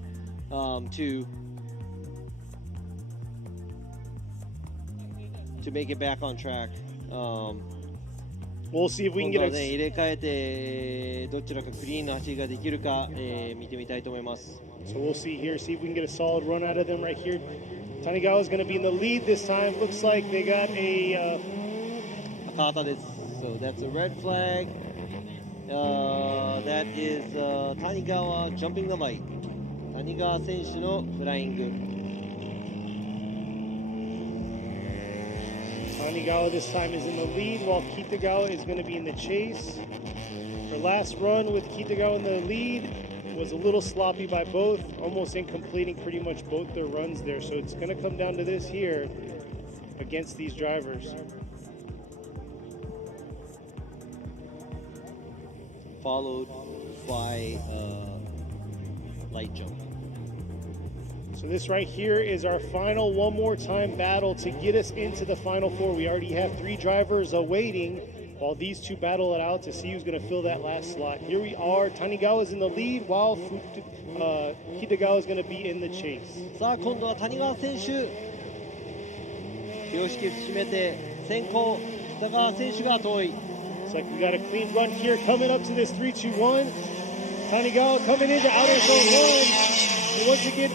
to make it back on track. We'll see if we can get 入れ替えてどちらかクリーンな走りができるか、見てみたいと思います。So we'll see here, see if we can get a solid run out of them right here. Tanigawa is going to be in the lead this time. Looks like they got a... Akataです. So that's a red flag. That is Tanigawa jumping the light. 谷川選手のフライング。Tanigawa this time is in the lead while Kitagawa is going to be in the chase. Her last run with Kitagawa in the lead was a little sloppy by both, almost incompleting pretty much both their runs there. So it's going to come down to this here against these drivers. Followed by light jump. So this right here is our final one more time battle to get us into the final four. We already have 3 drivers awaiting while these 2 battle it out to see who's going to fill that last slot. Here we are. Tanigawa is in the lead while Kitagawa is going to be in the chase. さあ今度は谷川選手標識締めて先行北川選手が遠い。 Looks like we got a clean run here coming up to this 3-2-1. Tanigawa coming into outer zone 1. And once again,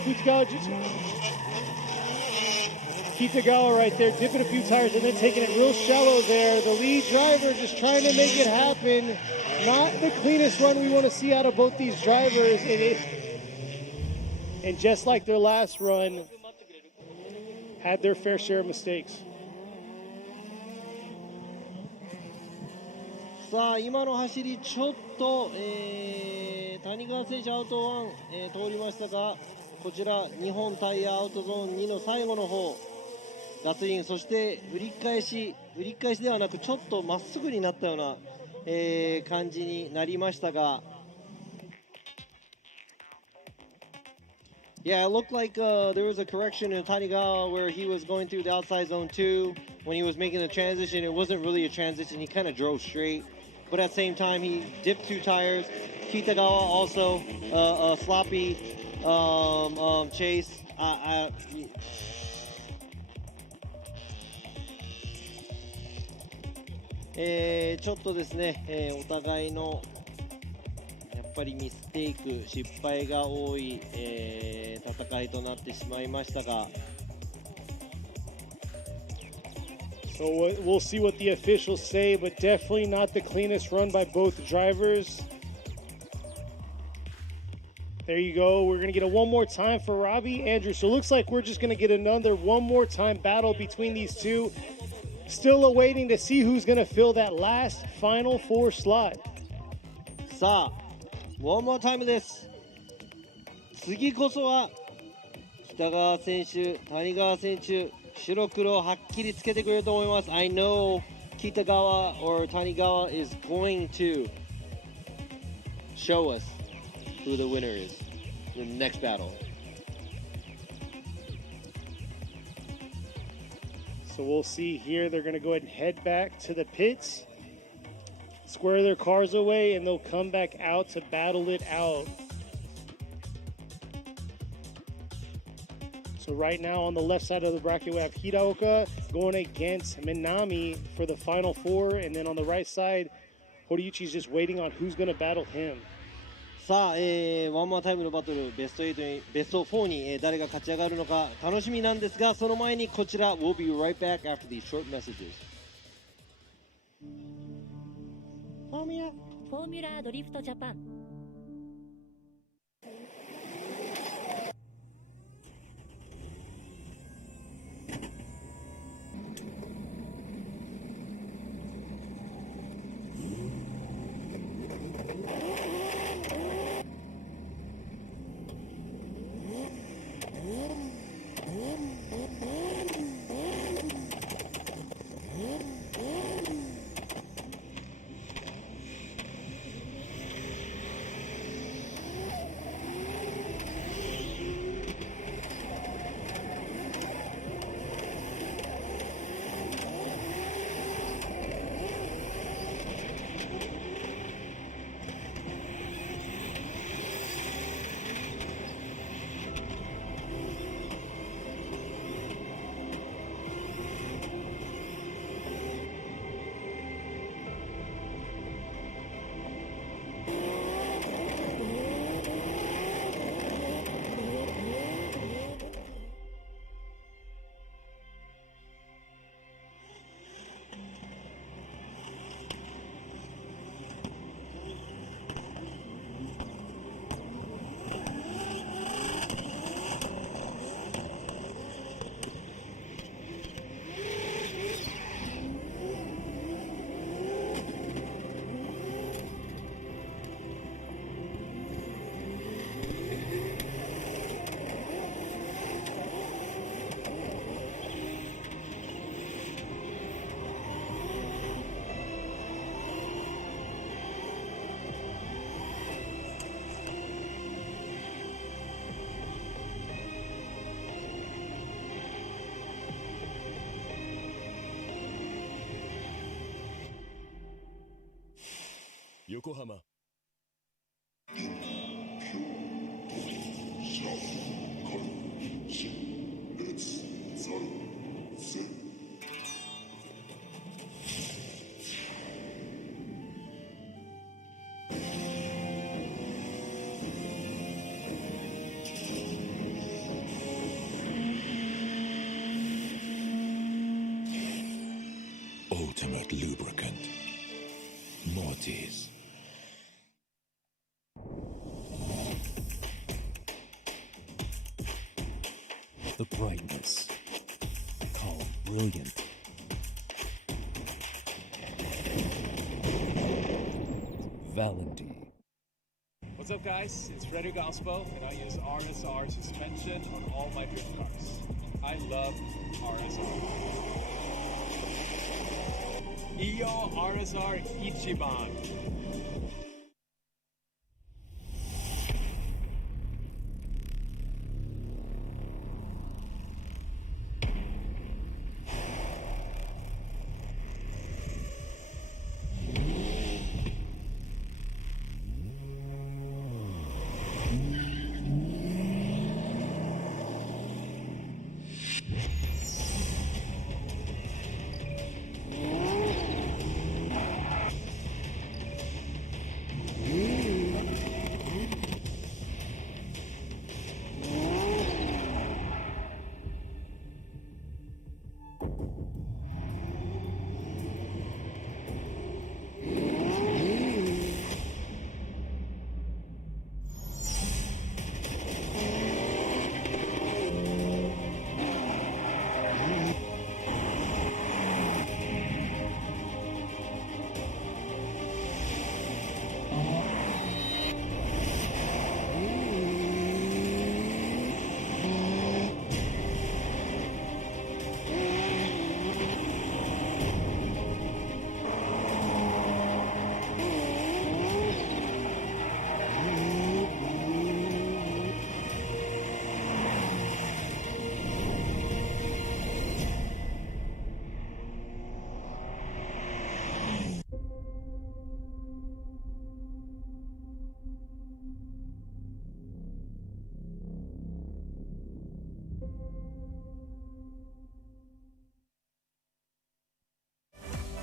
Kitagawa right there, dipping a few tires and then taking it real shallow there. The lead driver just trying to make it happen. Not the cleanest run we want to see out of both these drivers. And just like their last run, had their fair share of mistakes. さあ今の走りちょっと、谷川選手アウト1、通りましたがこちら日本タイヤアウトゾーン2の最後の方ガスリングそして振り返しではなくちょっとまっすぐになったような、感じになりましたが Yeah, it looked like there was a correction in Tanigawa where he was going through the outside zone 2 when he was making the transition. It wasn't really a transition. He kind of drove straight. But at the same time, he dipped 2 tires. Kitagawa also a sloppy chase. ちょっとですね、お互いのやっぱりミステイク失敗が多い、戦いとなってしまいましたが。 So we'll see what the officials say, but definitely not the cleanest run by both drivers. There you go. We're going to get a one more time for Robbie Andrew. So it looks like we're just going to get another one more time battle between these 2. Still awaiting to see who's going to fill that last final 4 slot. さあ、one more time です。次こそは北川選手、谷川選手。 白黒はっきりつけてくれると思います。I know Kitagawa or Tanigawa is going to show us who the winner is in the next battle. So we'll see here. They're going to go ahead and head back to the pits, square their cars away, and they'll come back out to battle it out. So right now on the left side of the bracket, we have Hiraoka going against Minami for the final 4. And then on the right side, Horiuchi's just waiting on who's going to battle him. さあ、ワンマンタイムのバトルベスト8にベスト4に、誰が勝ち上がるのか楽しみなんですが、その前にこちら We'll be right back after these short messages. フォーミュラドリフトジャパン。横浜。Ultimate lubricant. Mortis. The brightness. Calm, brilliant. Valenti. What's up, guys? It's Frederick Galspo, and I use RSR suspension on all my drift cars. I love RSR. Iyo RSR Ichiban.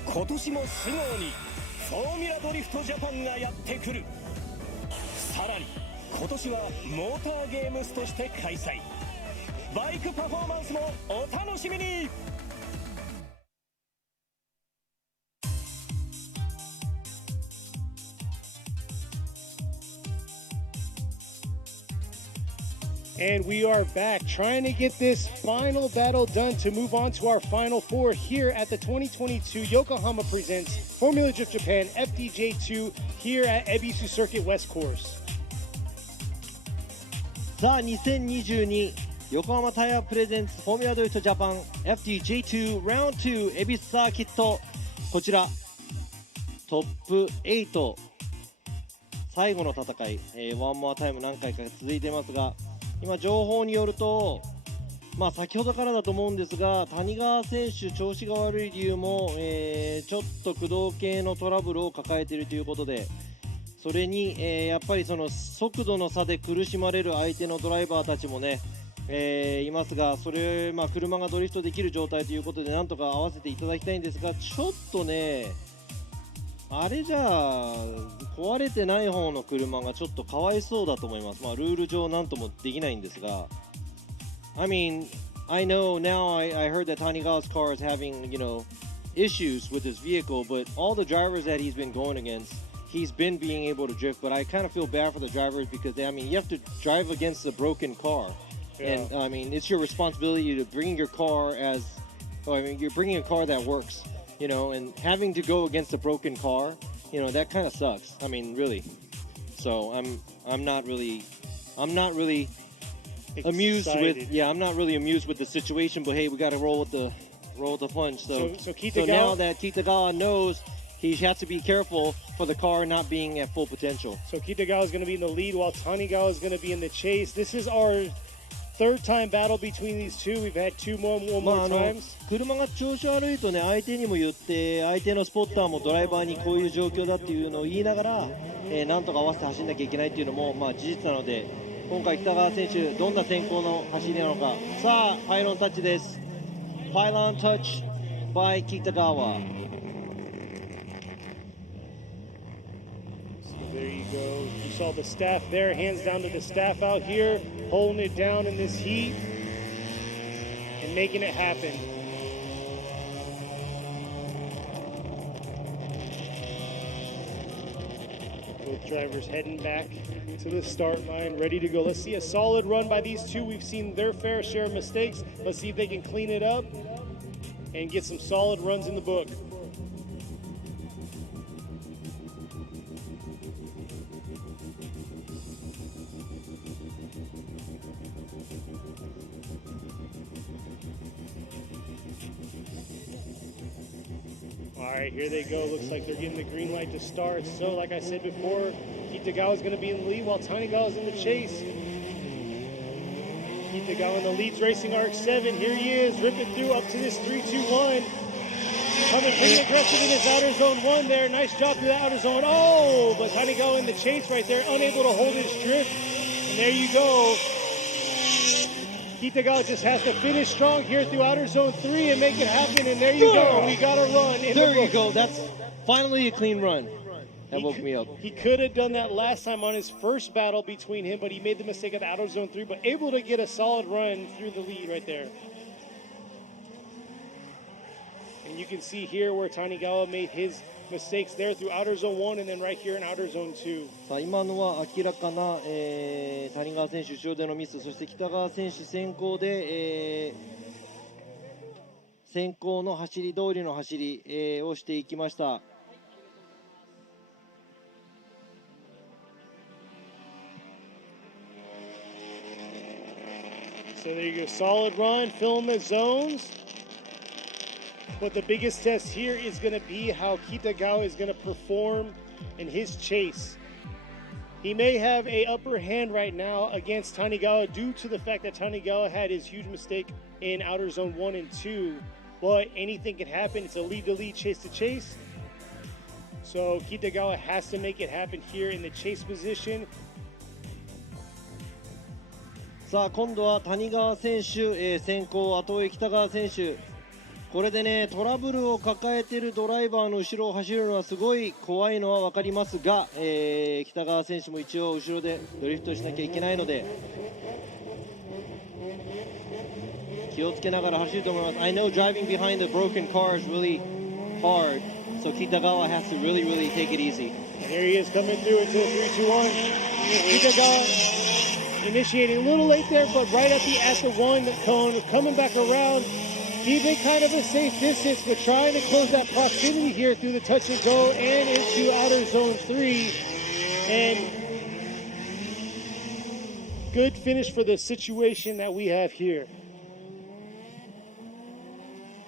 今年も素直にフォーミュラドリフトジャパンがやってくる。さらに今年はモーターゲームスとして開催。バイクパフォーマンスもお楽しみに。And we are back trying to get this final battle done to move on to our final four here at the 2022 Yokohama Presents Formula Drift Japan FDJ2 here at Ebisu Circuit West Course. さあ2022横浜タイヤプレゼンツフォーミュラドリフトジャパン FDJ2 Round2 恵比寿サーキット、こちらトップ8最後の戦い、ワンモアタイム何回か続いていますが、今情報によると、先ほどからだと思うんですが、谷川選手調子が悪い理由も、ちょっと駆動系のトラブルを抱えているということで、それに、やっぱりその速度の差で苦しまれる相手のドライバーたちもね、いますが、それ、車がドリフトできる状態ということでなんとか合わせていただきたいんですが、ちょっとねあれじゃあ壊れてない方の車がちょっとかわいそうだと思います。ルール上なんともできないんですが、I mean, I know now I heard that Tanigawa's car is having, issues with his vehicle, but all the drivers that he's been going against, he's been being able to drift, but I kind of feel bad for the drivers because, you have to drive against a broken car. Yeah. And, it's your responsibility to bring your car you're bringing a car that works. And having to go against a broken car, that kind of sucks. Really. So I'm not really amused with. Yeah, I'm not really amused with the situation. But hey, we got to roll with the punch. So now that Kitagawa knows, he has to be careful for the car not being at full potential. So Kitagawa is going to be in the lead while Tanigawa is going to be in the chase. This is our third time battle between these two. We've had two more, one ま more あ、times. 車が調子悪いとね、相手にも言って、相手のスポッターもドライバーにこういう状況だっていうのを言いながら、なんとか合わせて走んなきゃいけないっていうのも、まあ、事実なので、今回、北川選手、どんな先行の走りなのか。さあ、パイロンタッチです。パイロンタッチ by 北川。There you go. You saw the staff there. Hands down to the staff out here, holding it down in this heat and making it happen. Both drivers heading back to the start line, ready to go. Let's see a solid run by these two. We've seen their fair share of mistakes. Let's see if they can clean it up and get some solid runs in the book. All right, here they go. Looks like they're getting the green light to start. So, like I said before, Kitagawa is going to be in the lead while Tanigawa is in the chase. Kitagawa in the leads racing RX-7. Here he is, ripping through up to this 3-2-1. Coming pretty aggressive in his outer zone 1 there. Nice job through the outer zone. Oh, but Tanigawa in the chase right there, unable to hold his drift. And there you go. Kitagawa just has to finish strong here through outer zone 3 and make it happen. And there you go. We got a run. There you go. That's finally a clean run. That woke me up. He could have done that last time on his first battle between him, but he made the mistake of the outer zone 3, but able to get a solid run through the lead right there. And you can see here where Tanigawa made his mistakes there through outer zone 1 and then right here in outer zone 2. さあ今のは明らかな、谷川選手後ろでのミス、そして北川選手先行で、先行の走り通りの走り、をしていきました。So there you go, solid run, film the zones. But the biggest test here is going to be how Kitagawa is going to perform in his chase. He may have a upper hand right now against Tanigawa due to the fact that Tanigawa had his huge mistake in outer zone 1 and 2. But anything can happen. It's a lead-to-lead, chase-to-chase. So Kitagawa has to make it happen here in the chase position. さあ今度は谷川選手、先行後追い北川選手、これでねトラブルを抱えているドライバーの後ろを走るのはすごい怖いのは分かりますが、北川選手も一応後ろでドリフトしなきゃいけないので気をつけながら走ると思います。 I know driving behind the broken car is really hard, so Kitagawa has to really take it easy. And here he is coming through into the 3-2-1. Kitagawa initiating a little late there, but right at the 1 cone, coming back around, keeping kind of a safe distance, but trying to close that proximity here through the touch and go and into outer zone 3. And good finish for the situation that we have here.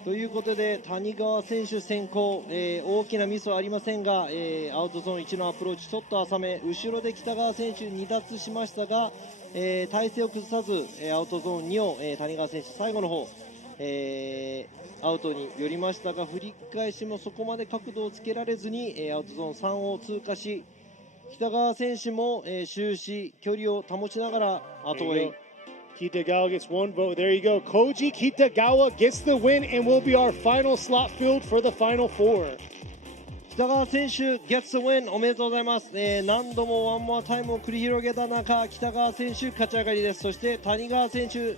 ということで谷川選手先行、大きなミスはありませんが、アウトゾーン1のアプローチちょっと浅め、後ろで北川選手離脱しましたが、体勢を崩さず、アウトゾーン2を、谷川選手最後の方、アウトに寄りましたが、振り返しもそこまで角度をつけられずに、アウトゾーン3を通過し、北川選手も、終始距離を保ちながら後追い。Kitagawa gets one vote. There you go. Koji Kitagawa gets the win and will be our final slot filled for the final 4. 北川選手 gets the win おめでとうございます、何度もワンモアタイムを繰り広げた中北川選手勝ち上がりです。そして谷川選手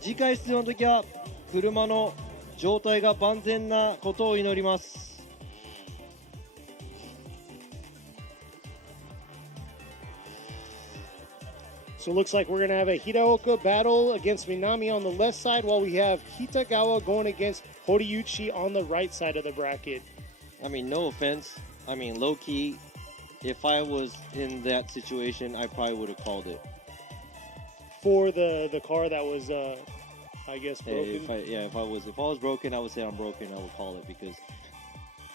次回出場の時は車の状態が万全なことを祈ります。So it looks like we're going to have a Hiraoka battle against Minami on the left side while we have Kitagawa going against Horiuchi on the right side of the bracket. I mean, no offense. I mean, low-key, if I was in that situation, I probably would have called it. For the car that was, I guess, broken? If I was broken, I would say I'm broken. I would call it because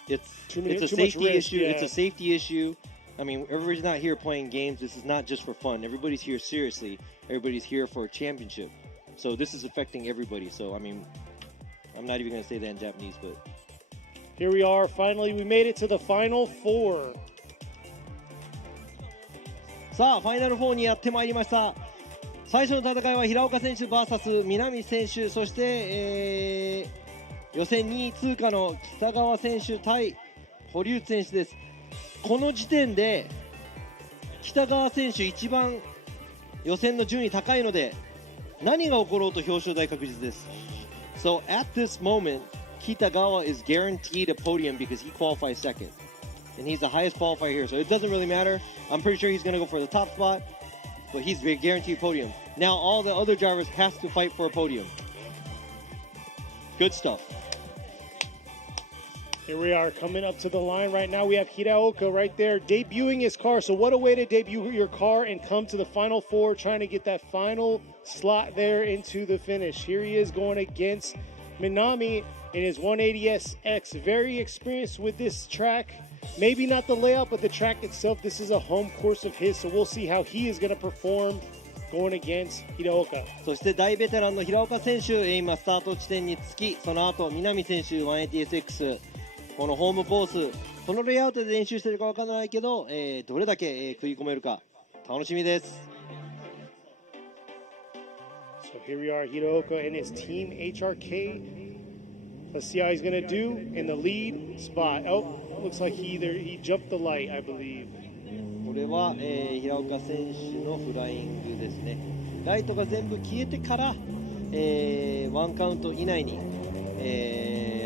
it's too a safety risk, issue. yeah. It's a safety issue. I mean, everybody's not here playing games. This is not just for fun. Everybody's here seriously. Everybody's here for a championship. So this is affecting everybody. So, I mean, I'm not even going to say that in Japanese, but... Here we are. Finally, we made it to the Final Four. さあ、ファイナル4にやってまいりました。最初の戦いは平岡選手 VS 南選手、そして、予選2位通過の北川選手対堀内選手です。この時点で北川選手一番予選の順位高いので何が起ころうと表彰台確実です。So at this moment, Kitagawa is guaranteed a podium because he qualifies second. And he's the highest qualifier here, so it doesn't really matter. I'm pretty sure he's going to go for the top spot, but he's a guaranteed podium. Now all the other drivers has to fight for a podium. Good stuff. Here we are coming up to the line right now. We have Hiraoka right there debuting his car. So what a way to debut your car and come to the Final Four, trying to get that final slot there into the finish. Here he is going against Minami in his 180SX. Very experienced with this track. Maybe not the layout, but the track itself. This is a home course of his, so we'll see how he is going to perform going against Hiraoka. そして大ベテランの平岡選手、今スタート地点につき、その後南選手 180SX、このホームコース、このレイアウトで練習してるかわからないけど、どれだけ、食い込めるか楽しみです。So here we are, Hiraoka and his team HRK. Let's see how he's going to do in the lead spot. Oh, looks like he jumped the light, I believe. これは、平岡選手のフライングですね。ライトが全部消えてから、ワンカウント以内に、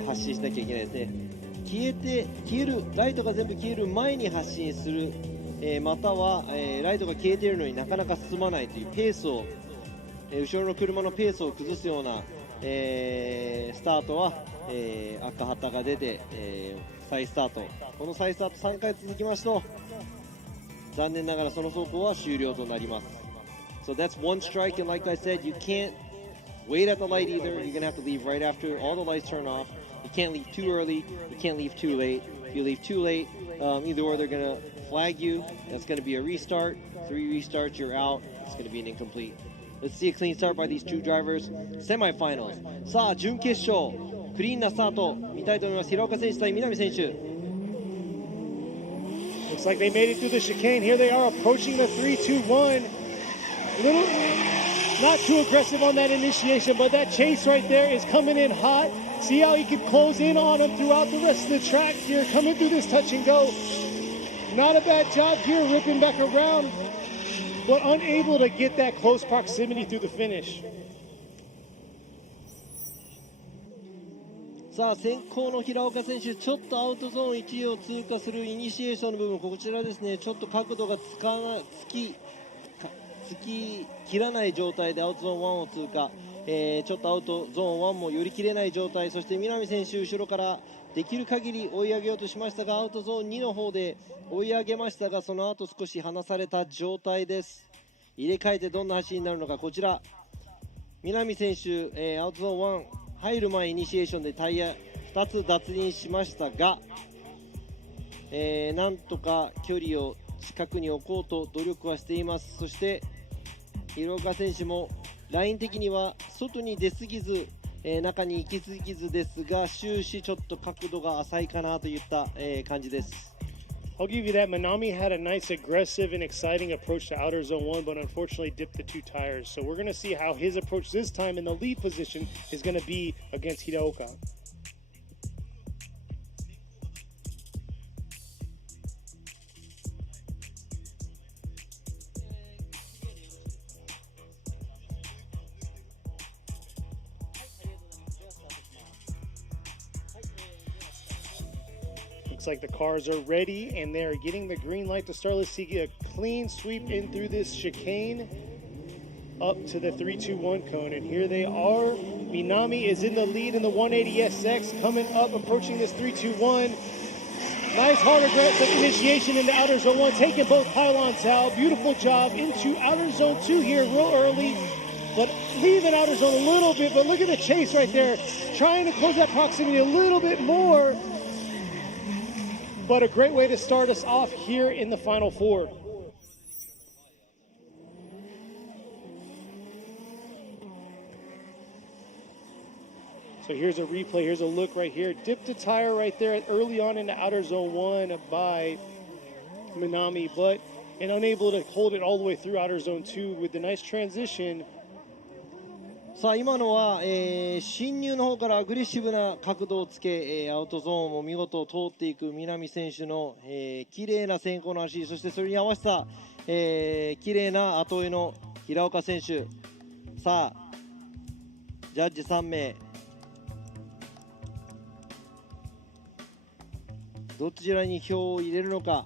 発進しなきゃいけないですね。ライトが全部消える前に発進する、または、ライトが消えているのになかなか進まないというペースを、後ろの車のペースを崩すような、スタートは、赤旗が出て、再スタート、この再スタート3回続きますと残念ながらその走行は終了となります。 So that's one strike, and like I said, you can't wait at the light either. You're going to have to leave right after all the lights turn off. You can't leave too early, you can't leave too late. If you leave too late, either or they're going to flag you. That's going to be a restart. 3 restarts, you're out. It's going to be an incomplete. Let's see a clean start by these two drivers. Semifinals. さあ、準決勝。クリーンなスタート見たいと思います。平岡選手対南選手。Looks like they made it through the chicane. Here they are approaching the 3-2-1. Little, not too aggressive on that initiation, but that chase right there is coming in hot. See how he can close in on him throughout the rest of the track here, coming through this touch and go. Not a bad job here, ripping back around, but unable to get that close proximity through the finish. さあ、先行の平岡選手、ちょっとアウトゾーン1を通過するイニシエーションの部分、こちらですね、ちょっと角度がつき切らない状態でアウトゾーン1を通過、ちょっとアウトゾーン1も寄り切れない状態、そして南選手、後ろからできる限り追い上げようとしましたが、アウトゾーン2の方で追い上げましたが、その後少し離された状態です。入れ替えてどんな走りになるのか、こちら、南選手、アウトゾーン1入る前イニシエーションでタイヤ2つ脱輪しましたが、なんとか距離を近くに置こうと努力はしています。そして広岡選手もライン的には外に出すぎず、中に行きすぎずですが、終始ちょっと角度が浅いかなといった、感じです。I'll give you that. Minami had a nice, aggressive, and exciting approach to outer zone 1, but unfortunately dipped the 2 tires. So we're going to see how his approach this time in the lead position is going to be against Hiraoka. Looks like the cars are ready and they're getting the green light to start. Let's see, get a clean sweep in through this chicane up to the 3-2-1 cone. And here they are. Minami is in the lead in the 180SX, coming up, approaching this 3-2-1. Nice hard aggressive initiation into outer zone 1, taking both pylons out. Beautiful job into outer zone 2 here real early, but leaving outer zone a little bit. But look at the chase right there, trying to close that proximity a little bit more. but a great way to start us off here in the Final Four. So here's a replay, here's a look right here. Dipped a tire right there early on in the outer zone 1 by Minami, and unable to hold it all the way through outer zone 2 with the nice transition. さあ今のは、進入の方からアグレッシブな角度をつけ、アウトゾーンを見事通っていく南選手の、綺麗な先行の足、そしてそれに合わせた、綺麗な後追いの平岡選手。さあジャッジ3名どちらに票を入れるのか。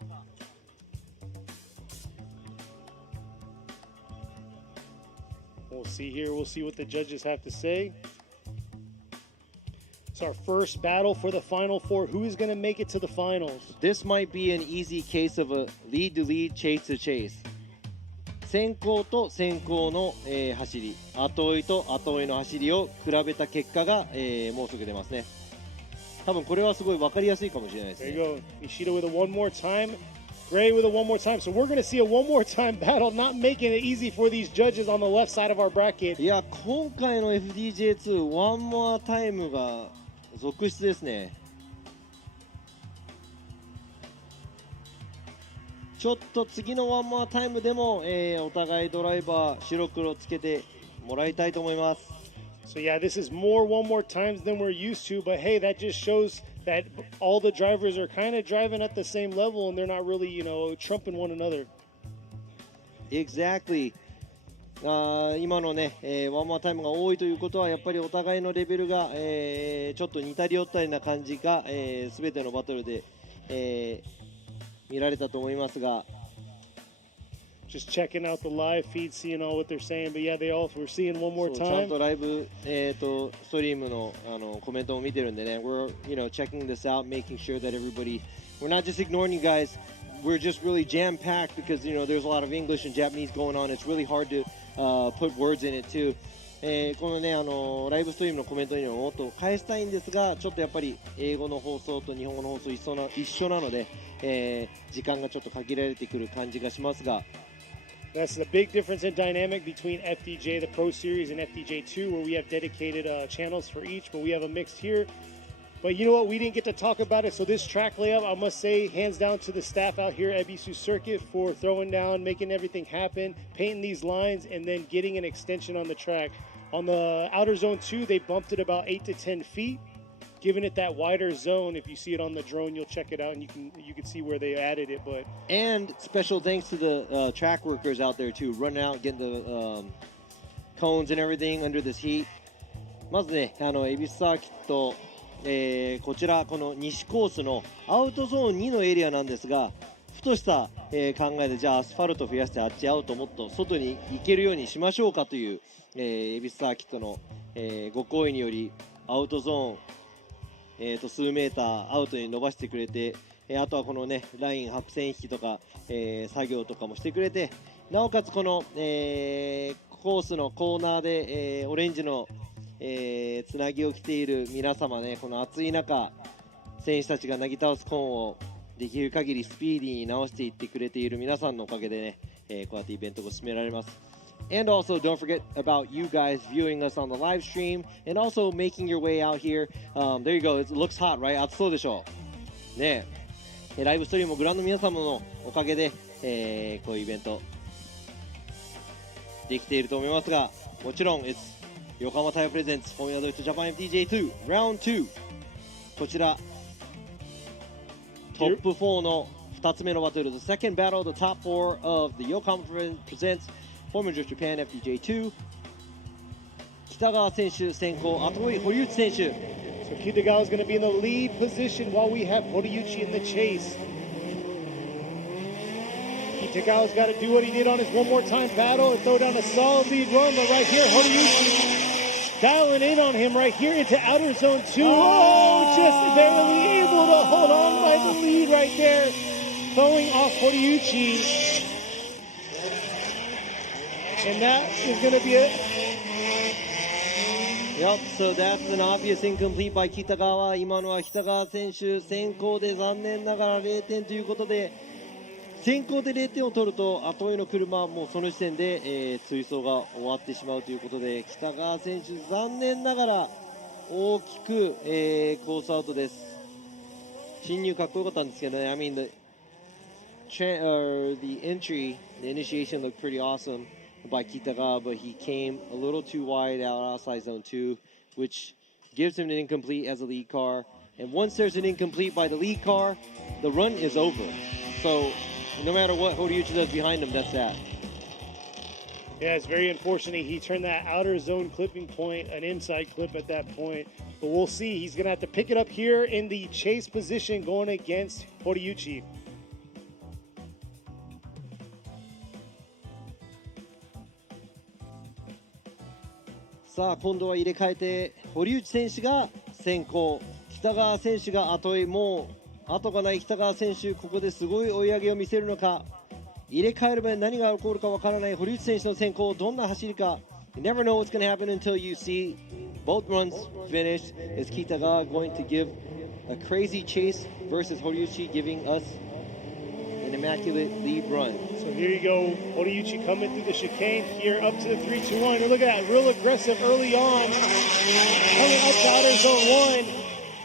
We'll see here. We'll see what the judges have to say. It's our first battle for the Final Four. Who is going to make it to the finals? This might be an easy case of a lead to lead, chase to chase. 先行と先行の、走り、後追いと後追いの走りを比べた結果が、もうすぐ出ますね。多分これはすごい分かりやすいかもしれないですね。There you go. Ishida with a one more time. Gray with a one more time. So we're going to see a one more time battle, not making it easy for these judges on the left side of our bracket. いや、今回の FDJ2 ワンモアタイムが続出ですね。ちょっと次のワンモアタイムでも、お互いドライバー白黒つけてもらいたいと思います。So yeah, this is more one more times than we're used to, but hey, that just shows that all the drivers are kind of driving at the same level and they're not really, trumping one another. Exactly. 今のね、ワンモアタイムが多いということはやっぱりお互いのレベルが、ちょっと似たり寄ったりな感じが、全てのバトルで、見られたと思いますが。Just checking out the live feed, seeing all what they're saying, but yeah, we're seeing one more ちゃん time. とライブ、ストリームの、コメントを見てるんでね、we're checking this out, making sure that everybody, we're not just ignoring you guys, we're just really jam packed because there's a lot of English and Japanese going on. It's really hard to put words in it too. このねライブストリームのコメントにももっと返したいんですが、ちょっとやっぱり英語の放送と日本語の放送一緒なので、時間がちょっと限られてくる感じがしますが。That's the big difference in dynamic between FDJ, the Pro Series, and FDJ2, where we have dedicated channels for each, but we have a mixed here. But you know what? We didn't get to talk about it, so this track layout, I must say, hands down to the staff out here at Ebisu Circuit for throwing down, making everything happen, painting these lines, and then getting an extension on the track. On the outer zone 2, they bumped it about 8 to 10 feet, giving it that wider zone. If you see it on the drone, you'll check it out and you can see where they added it. But and special thanks to the track workers out there too, running out, getting the cones and everything under this heat. まずね、エビスサーキット、こちらこの西コースのアウトゾーン2のエリアなんですが、ふとした、考えでじゃあアスファルト増やしてあっちアウトもっと外に行けるようにしましょうかという、エビスサーキットの、ご好意によりアウトゾーン数メーターアウトに伸ばしてくれて、あとはこのねライン白線引きとか、作業とかもしてくれて、なおかつこの、コースのコーナーで、オレンジの、つなぎを着ている皆様ね、この暑い中選手たちがなぎ倒すコーンをできる限りスピーディーに直していってくれている皆さんのおかげでね、こうやってイベントが進められます。And also, don't forget about you guys viewing us on the live stream and also making your way out here. There you go. It looks hot, right? 暑そうでしょう。ねえ、ライブストリームをご覧の皆様のおかげで、こういうイベントできていると思いますが、もちろん、横浜タイヤプレゼンツFormula Drift Japan FDJ2 Round 2。こちら、トップ4の2つ目のバトル、The second battle, the top 4 of the Yokohama presents Formula Drift Japan FDJ2。北川選手先行、後追い堀内選手。So Kitagawa is going to be in the lead position while we have Horiuchi in the chase. Kitagawa's got to do what he did on his one more time battle and throw down a solid lead run, but right here Horiuchi dialing in on him right here into outer zone 2. Oh, just barely able to hold on by the lead right there, throwing off Horiuchi. And that is going to be Yep, so that's an obvious incomplete by 北川。今のは北川選手先行で残念ながら0点ということで、先行で0点を取ると後追いの車はもうその時点で、追走が終わってしまうということで、北川選手残念ながら大きく、コースアウトです。進入かっこよかったんですけどね。I mean the entry, the initiation looked pretty awesome by Kitagawa, but he came a little too wide outside zone 2, which gives him an incomplete as a lead car. And once there's an incomplete by the lead car, the run is over. So no matter what Horiuchi does behind him, that's that. Yeah, it's very unfortunate. He turned that outer zone clipping point, an inside clip at that point. But we'll see. He's going to have to pick it up here in the chase position going against Horiuchi. So, 今度は入れ替えて堀内選手が先行、北川選手が後追い。もう後がない北川選手、ここですごい追い上げを見せるのか。入れ替える前に何が起こるかわからない堀内選手の先行、どんな走りか。You never know what's going to happen until you see both runs finish. Is Kitagawa going to give a crazy chase versus Horiuchi giving us an immaculate lead run? So here you go, Horiuchi coming through the chicane here up to the 3-2-1. And look at that, real aggressive early on. Coming up to outer zone 1.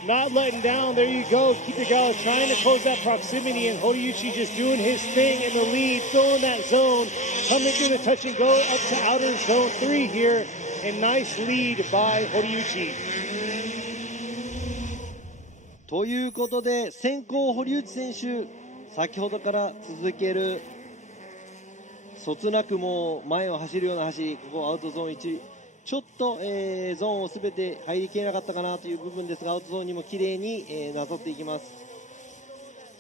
Not letting down. There you go. Kitagawa trying to close that proximity, and Horiuchi just doing his thing in the lead, filling that zone, coming through the touch and go up to outer zone 3 here. And nice lead by Horiuchi. ということで先行堀内選手、先ほどから続けるそつなくもう前を走るような走り。ここアウトゾーン1、ちょっと、ゾーンをすべて入りきれなかったかなという部分ですが、アウトゾーンにも綺麗に、なぞっていきます。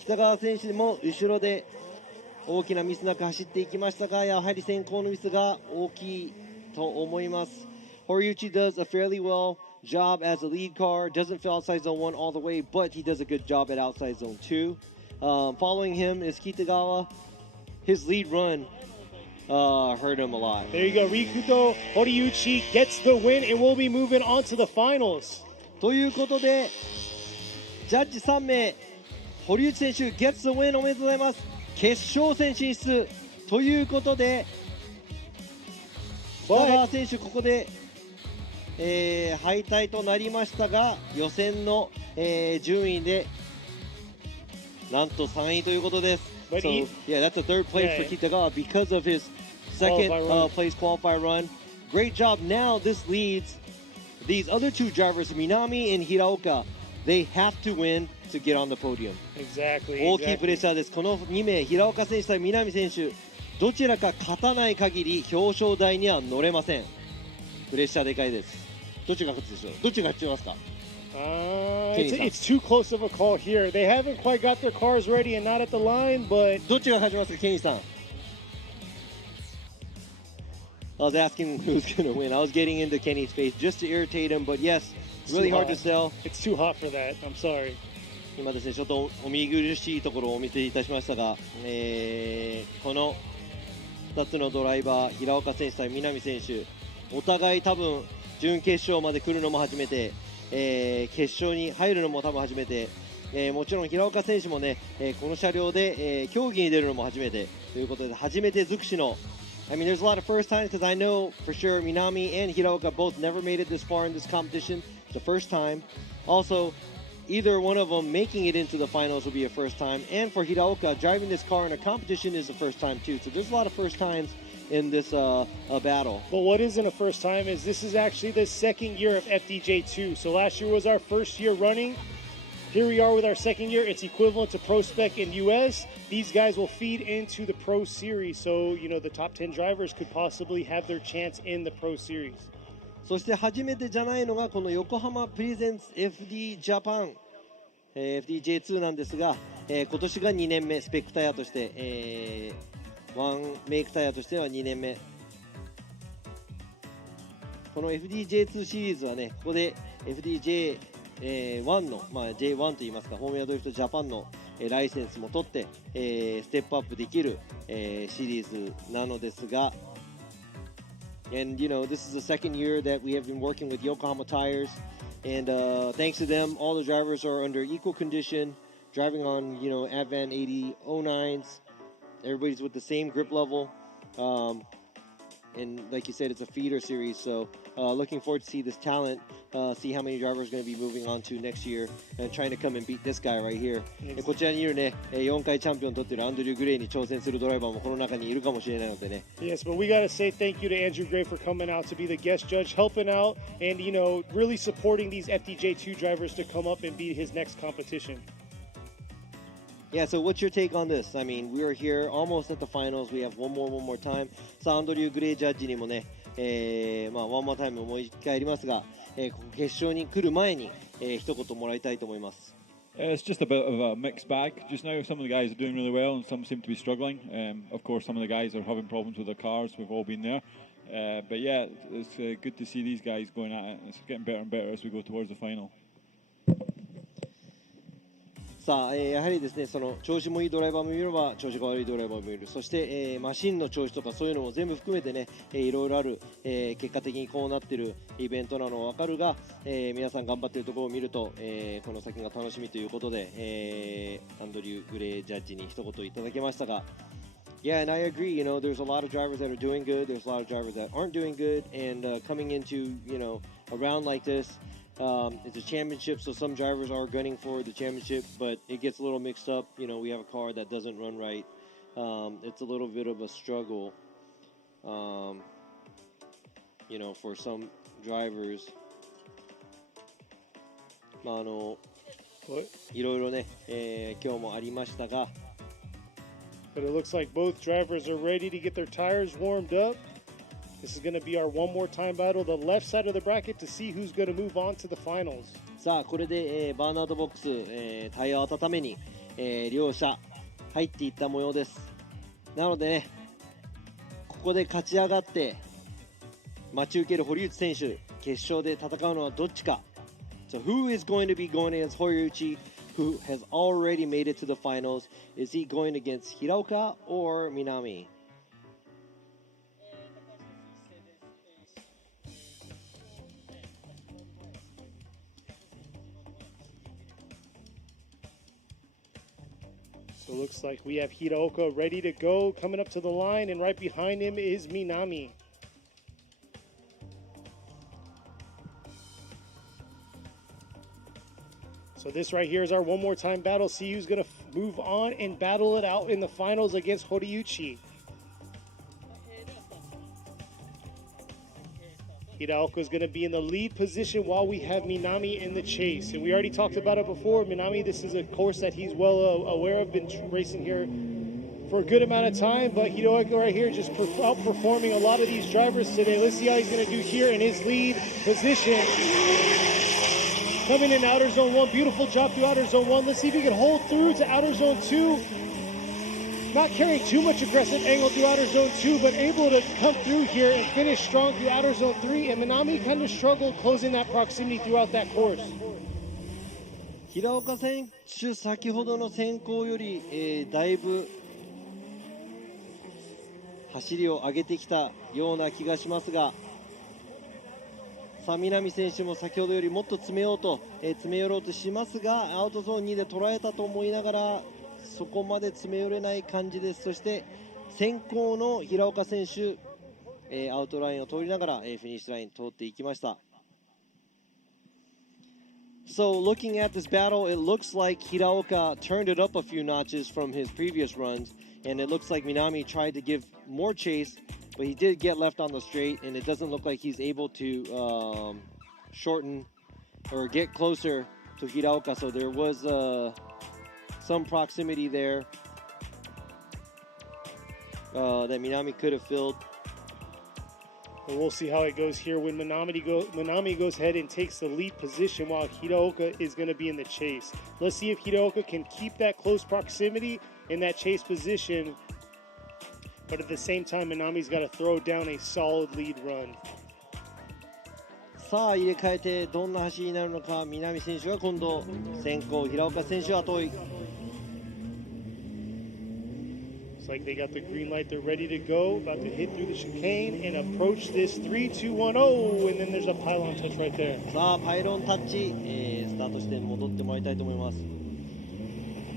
北川選手も後ろで大きなミスなく走っていきましたが、やはり先行のミスが大きいと思います。Horiuchi does a fairly well job as a lead car, doesn't fill outside zone 1 all the way, but he does a good job at outside zone 2. Following him is Kitagawa. His lead run hurt him a lot. There you go. Rikuto Horiuchi gets the win, and we'll be moving on to the finals. ということで、ジャッジ3名、堀内選手 gets the win、おめでとうございます。決勝戦進出ということで、北川選手ここで、敗退となりましたが、予選の、順位でなんと3位ということです。So, yeah, that's a third place for Kitagawa because of his second place qualifier run. Great job. Now this leads these other two drivers, Minami and Hiraoka. They have to win to get on the podium. Exactly. 大きいプレッシャーです。この2名、平岡選手対南選手、どちらか勝たない限り表彰台には乗れません。プレッシャーでかいです。どっちが勝つでしょう。どっちが勝ちますか。It's too close of a call here. They haven't quite got their cars ready and not at the line, but どっちが勝ちますか、ケニーさん。I was asking who's going to win. I was getting into Kenny's face just to irritate him, but yes, really hard to sell. It's too hot for that. I'm sorry. 今ですね、ちょっとお見苦しいところをお見せいたしましたが、この2つのドライバー、平岡選手対南選手、お互い多分準決勝まで来るのも初めて、決勝に入るのも多分初めて、もちろん平岡選手もね、この車両で、競技に出るのも初めてということで、初めて尽くしのI mean, there's a lot of first times because I know for sure Minami and Hiraoka both never made it this far in this competition. It's the first time. Also, either one of them making it into the finals will be a first time. And for Hiraoka, driving this car in a competition is the first time too. So there's a lot of first times in this battle. But what isn't a first time is this is actually the second year of FDJ2. So last year was our first year running. Here we are with our second year. It's equivalent to Pro Spec in US. These guys will feed into the Pro Series. So, you know, the top 10 drivers could possibly have their chance in the Pro Series. そして初めてじゃないのがこの横浜プレゼンツ FD ジャパン、FDJ2 なんですが、今年が2年目スペックタイヤとして、ワンメイクタイヤとしては2年目。この FDJ2 シリーズはね、ここで FDJ1 の、J1 といいますか、フォーミュラドリフトジャパンのライセンスも取って、ステップアップできる、シリーズなのですが、And, you know, this is the second year that we have been working with Yokohama Tires. And thanks to them, all the drivers are under equal condition, driving on, you know, Advan 8009s. Everybody's with the same grip level. And like you said, it's a feeder series. So looking forward to see this talent, see how many drivers are going to be moving on to next year and trying to come and beat this guy right here. こちらにいるね、4回チャンピオンを取っているアンドリュー・グレイに挑戦するドライバーもこの中にいるかもしれないのでね。Yes, but we got to say thank you to Andrew Gray for coming out to be the guest judge, helping out, and, you know, really supporting these FDJ2 drivers to come up and beat his next competition. Yeah, so what's your take on this? I mean, we are here almost at the finals. We have one more time. さあ、アンドリュー・グレイジャッジにもね、ワンモアタイムもう一回ありますが、決勝に来る前に、一言もらいたいと思います。It's just a bit of a mixed bag just now. Some of the guys are doing really well and some seem to be struggling. Of course, some of the guys are having problems with their cars. We've all been there. But yeah, it's good to see these guys going at it. It's getting better and better as we go towards the final. さあ、やはりですね、その調子もいいドライバーもいれば調子が悪いドライバーもいる。そして、マシンの調子とかそういうのも全部含めてね、いろいろある、結果的にこうなってるイベントなのは分かるが、皆さん頑張っているところを見ると、この先が楽しみということで、アンドリュー・グレイジャッジに一言いただきましたが、Yeah, and I agree. You know, there's a lot of drivers that are doing good. There's a lot of drivers that aren't doing good. And coming into, you know, a round like this, it's a championship, so some drivers are gunning for the championship, but it gets a little mixed up. You know, we have a car that doesn't run right. It's a little bit of a struggle, you know, for some drivers. まあいろいろね、今日もありましたが。But it looks like both drivers are ready to get their tires warmed up. This is going to be our one more time battle, the left side of the bracket, to see who's going to move on to the finals. さあこれで、バーナードボックス、タイヤを温めに、両者入っていった模様です。なのでね、ここで勝ち上がって待ち受ける堀内選手、決勝で戦うのはどっちか。So who is going to be going against Horiuchi, who has already made it to the finals? Is he going against Hiraoka or Minami? So it looks like we have Hiraoka ready to go, coming up to the line, and right behind him is Minami. So this right here is our one more time battle. See who's going to move on and battle it out in the finals against Horiuchi. Hiraoka is going to be in the lead position while we have Minami in the chase. And we already talked about it before. Minami, this is a course that he's well aware of, been racing here for a good amount of time. But Hiraoka right here just outperforming a lot of these drivers today. Let's see how he's going to do here in his lead position. Coming in outer zone 1, beautiful job through outer zone 1. Let's see if he can hold through to outer zone 2. Not carrying too much aggressive angle through outer zone 2, but able to come through here and finish strong through outer zone 3. And Minami kind of struggled closing that proximity throughout that course. 平岡選手、先ほどの先行より、だいぶ走りを上げてきたような気がしますが、さあ南選手も先ほどよりもっと詰めようと、詰め寄ろうとしますが、アウトゾーン2で捉えたと思いながらそこまで詰め寄れない感じです。そして先行の平岡選手、アウトラインを通りながら、フィニッシュライン通っていきました。So looking at this battle, it looks like Hiraoka turned it up a few notches from his previous runs, and it looks like Minami tried to give more chase, but he did get left on the straight, and it doesn't look like he's able to shorten or get closer to Hiraoka. So there was some proximity there that Minami could have filled. And we'll see how it goes here when Minami goes ahead and takes the lead position while Hiraoka is going to be in the chase. Let's see if Hiraoka can keep that close proximity in that chase position. But at the same time, Minami's got to throw down a solid lead run. さあ入れ替えてどんな走りになるのか。南選手が今度先行、平岡選手は後追い。Looks like they got the green light. They're ready to go. About to hit through the chicane and approach this 3-2-1-0. And then there's a pylon touch right there. さあパイロンタッチ、スタートして戻ってもらいたいと思います。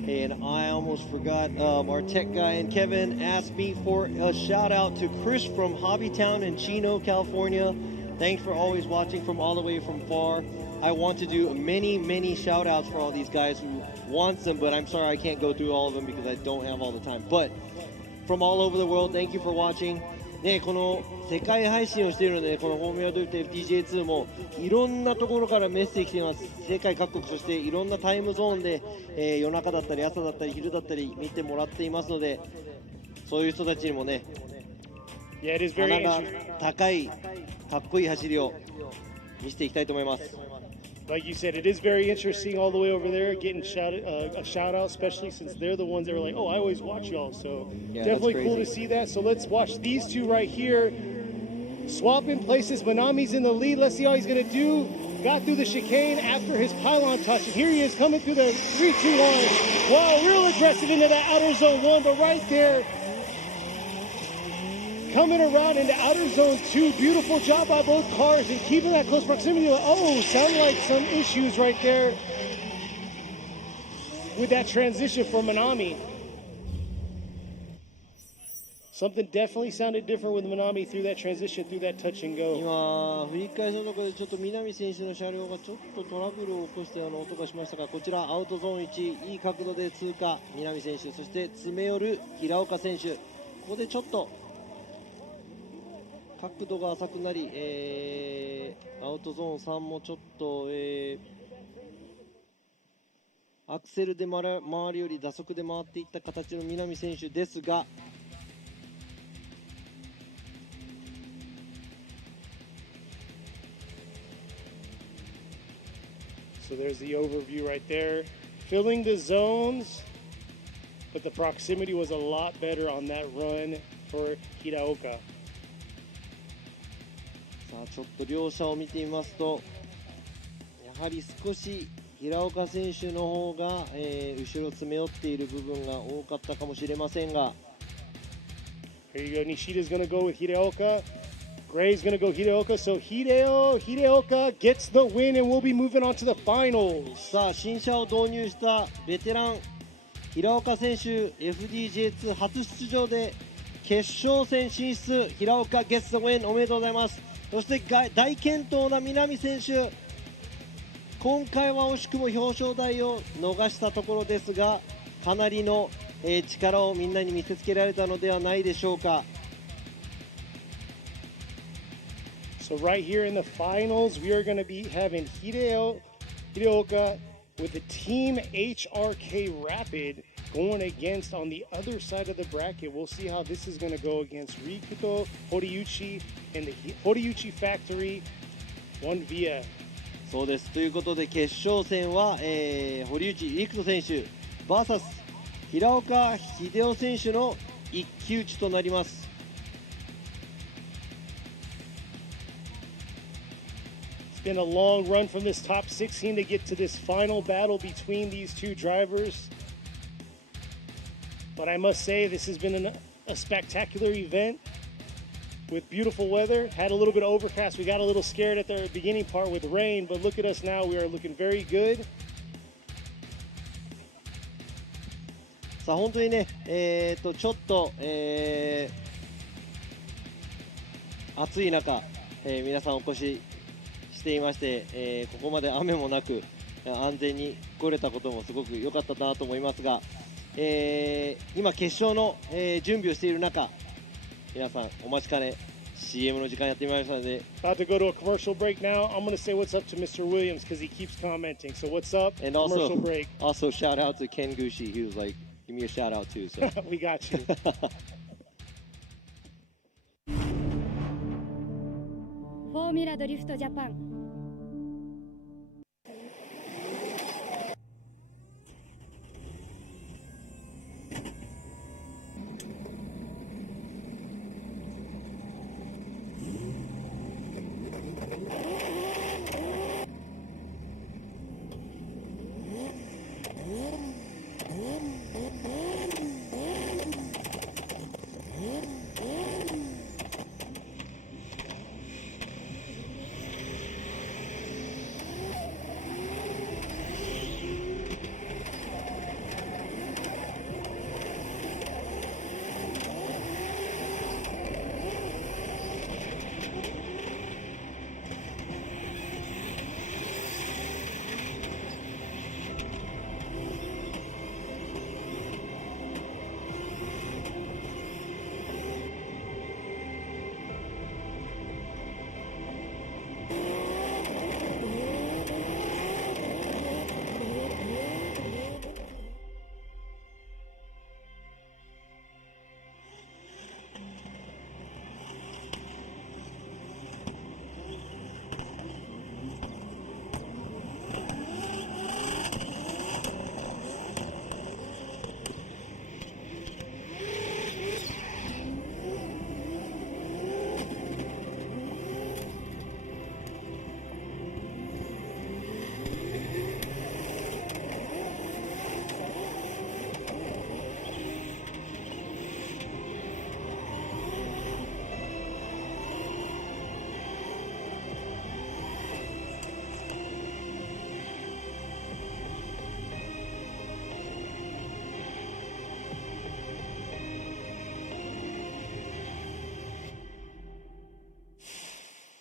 And I almost forgot, our tech guy and Kevin asked me for a shout out to Chris from Hobbytown in Chino, California. Thanks for always watching from all the way from far. I want to do many shout outs for all these guys who want them, but I'm sorry I can't go through all of them because I don't have all the time. But from all over the world, thank you for watching. ね、この世界配信をしているので、このフォーミュラドリフト FDJ2 もいろんなところからメッセージ来ています。世界各国、そしていろんなタイムゾーンで、夜中だったり朝だったり昼だったり見てもらっていますので、そういう人たちにもね、鼻が高いかっこいい走りを見せていきたいと思います。Like you said, it is very interesting all the way over there, getting a shout out, especially since they're the ones that were like, oh, I always watch y'all. So yeah, definitely cool to see that. So let's watch these two right here. Swapping places. Manami's in the lead. Let's see how he's going to do. Got through the chicane after his pylon touch. And here he is coming through the 3-2-1. Wow, real aggressive into that outer zone 1. But right there, coming around into outer zone 2. Beautiful job by both cars and keeping that close proximity. Oh, sound like some issues right there with that transition for Manami. Something definitely sounded different with Manami through that transition, through that touch and go. 今振り返りのところでちょっと南選手の車両がちょっとトラブルを起こしたような音がしましたが、こちらアウトゾーン1、いい角度で通過、南選手、そして詰め寄る平岡選手、ここでちょっと角度が浅くなり、アウトゾーン3もちょっと、アクセルで回るより打速で回っていった形の南選手ですが、So there's the overview right there. Filling the zones, but the proximity was a lot better on that run for Hiraoka. さあちょっと両者を見てみますと、やはり少し平岡選手の方が、後ろ詰め寄っている部分が多かったかもしれませんが。Here you go. Nishida's going to go with Hiraoka. Gray's going to go Hiraoka. So Hiraoka gets the win and we'll be moving on to the finals. さあ新車を導入したベテラン平岡選手 FDJ2 初出場で決勝戦進出。平岡 gets the win おめでとうございます。そして大健闘な南選手、今回は惜しくも表彰台を逃したところですが、かなりの力をみんなに見せつけられたのではないでしょうか。So right here in the finals, we are going to be having Hiraoka with the Team HRK Rapid going against on the other side of the bracket. We'll see how this is going to go against Rikuto Horiuchi and the Horiuchi Factory 1VF. そうです。ということで決勝戦は、堀内陸斗選手 VS 平岡秀夫選手の一騎打ちとなります。It's been a long run from this top 16 to get to this final battle between these two drivers. But I must say, this has been a spectacular event with beautiful weather. Had a little bit of overcast. We got a little scared at the beginning part with rain, but look at us now. We are looking very good. さあ本当にね、ちょっと、暑い中、皆さんお越ししていまして、ここまで雨もなく安全に来れたこともすごく良かったなと思いますが、今決勝の、準備をしている中、皆さんお待ちかね CM の時間やってみましたので。 About to go to a commercial break now. I'm going to say what's up to Mr. Williams because he keeps commenting. So what's up? And commercial break. Also shout out to Ken Gushi. He was like, give me a shout out too. So. We got you. フォーミュラドリフトジャパン。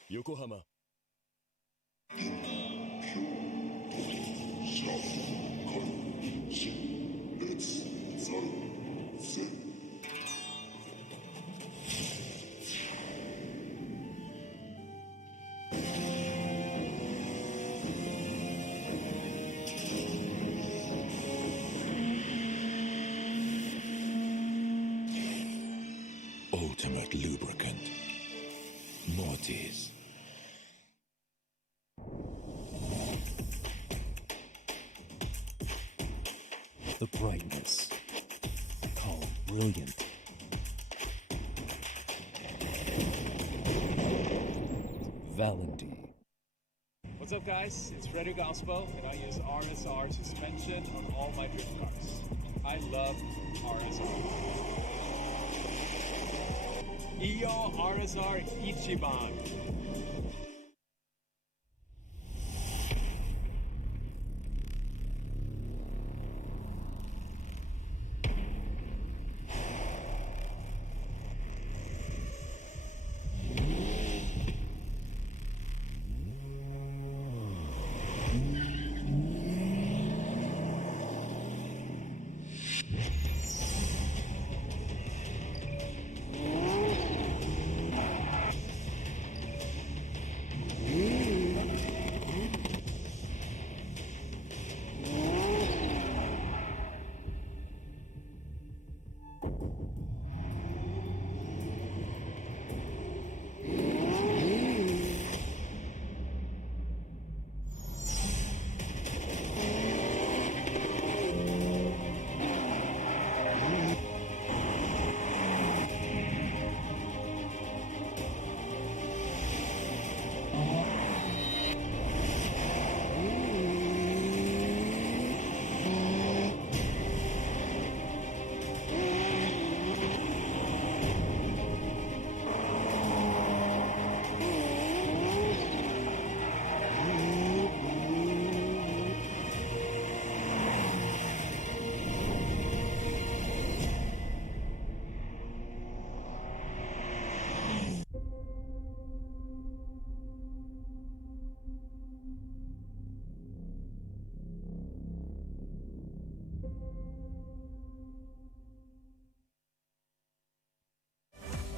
横浜 Ultimate lubricant. Mortis. The brightness. Calm, brilliant. Valentine. What's up, guys? It's Frederick Galspo, and I use RSR suspension on all my drift cars. I love RSR. Iyo RSR Ichiban.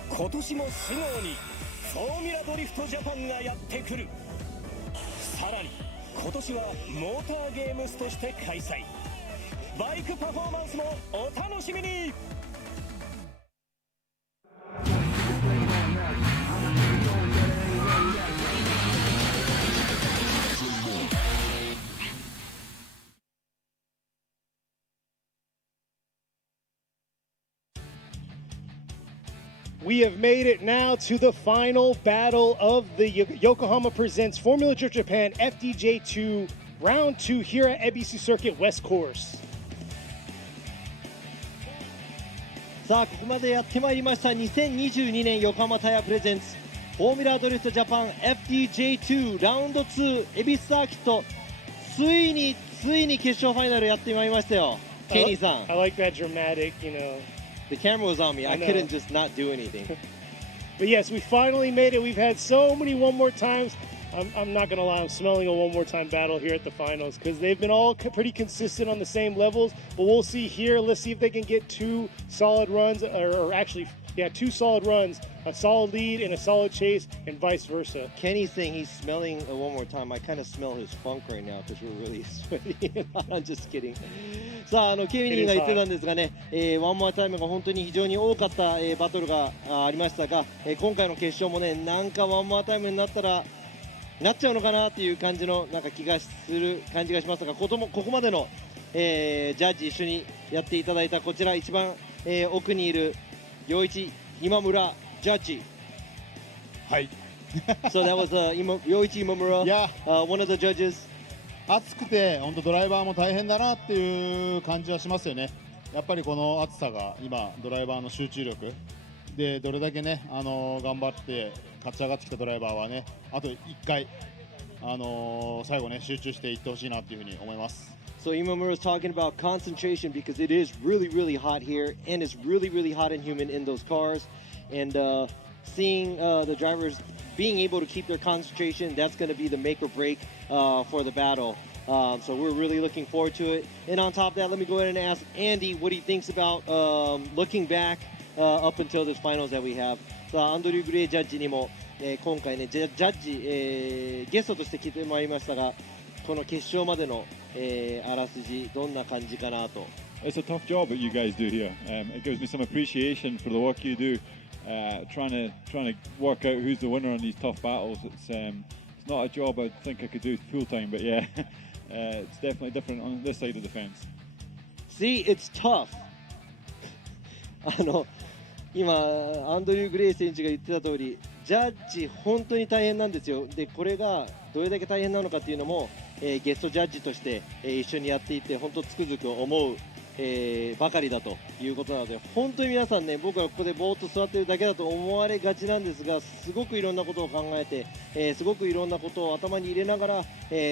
今年も素直にフォーミュラドリフトジャパンがやってくる。さらに今年はモーターゲームスとして開催。バイクパフォーマンスもお楽しみに。We have made it now to the final battle of the Yokohama Presents Formula Drift Japan FDJ2 Round 2 here at Ebisu Circuit West Course. さあここまでやってまいりました2022年横浜タイヤプレゼンツフォーミュラドリフトジャパン FDJ2 ラウンド2恵比寿サーキットついに決勝ファイナルやってまいりましたよケニーさん I like that dramatic, The camera was on me. I couldn't just not do anything. But yes, we finally made it. We've had so many one more times. I'm not going to lie, I'm smelling a one more time battle here at the finals because they've been all pretty consistent on the same levels. But we'll see here. Let's see if they can get two solid runs, or actually, two solid runs, a solid lead and a solid chase, and vice versa. Kenny's saying he's smelling one more time. I kind of smell his funk right now because we're really sweaty. I'm just kidding. さあ、ケビンが言ってたんですがね、ワンモアタイムが本当に非常に多かった、バトルがありましたが、今回の決勝もね、なんかワンモアタイムになったら、なっちゃうのかなっていう感じのなんか気がする感じがしますが、ここまでの、ジャッジ一緒にやっていただいたこちら一番、奥にいる陽一今村ジャッジ。はい。So that was Yoichi Imamura, Yeah. One of the judges. 暑くて本当ドライバーも大変だなっていう感じはしますよね。やっぱりこの暑さが今ドライバーの集中力でどれだけね頑張って勝ち上がってきたドライバーはねあと1回最後ね集中していってほしいなっていうふうに思います。So Imamura is talking about concentration because it is really, really hot here, and it's really, really hot and humid in those cars. And seeing the drivers being able to keep their concentration, that's going to be the make or break for the battle. So we're really looking forward to it. And on top of that, let me go ahead and ask Andy what he thinks about looking back up until this finals that we have. さあ、アンドリュー・グレイジャッジにも、今回ねジャッジ、ゲストとして来てまいりましたが、この決勝までの、あらすじどんな感じかなと。It's a tough job that you guys do here. It gives me some appreciation for the work you do, trying to work out who's the winner in these tough battles. It's not a job I think I could do full time, but yeah, it's definitely different on this side of the fence. See, it's tough. 今アンドリュー・グレイ選手が言ってた通り、ジャッジ本当に大変なんですよ。でこれがどれだけ大変なのかっていうのも、ゲストジャッジとして、一緒にやっていて本当つくづく思う、ばかりだということなので、本当に皆さんね、僕はここでぼーっと座ってるだけだと思われがちなんですが、すごくいろんなことを考えて、すごくいろんなことを頭に入れながら、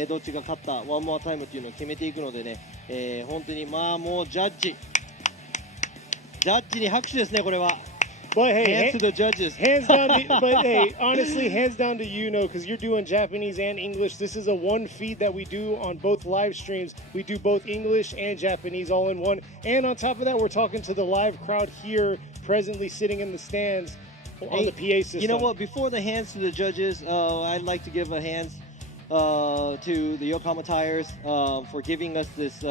どっちが勝ったワンモアタイムっていうのを決めていくのでね、本当にまあもうジャッジに拍手ですね、これは。But hey, hands to the judges. Hands down to, but hey, honestly, hands down to you, because you're doing Japanese and English. This is a one feed that we do on both live streams. We do both English and Japanese all in one. And on top of that, we're talking to the live crowd here, presently sitting in the stands on the PA system. You know what? Before the hands to the judges, I'd like to give a hands to the Yokohama Tires for giving us this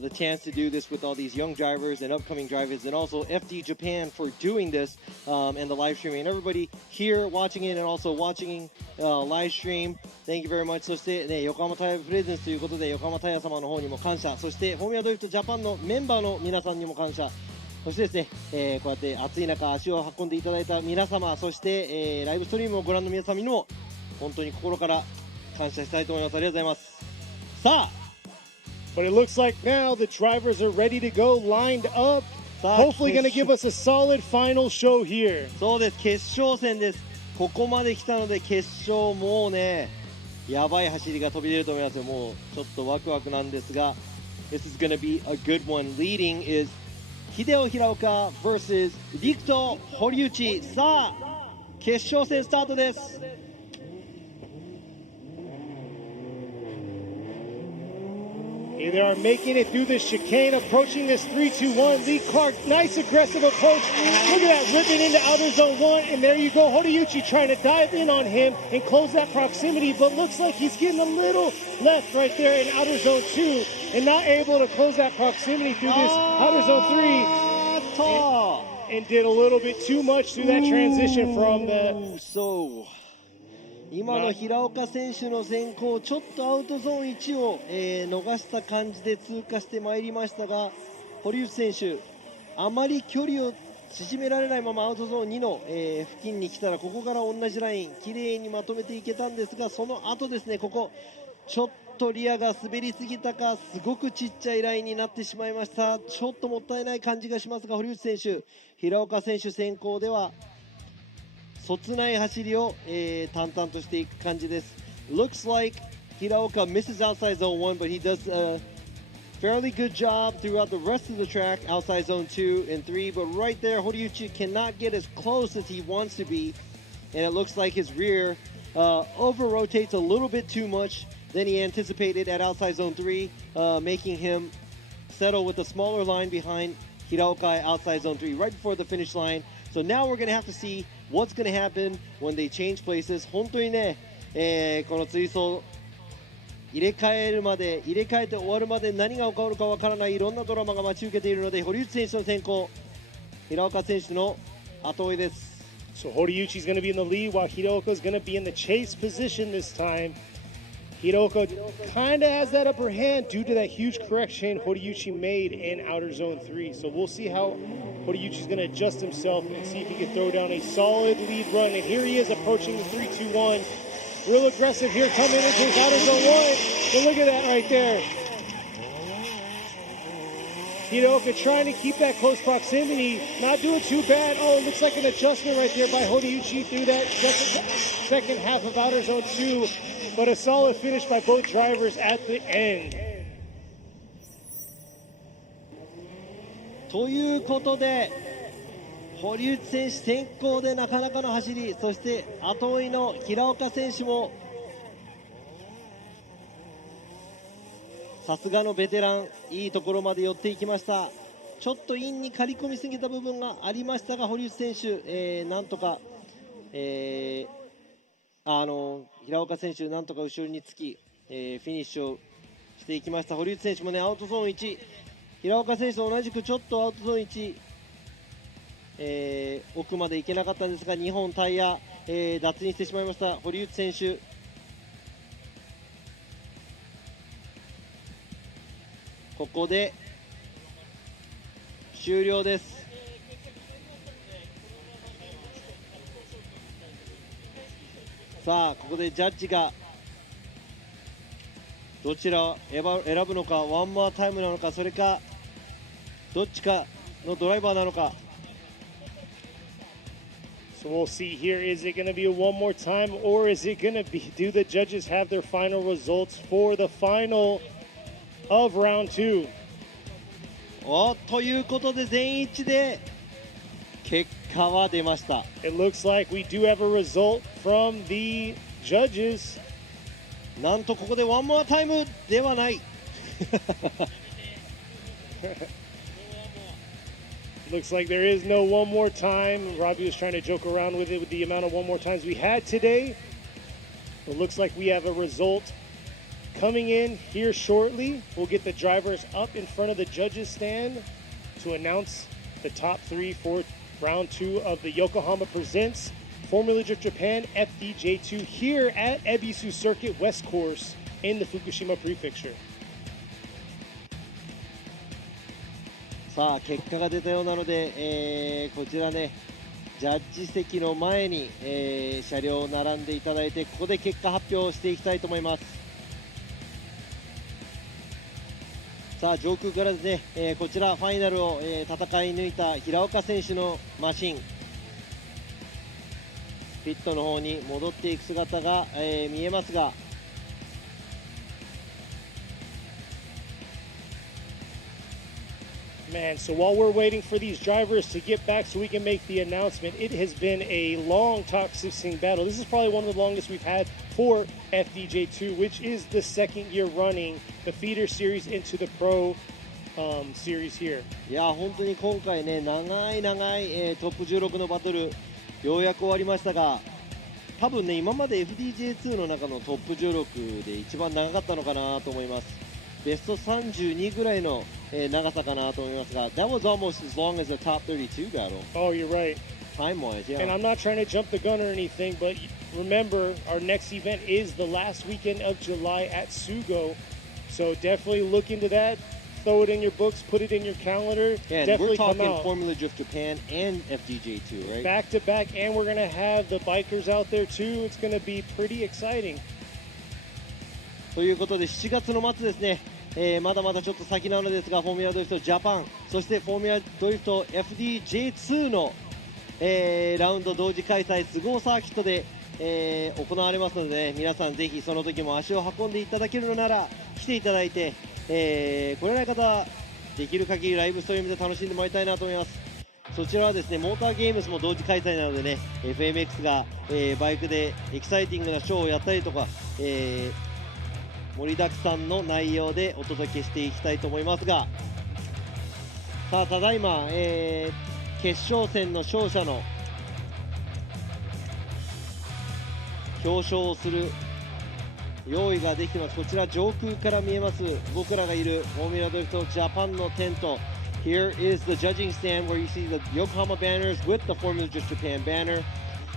the chance to do this with all these young drivers and upcoming drivers, and also FD Japan for doing this and the live streaming, and everybody here watching it and also watching live stream. Thank you very much. そしてね、横浜タイヤプレゼンスということで横浜タイヤ様の方にも感謝、そしてフォーミュラドリフトジャパンのメンバーの皆さんにも感謝、そしてですね、こうやって暑い中足を運んでいただいた皆様、そして、ライブストリームをご覧の皆様にも本当に心から感謝したいと思います。ありがとうございます。さあ、But it looks like now the drivers are ready to go, lined up. Hopefully going to give us a solid final show here. そうです、決勝戦です。ここまで来たので決勝もうね、やばい走りが飛び出ると思いますよ。もうちょっとワクワクなんですが、This is going to be a good one. Leading is 秀夫平岡 vs 陸斗堀内。さあ、決勝戦スタートです。Here they are making it through the chicane, approaching this 3-2-1. Lee Clark, nice aggressive approach. Look at that, ripping into outer zone 1. And there you go, Horiuchi trying to dive in on him and close that proximity. But looks like he's getting a little left right there in outer zone 2 and not able to close that proximity through this outer zone 3. And did a little bit too much through that transition from the... So... 今の平岡選手の先行、ちょっとアウトゾーン1を、逃した感じで通過してまいりましたが、堀内選手、あまり距離を縮められないままアウトゾーン2の、付近に来たら、ここから同じライン、きれいにまとめていけたんですが、その後ですね、ここ、ちょっとリアが滑りすぎたか、すごくちっちゃいラインになってしまいました。ちょっともったいない感じがしますが、堀内選手、平岡選手先行では、そつない走りを、淡々としていく感じです。Looks like Hiraoka misses outside zone 1, but he does a fairly good job throughout the rest of the track, outside zone 2 and 3. But right there, Horiuchi cannot get as close as he wants to be. And it looks like his rear over-rotates a little bit too much than he anticipated at outside zone 3, making him settle with a smaller line behind Hiraoka outside zone 3 right before the finish line. So now we're going to have to see what's going to happen when they change places. 本当にね、この追走入れ替えて終わるまで何が起こるかわからないいろんなドラマが待ち受けているので、堀内選手の先行、平岡選手の後追いです。So Horiuchi's going to be in the lead while Hiraoka's going to be in the chase position this time. Hiraoka kind of has that upper hand due to that huge correction Horiuchi made in outer zone 3. So we'll see how Horiuchi's going to adjust himself and see if he can throw down a solid lead run. And here he is approaching the 3-2-1. Real aggressive here coming into his outer zone 1. But look at that right there. Hiraoka trying to keep that close proximity, not doing too bad. Oh, it looks like an adjustment right there by Horiuchi through that second half of outer zone 2. But a solid finish by both drivers at the end. ということで、堀内選手先行でなかなかの走り、そして後追いの平岡選手もさすがのベテラン、いいところまで寄っていきました。ちょっとインに刈り込みすぎた部分がありましたが、堀内選手、なんとか、平岡選手なんとか後ろにつき、フィニッシュをしていきました。堀内選手もね、アウトゾーン1、平岡選手と同じくちょっとアウトゾーン1、奥まで行けなかったんですが、2本タイヤ、脱輪してしまいました堀内選手。ここで終了です。さあここでジャッジがどちらを選ぶのか、ワンモアタイムなのか、それかどっちかのドライバーなのか。So we'll see here. Is it going to be a one more time, or is it going to be? Do the judges have their final results for the final of round 2? ということで全員一致で結果は出ました。It looks like we do have a result from the judges. なんとここでワンモアタイムではない。Looks like there is no one more time. Robbie was trying to joke around with it with the amount of one more times we had today. It looks like we have a result coming in here shortly. We'll get the drivers up in front of the judges stand to announce the top 3 for round 2 of the Yokohama Presents Formula Drift Japan FDJ2 here at Ebisu Circuit West Course in the Fukushima Prefecture. さあ結果が出たようなので、こちらねジャッジ席の前に、車両を並んでいただいて、ここで結果発表していきたいと思います。さあ上空からですね、こちらファイナルを、戦い抜いた平岡選手のマシン、ピットの方に戻っていく姿が、見えますが、Man, so while we're waiting for these drivers to get back so we can make the announcement, it has been a long top 16 battle. This is probably one of the longest we've had for FDJ2, which is the second year running the feeder series into the pro series here. いや本当に今回ね長い、トップ16のバトルようやく終わりましたが、多分ね今まで FDJ2 の中のトップ16で一番長かったのかなと思います。ベスト32ぐらいの、長さかなと思いますが、That was almost as long as the top 32 battle. Oh, you're right. Time-wise, yeah. And I'm not trying to jump the gun or anything, but remember, our next event is the last weekend of July at Sugo. So definitely look into that. Throw it in your books, put it in your calendar. And definitely we're talking come out. Formula Drift Japan and FDJ2, right? Back to back, and we're going to have the bikers out there too. It's going to be pretty exciting. ということで7月の末ですね、まだまだちょっと先なのですが、フォーミュラドリフトジャパン、そしてフォーミュラドリフト FDJ2 の、ラウンド同時開催、スゴーサーキットで、行われますので、ね、皆さんぜひその時も足を運んでいただけるのなら来ていただいて、来れない方はできる限りライブストリームで楽しんでもらいたいなと思います。そちらはですね、モーターゲームスも同時開催なのでね、FMX が、バイクでエキサイティングなショーをやったりとか、盛りだくさんの内容でお届けしていきたいと思いますが、さあただいま、決勝戦の勝者の表彰をする用意ができてます。こちら上空から見えます僕らがいるフォーミュラドリフトジャパンのテント。 Here is the judging stand where you see the Yokohama banners with the Formula Drift Japan banner.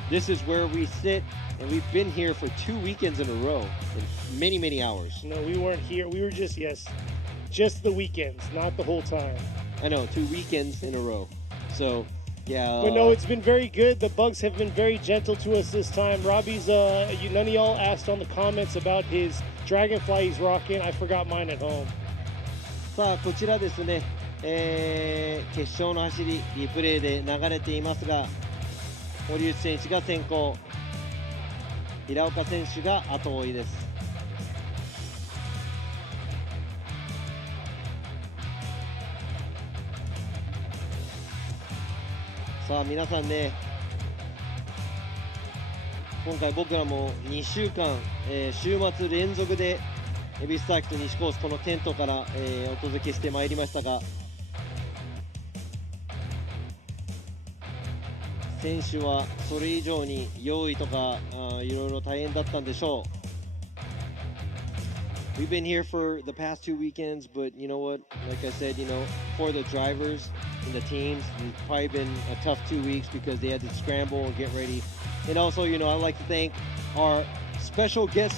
This is where we sit, and we've been here for 2 weekends in a row, in many hours. No, we weren't here. We were just the weekends, not the whole time. I know, 2 weekends in a row. So, yeah. But no, it's been very good. The bugs have been very gentle to us this time. Robbie's, none of y'all asked on the comments about his Dragonfly he's rocking. I forgot mine at home. さあ、こちらですね、決勝の走り、リプレイで流れていますが、堀内選手が先行、平岡選手が後追いです。さあ皆さんね、今回僕らも2週間、週末連続で恵比寿サーキット西コースこのテントから、お届けしてまいりましたが、選手はそれ以上に用意とかいろいろ大変だったんでしょう。We've been here for the past 2 weekends, but you know what? Like I said, for the drivers and the teams, it's probably been a tough 2 weeks because they had to scramble and get ready. And also, I'd like to thank our special guest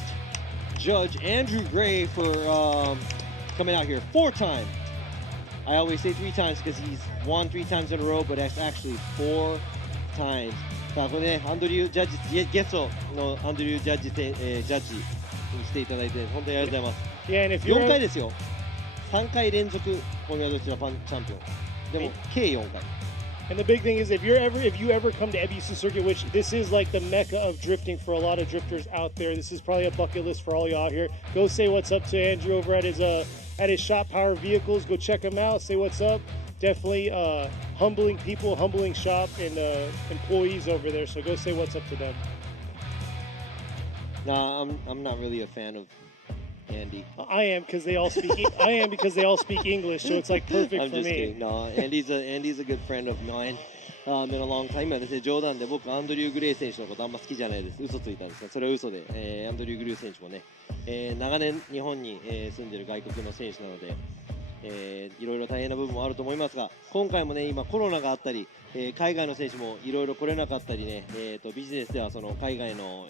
judge, Andrew Gray, for coming out here 4 times. I always say 3 times because he's won 3 times in a row, but that's actually 4 times. さあ、これね、アンドリュー・ジャッジ、ゲストのアンドリュー・ジャッジ、ジャッジにしていただいて、本当にありがとうございます。Yeah, and if 4回ですよ。3回連続フォーミュラドジャパンチャンピオン。でも、計4回。And the big thing is, if you ever come to Ebisu Circuit, which this is like the mecca of drifting for a lot of drifters out there, this is probably a bucket list for all y'all out here. Go say what's up to Andrew over at his shop, Power Vehicles. Go check him out. Say what's up. Definitely humbling people, humbling shop and employees over there. So go say what's up to them. Nah, I'm not really a fan of Andy. I am because they all speak. I am because they all speak English, so it's like perfect I'm for just me. kidding. No, Andy's a good friend of mine. Been a long time. 今ですね、冗談で僕アンドリュー・グレイ選手のことあんま好きじゃないです。嘘ついたんですが、それは嘘で、アンドリュー・グレイ選手もね、長年日本に、住んでる外国の選手なので、いろいろ大変な部分もあると思いますが、今回もね、今コロナがあったり、海外の選手もいろいろ来れなかったりね、ビジネスではその海外の、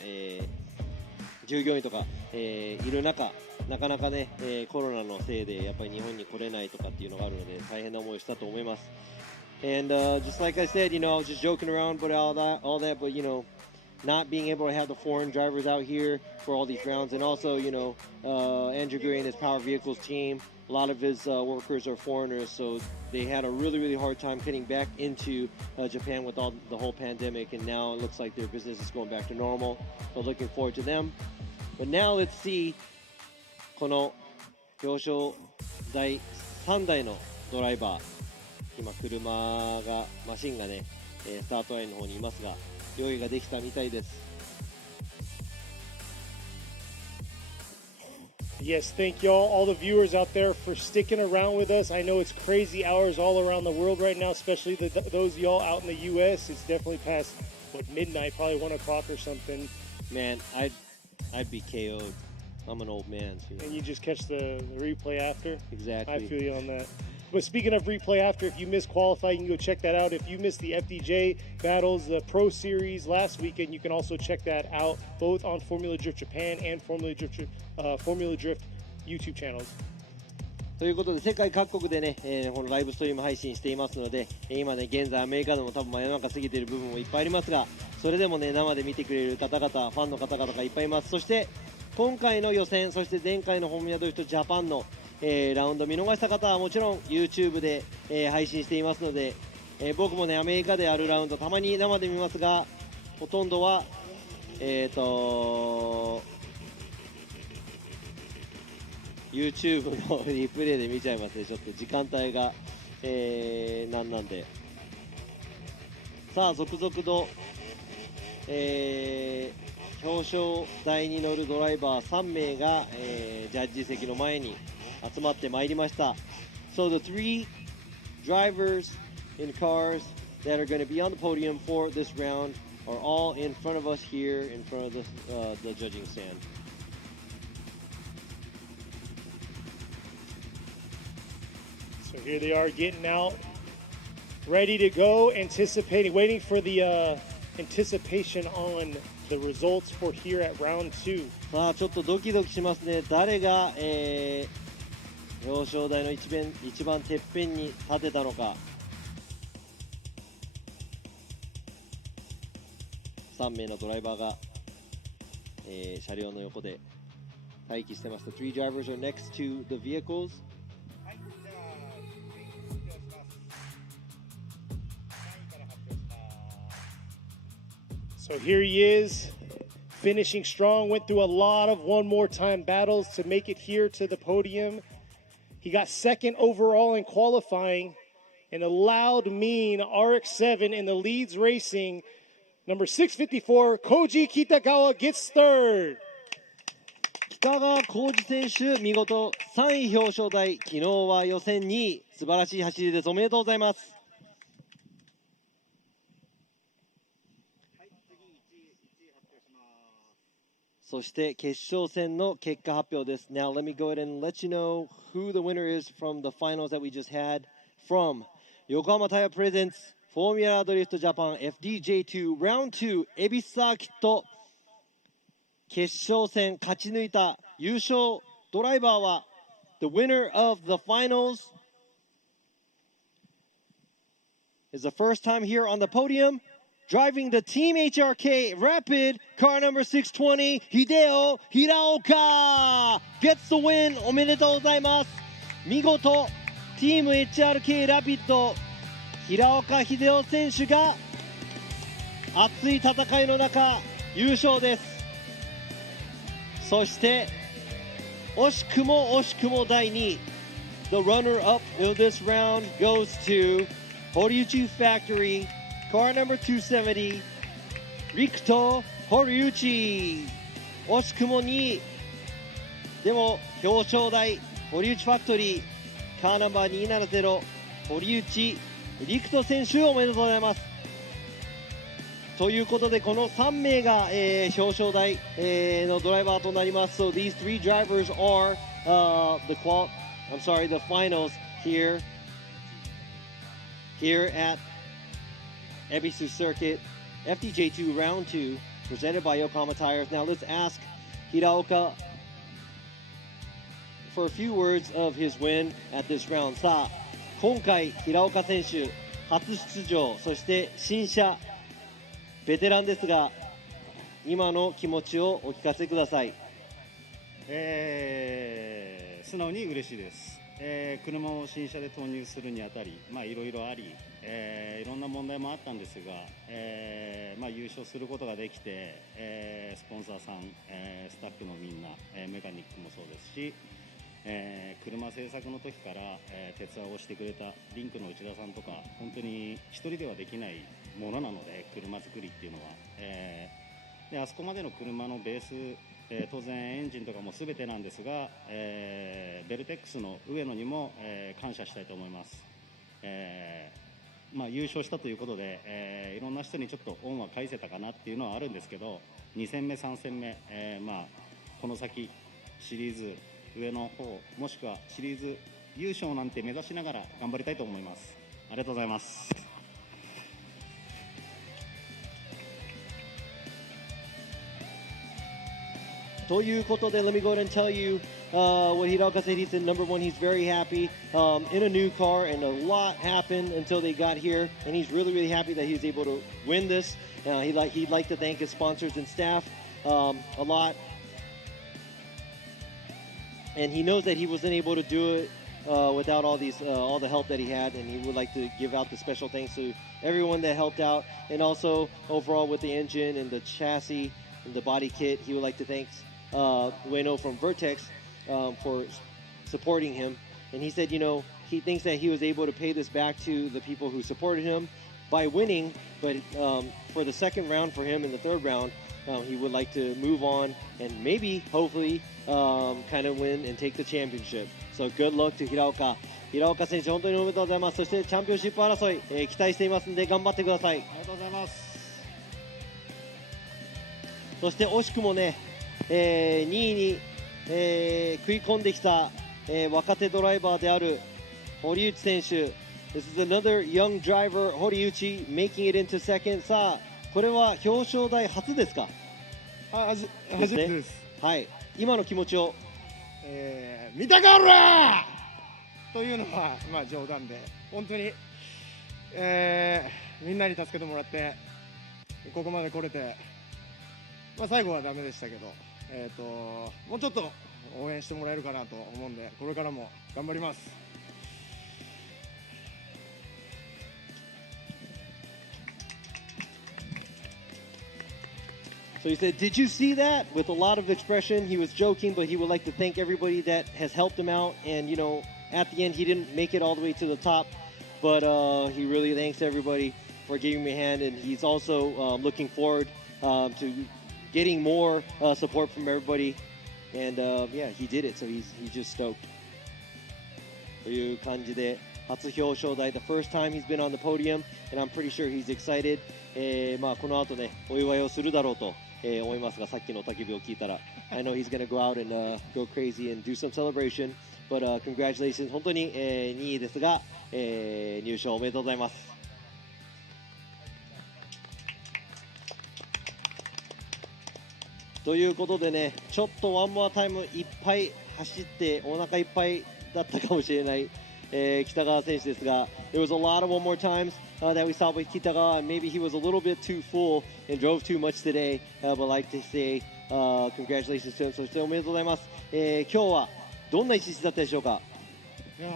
従業員とか、いる中、なかなかね、コロナのせいでやっぱり日本に来れないとかっていうのがあるので大変な思いをしたと思います。And just like I said, I was just joking around about all that, but not being able to have the foreign drivers out here for all these rounds, and also Andrew Gray and his Power Vehicles team, a lot of his workers are foreigners, so they had a really, really hard time getting back into Japan with the whole pandemic, and now it looks like their business is going back to normal. So looking forward to them. But now let's see この表彰台3台のドライバー、今マシンがね、スタートラインの方にいますが、用意ができたみたいです。Yes, thank y'all, all the viewers out there, for sticking around with us. I know it's crazy hours all around the world right now, especially those y'all out in the U.S. It's definitely past midnight, probably 1 o'clock or something. Man, I'd be KO'd. I'm an old man. So. And you just catch the replay after? Exactly. I feel you on that. But speaking of replay after, if you missed qualify, you can go check that out. If you missed the FDJ battles, the Pro Series last weekend, you can also check that out both on Formula Drift Japan and Formula Drift YouTube channels. ということで世界各国でね、このライブストリーム配信していますので、今ね現在アメリカでも多分真夜中過ぎている部分もいっぱいありますが、それでもね生で見てくれる方々、ファンの方々がいっぱいいます。そして今回の予選、そして前回のフォーミュラドリフトジャパンのラウンド見逃した方はもちろん YouTube で、配信していますので、僕もねアメリカであるラウンドたまに生で見ますが、ほとんどはYouTube のリプレイで見ちゃいますね。ちょっと時間帯が、なんでさあ続々と、表彰台に乗るドライバー3名が、ジャッジ席の前に集まってまいりました。So the 3 drivers in cars that are going to be on the podium for this round are all in front of us here in front of the judging stand. So here they are getting out, ready to go, anticipating, waiting for the anticipation on the results for here at round 2. さあちょっとドキドキしますね。誰が、表彰台の一番てっぺんに立てたのか。3名のドライバーが、車両の横で待機してます。The 3 drivers are next to the vehicles. So here he is, finishing strong, went through a lot of one more time battles to make it here to the podium. He got second overall in qualifying, and a loud, mean RX-7 in the leads racing. Number 654, Koji Kitagawa gets third. 北川浩二選手、見事3位表彰台、昨日は予選2位、素晴らしい走りです。おめでとうございます。そして決勝戦の結果発表です。Now let me go ahead and let you know who the winner is from the finals that we just had from Yokohama Tire Presents Formula Drift Japan FDJ2 Round2 恵比寿サーキット決勝戦勝ち抜いた優勝ドライバーは The winner of the finals is the first time here on the podium driving the Team HRK Rapid car number 620 Hideo Hiraoka gets the win おめでとうございます。見事 Team HRK ラピッド平岡秀夫選手が熱い戦いの中優勝です。そして惜しくも第2位 The runner-up of this round goes to Horiuchi Factory car number 270 Rikuto Horiuchi 惜しくも2位でも表彰台堀内ファクトリーカーナンバー270堀内陸斗選手おめでとうございます。ということでこの3名が、表彰台、のドライバーとなります。So these three drivers are the finals here at Ebisu Circuit FDJ2 Round 2 presented by Yokohama Tires. Now let's ask Hiraoka for a few words of his win at this round. さあ今回平岡選手初出場そして新車ベテランですが今の気持ちをお聞かせください。素直に嬉しいです。車を新車で投入するにあたりいろいろあり、いろんな問題もあったんですが、優勝することができて、スポンサーさん、スタッフのみんな、メカニックもそうですし車製作の時から、手伝いをしてくれたリンクの内田さんとか本当に一人ではできないものなので車作りっていうのは、であそこまでの車のベース、当然エンジンとかも全てなんですが、ベルテックスの上野にも、感謝したいと思います。優勝したということで、いろんな人にちょっと恩は返せたかなっていうのはあるんですけど2戦目3戦目、この先シリーズ上の方もしくはシリーズ優勝なんて目指しながら頑張りたいと思います。ありがとうございます。ということで let me go ahead and tell you what Hiraoka said. He said number one he's very happy in a new car and a lot happened until they got here and he's really happy that he was able to win this. He'd like to thank his sponsors and staff a lot. And he knows that he wasn't able to do it without all the help that he had, and he would like to give out the special thanks to everyone that helped out, and also overall with the engine and the chassis and the body kit, he would like to thank Ueno from Vertex for supporting him. And he said, he thinks that he was able to pay this back to the people who supported him by winning, but for the second round for him in the third round, he would like to move on and maybe, hopefully, kind of win and take the championship. So good luck to Hiraoka. 平岡選手、本当におめでとうございます。そしてチャンピオンシップ争い、期待していますので頑張ってください。ありがとうございます。そして惜しくもね、2位に、食い込んできた、若手ドライバーである堀内選手。This is another young driver, 堀内 making it into second. さあ、これは表彰台初ですか？初めてです。はい。今の気持ちを、見たかおらというのは冗談で本当に、みんなに助けてもらってここまで来れて、最後はダメでしたけど、もうちょっと応援してもらえるかなと思うんでこれからも頑張ります。So he said, did you see that? With a lot of expression, he was joking, but he would like to thank everybody that has helped him out. And, at the end, he didn't make it all the way to the top. but he really thanks everybody for giving me a hand, and he's also looking forward to getting more support from everybody. And yeah, he did it, so he's just stoked. という感じで初表彰台 the first time he's been on the podium, and I'm pretty sure he's excited. まあこの後ねお祝いをするだろうと、思いますが、さっきの焚き火を聞いたら I know he's gonna go out and go crazy and do some celebration, but congratulations 本当に、2位ですが、入賞おめでとうございます。ということでね、ちょっとワンモアタイムいっぱい走ってお腹いっぱいだったかもしれない、北川選手ですが、there was a lot of one more times that we saw with Kitagawa, and maybe he was a little bit too full and drove too much today, but like to say congratulations to him. そしておめでとうございます。今日はどんな一日だったでしょうか。いや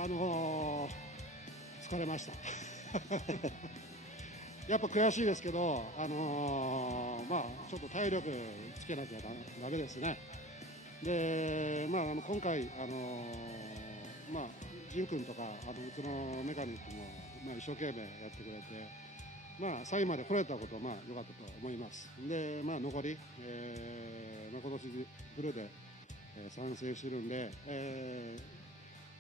疲れましたやっぱ悔しいですけど、まあちょっと体力つけなきゃダメですね。で、まあ今回まあジン君とかうちのメカニックもまあ一生懸命やってくれて、まあ最後まで来れたことはまあ良かったと思います。で、まあ残り、まあ今年フルで、参戦してるんで、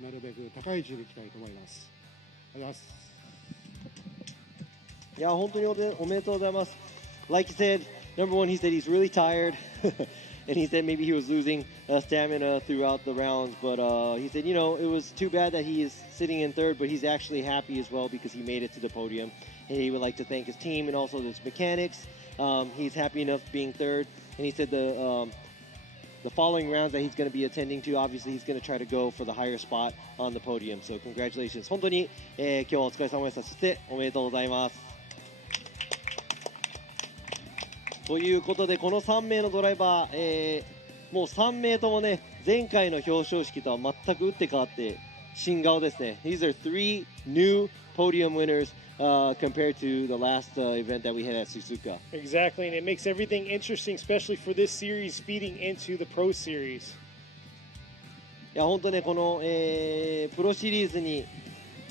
なるべく高い位置に行きたいと思います。ありがとうございます。いや本当におめでとうございます。Like he said, number one, he said he's really tired, and he said maybe he was losing stamina throughout the rounds. But he said, you know, it was too bad that he is sitting in third, but he's actually happy as well because he made it to the podium. And he would like to thank his team and also his mechanics. He's happy enough being third, and he said the following rounds that he's going to be attending to, obviously he's going to try to go for the higher spot on the podium. So congratulations. 本当に、今日はお疲れ様でした。そしておめでとうございます。ということでこの3名のドライバー、もう3名ともね前回の表彰式とは全く打って変わって新顔ですね。These are 3 new podium winners compared to the last event that we had at Suzuka. Exactly, and it makes everything interesting, especially for this series feeding into the Pro Series. いや本当ねこの、プロシリーズに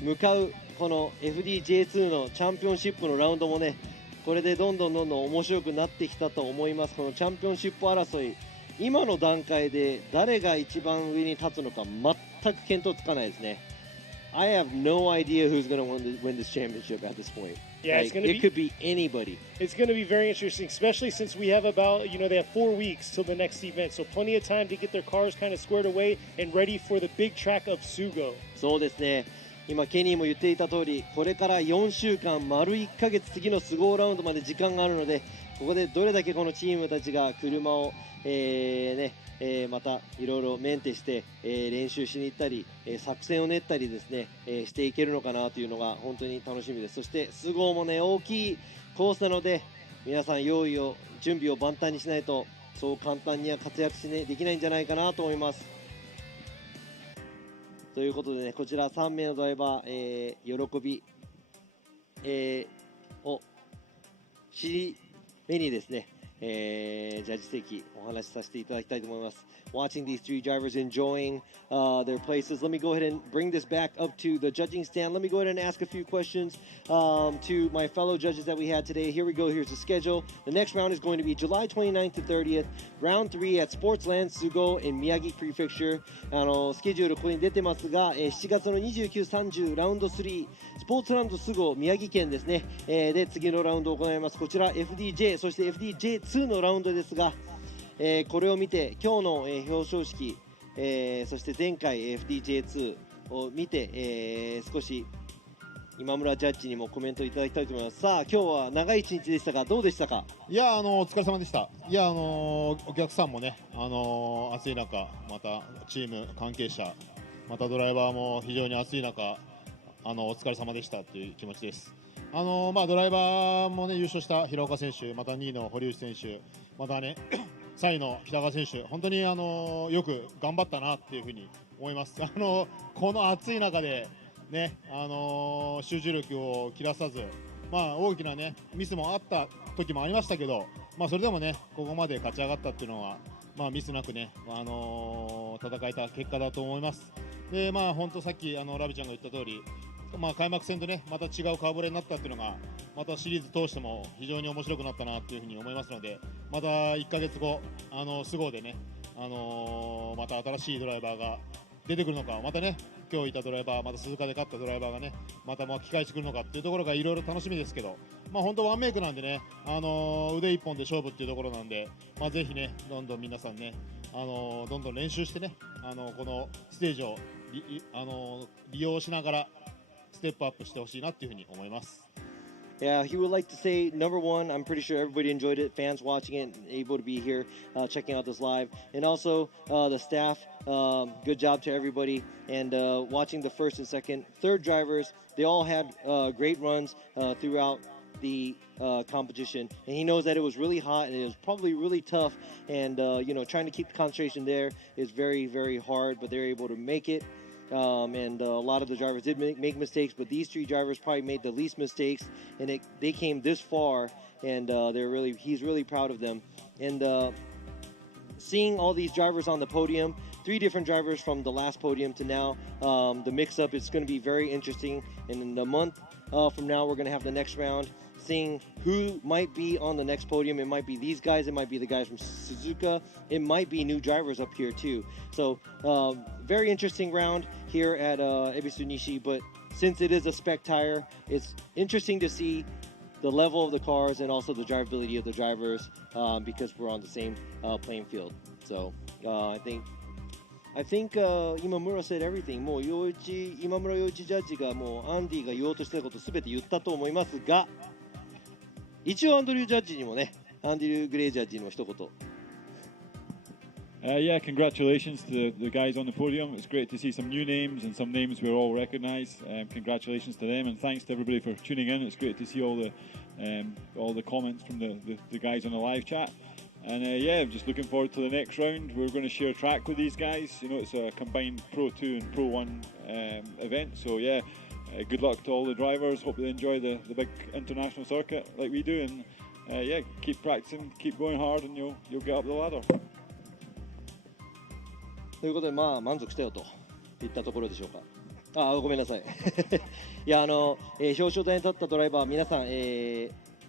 向かうこの FDJ2 のチャンピオンシップのラウンドもねこれでどんどん面白くなってきたと思います。このチャンピオンシップ争い今の段階で誰が一番上に立つのか全く見当つかないですね。I have no idea who's going to win this championship at this point. Yeah, like, it could be anybody. It's going to be very interesting, especially since we have about, they have 4 weeks till the next event. So plenty of time to get their cars kind of squared away and ready for the big track of Sugo. そうですね。今ケニーも言っていた通りこれから4週間丸1ヶ月次のスゴーラウンドまで時間があるのでここでどれだけこのチームたちが車を、またいろいろメンテして、練習しに行ったり、作戦を練ったりですね、していけるのかなというのが本当に楽しみです。そしてスゴーもね大きいコースなので皆さん準備を万端にしないとそう簡単には活躍できないんじゃないかなと思います。ということでね、こちら3名のドライバー、喜び、を尻目にですね、ジャッジ席お話しさせていただきたいと思います。Watching these 3 drivers enjoying their places. Let me go ahead and bring this back up to the judging stand. Let me go ahead and ask a few questions to my fellow judges that we had today. Here we go. Here's the schedule. The next round is going to be July 29th to 30th. Round 3 at Sportsland Sugo in Miyagi Prefecture. スケジュールここに出てますが、7月の29、30ラウンド3スポーツランドスゴ宮城県ですね、で次のラウンドを行います。こちら FDJ そして FDJ2 のラウンドですが、これを見て今日の、表彰式、そして前回 FDJ2 を見て、少し今村ジャッジにもコメントいただきたいと思います。さあ今日は長い一日でしたがどうでしたか。いやお疲れ様でした。いやお客さんもね暑い中またチーム関係者またドライバーも非常に暑い中お疲れ様でしたという気持ちです。まあドライバーもね優勝した平岡選手また2位の堀内選手またね3位の北川選手本当によく頑張ったなっていうふうに思います。この暑い中でね集中力を切らさず大きなねミスもあった時もありましたけどそれでもねここまで勝ち上がったっていうのはミスなくね戦えた結果だと思います。で本当さっきラビちゃんが言った通り開幕戦とねまた違う顔ぶれになったっていうのがまたシリーズ通しても非常に面白くなったなというふうに思いますので、また1ヶ月後スゴでね、また新しいドライバーが出てくるのか、またね今日いたドライバー、また鈴鹿で勝ったドライバーがねまた巻き返してくるのかっていうところがいろいろ楽しみですけど、本当ワンメイクなんでね、腕一本で勝負っていうところなんで、ぜひねどんどん皆さんね、どんどん練習してね、このステージを利用しながらステップアップしてほしいなっていうふうに思います。Yeah, he would like to say, number one, I'm pretty sure everybody enjoyed it, fans watching it, able to be here, checking out this live. And also, the staff, good job to everybody. And watching the first and second, third drivers, they all had great runs throughout the competition. And he knows that it was really hot and it was probably really tough. And, trying to keep the concentration there is very, very hard, but they're able to make it. And a lot of the drivers did make mistakes, but these three drivers probably made the least mistakes, and they came this far, and he's really proud of them. And seeing all these drivers on the podium, 3 different drivers from the last podium to now, the mix-up is going to be very interesting. And in a month from now, we're going to have the next round, seeing who might be on the next podium. It might be these guys, it might be the guys from Suzuka, it might be new drivers up here too. So very interesting round here at Ebisu Nishi, but since it is a spec tire, it's interesting to see the level of the cars and also the drivability of the drivers, because we're on the same playing field. So I think Imamura said everything. もう今村洋一ジャッジがもうアンディが言おうとしてたことすべて言ったと思いますが、一応アンドリュージャッジにもね、アンドリュー・グレイジャッジにも一言。Yeah, congratulations to the guys on the podium. It's great to see some new names and some names we all recognise. Congratulations to them, and thanks to everybody for tuning in. It's great to see all the comments from the guys on the live chat. And yeah, just looking forward to the next round. We're going to share track with these guys. You know, it's a combined Pro 2 and Pro 1 event. So yeah, good luck to all the drivers. Hope they enjoy the big international circuit like we do. And yeah, keep practicing, keep going hard, and you'll get up the ladder. ということで、満足したよといったところでしょうか。ごめんなさい。いや、表彰台に立ったドライバー、皆さん、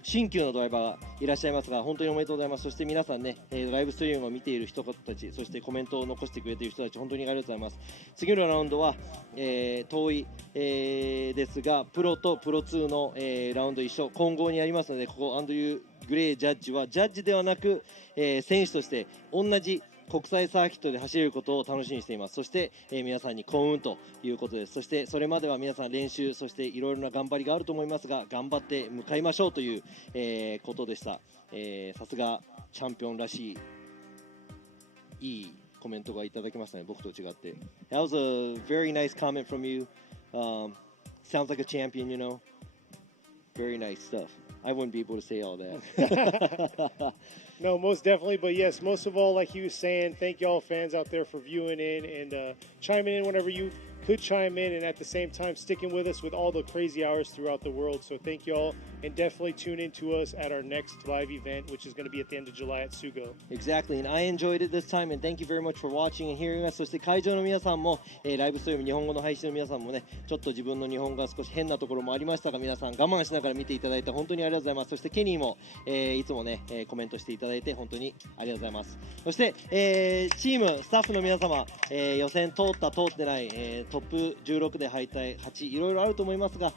新旧のドライバーがいらっしゃいますが、本当におめでとうございます。そして皆さんね、ライブストリームを見ている人たち、そしてコメントを残してくれている人たち、本当にありがとうございます。次のラウンドは、遠い、ですが、プロとプロ2の、ラウンド一緒、混合にありますので、ここ、アンドリュー・グレイジャッジは、ジャッジではなく、選手として同じ国際サーキットで走れることを楽しみにしています。そして、皆さんに幸運ということです。そしてそれまでは皆さん練習、そしていろいろな頑張りがあると思いますが、頑張って向かいましょうという、ことでした。さすがチャンピオンらしいいいコメントがいただきましたね、僕と違って。That was a very nice comment from you. Sounds like a champion, you know. Very nice stuff. I wouldn't be able to say all that. No, most definitely. But yes, most of all, like he was saying, thank you all fans out there for viewing in and chiming in whenever you could chime in, and at the same time sticking with us with all the crazy hours throughout the world. So thank you all, and definitely tune in to us at our next live event, which is going to be at the end of July at Sugo. Exactly, and I enjoyed it this time, and thank you very much for watching and hearing us. そして会場の皆さんも、ライブストリーム日本語の配信の皆さんもね、ちょっと自分の日本語が少し変なところもありましたが、皆さん我慢しながら見ていただいて本当にありがとうございます。そしてケニーも、いつもね、コメントしていただいて本当にありがとうございます。そして、チームスタッフの皆様、予選通った通ってない、トップ16で敗退8いろいろあると思いますが、こ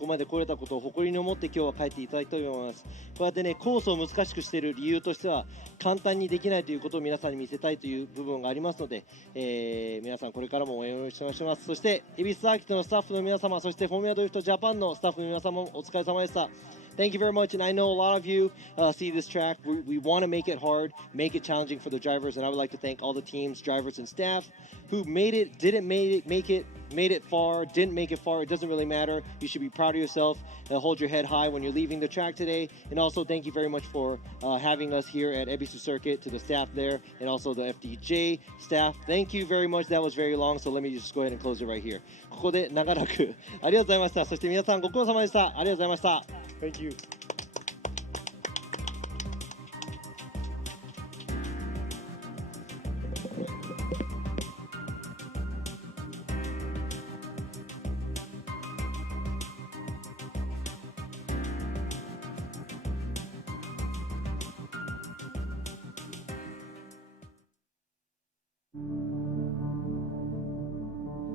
こまで来れたことを誇りに思って今日は帰っていただきたいと思います。こうやってねコースを難しくしている理由としては簡単にできないということを皆さんに見せたいという部分がありますので、皆さんこれからも応援をよろしくお願いします。そして恵比寿サーキットのスタッフの皆様、そしてフォーミュラドリフトジャパンのスタッフの皆様もお疲れ様でした。Thank you very much, and I know a lot of you see this track. We want to make it hard, make it challenging for the drivers, and I would like to thank all the teams, drivers, and staff who made it, didn't make it, made it far, didn't make it far. It doesn't really matter. You should be proud of yourself. Hold your head high when you're leaving the track today. And also, thank you very much for having us here at Ebisu Circuit, to the staff there, and also the FDJ staff. Thank you very much. That was very long, so let me just go ahead and close it right here. ここで長らくありがとうございました。そして皆さんご苦労様でした。ありがとうございました。Thank you.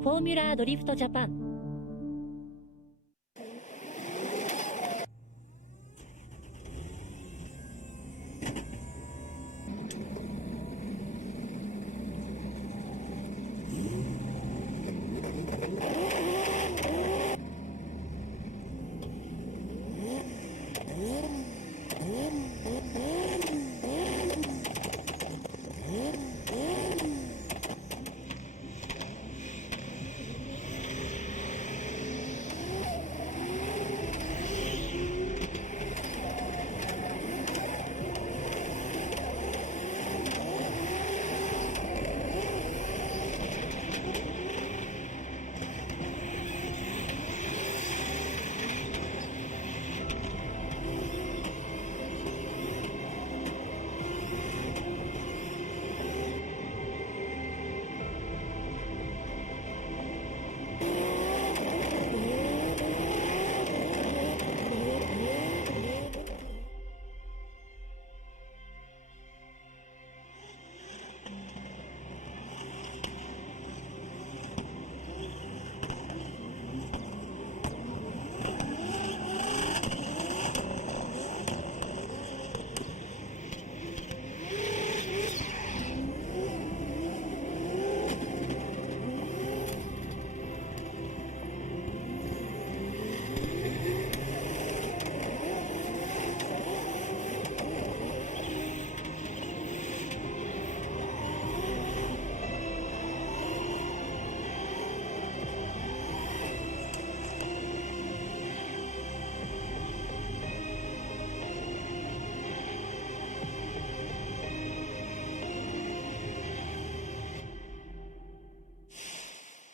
フォーミュラードリフトジャパン。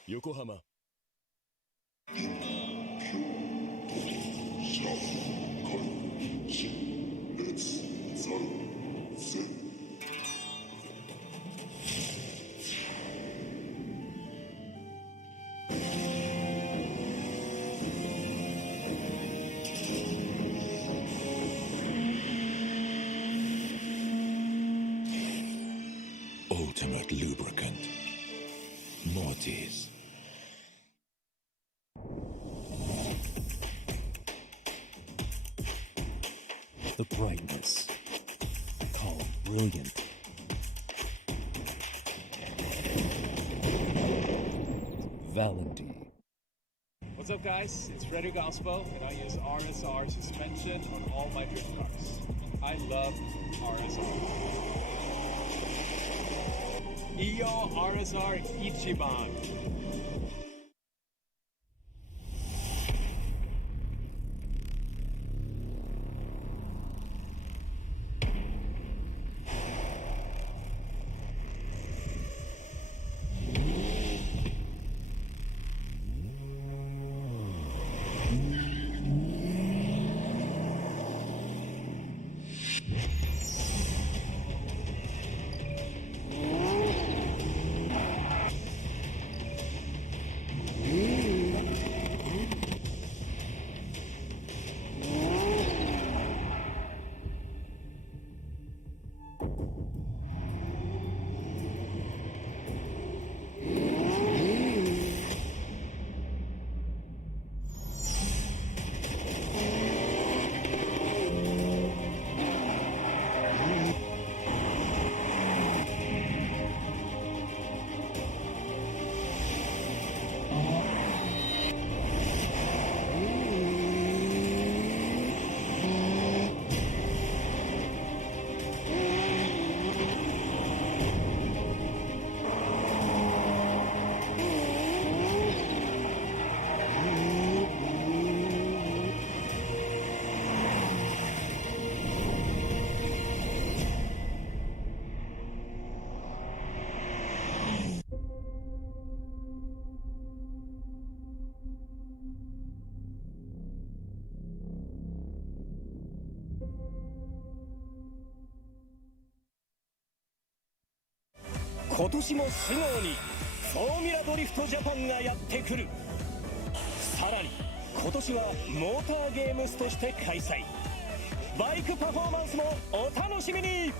横浜。Ultimate lubricant. Mortis. The brightness. Calm, brilliant. Valenti. What's up, guys? It's Frederick Gospo, and I use RSR suspension on all my drift cars. I love RSR. Iyo RSR Ichiban. 今年も素直にフォーミュラドリフトジャパンがやってくる。さらに今年はモーターゲームスとして開催。バイクパフォーマンスもお楽しみに。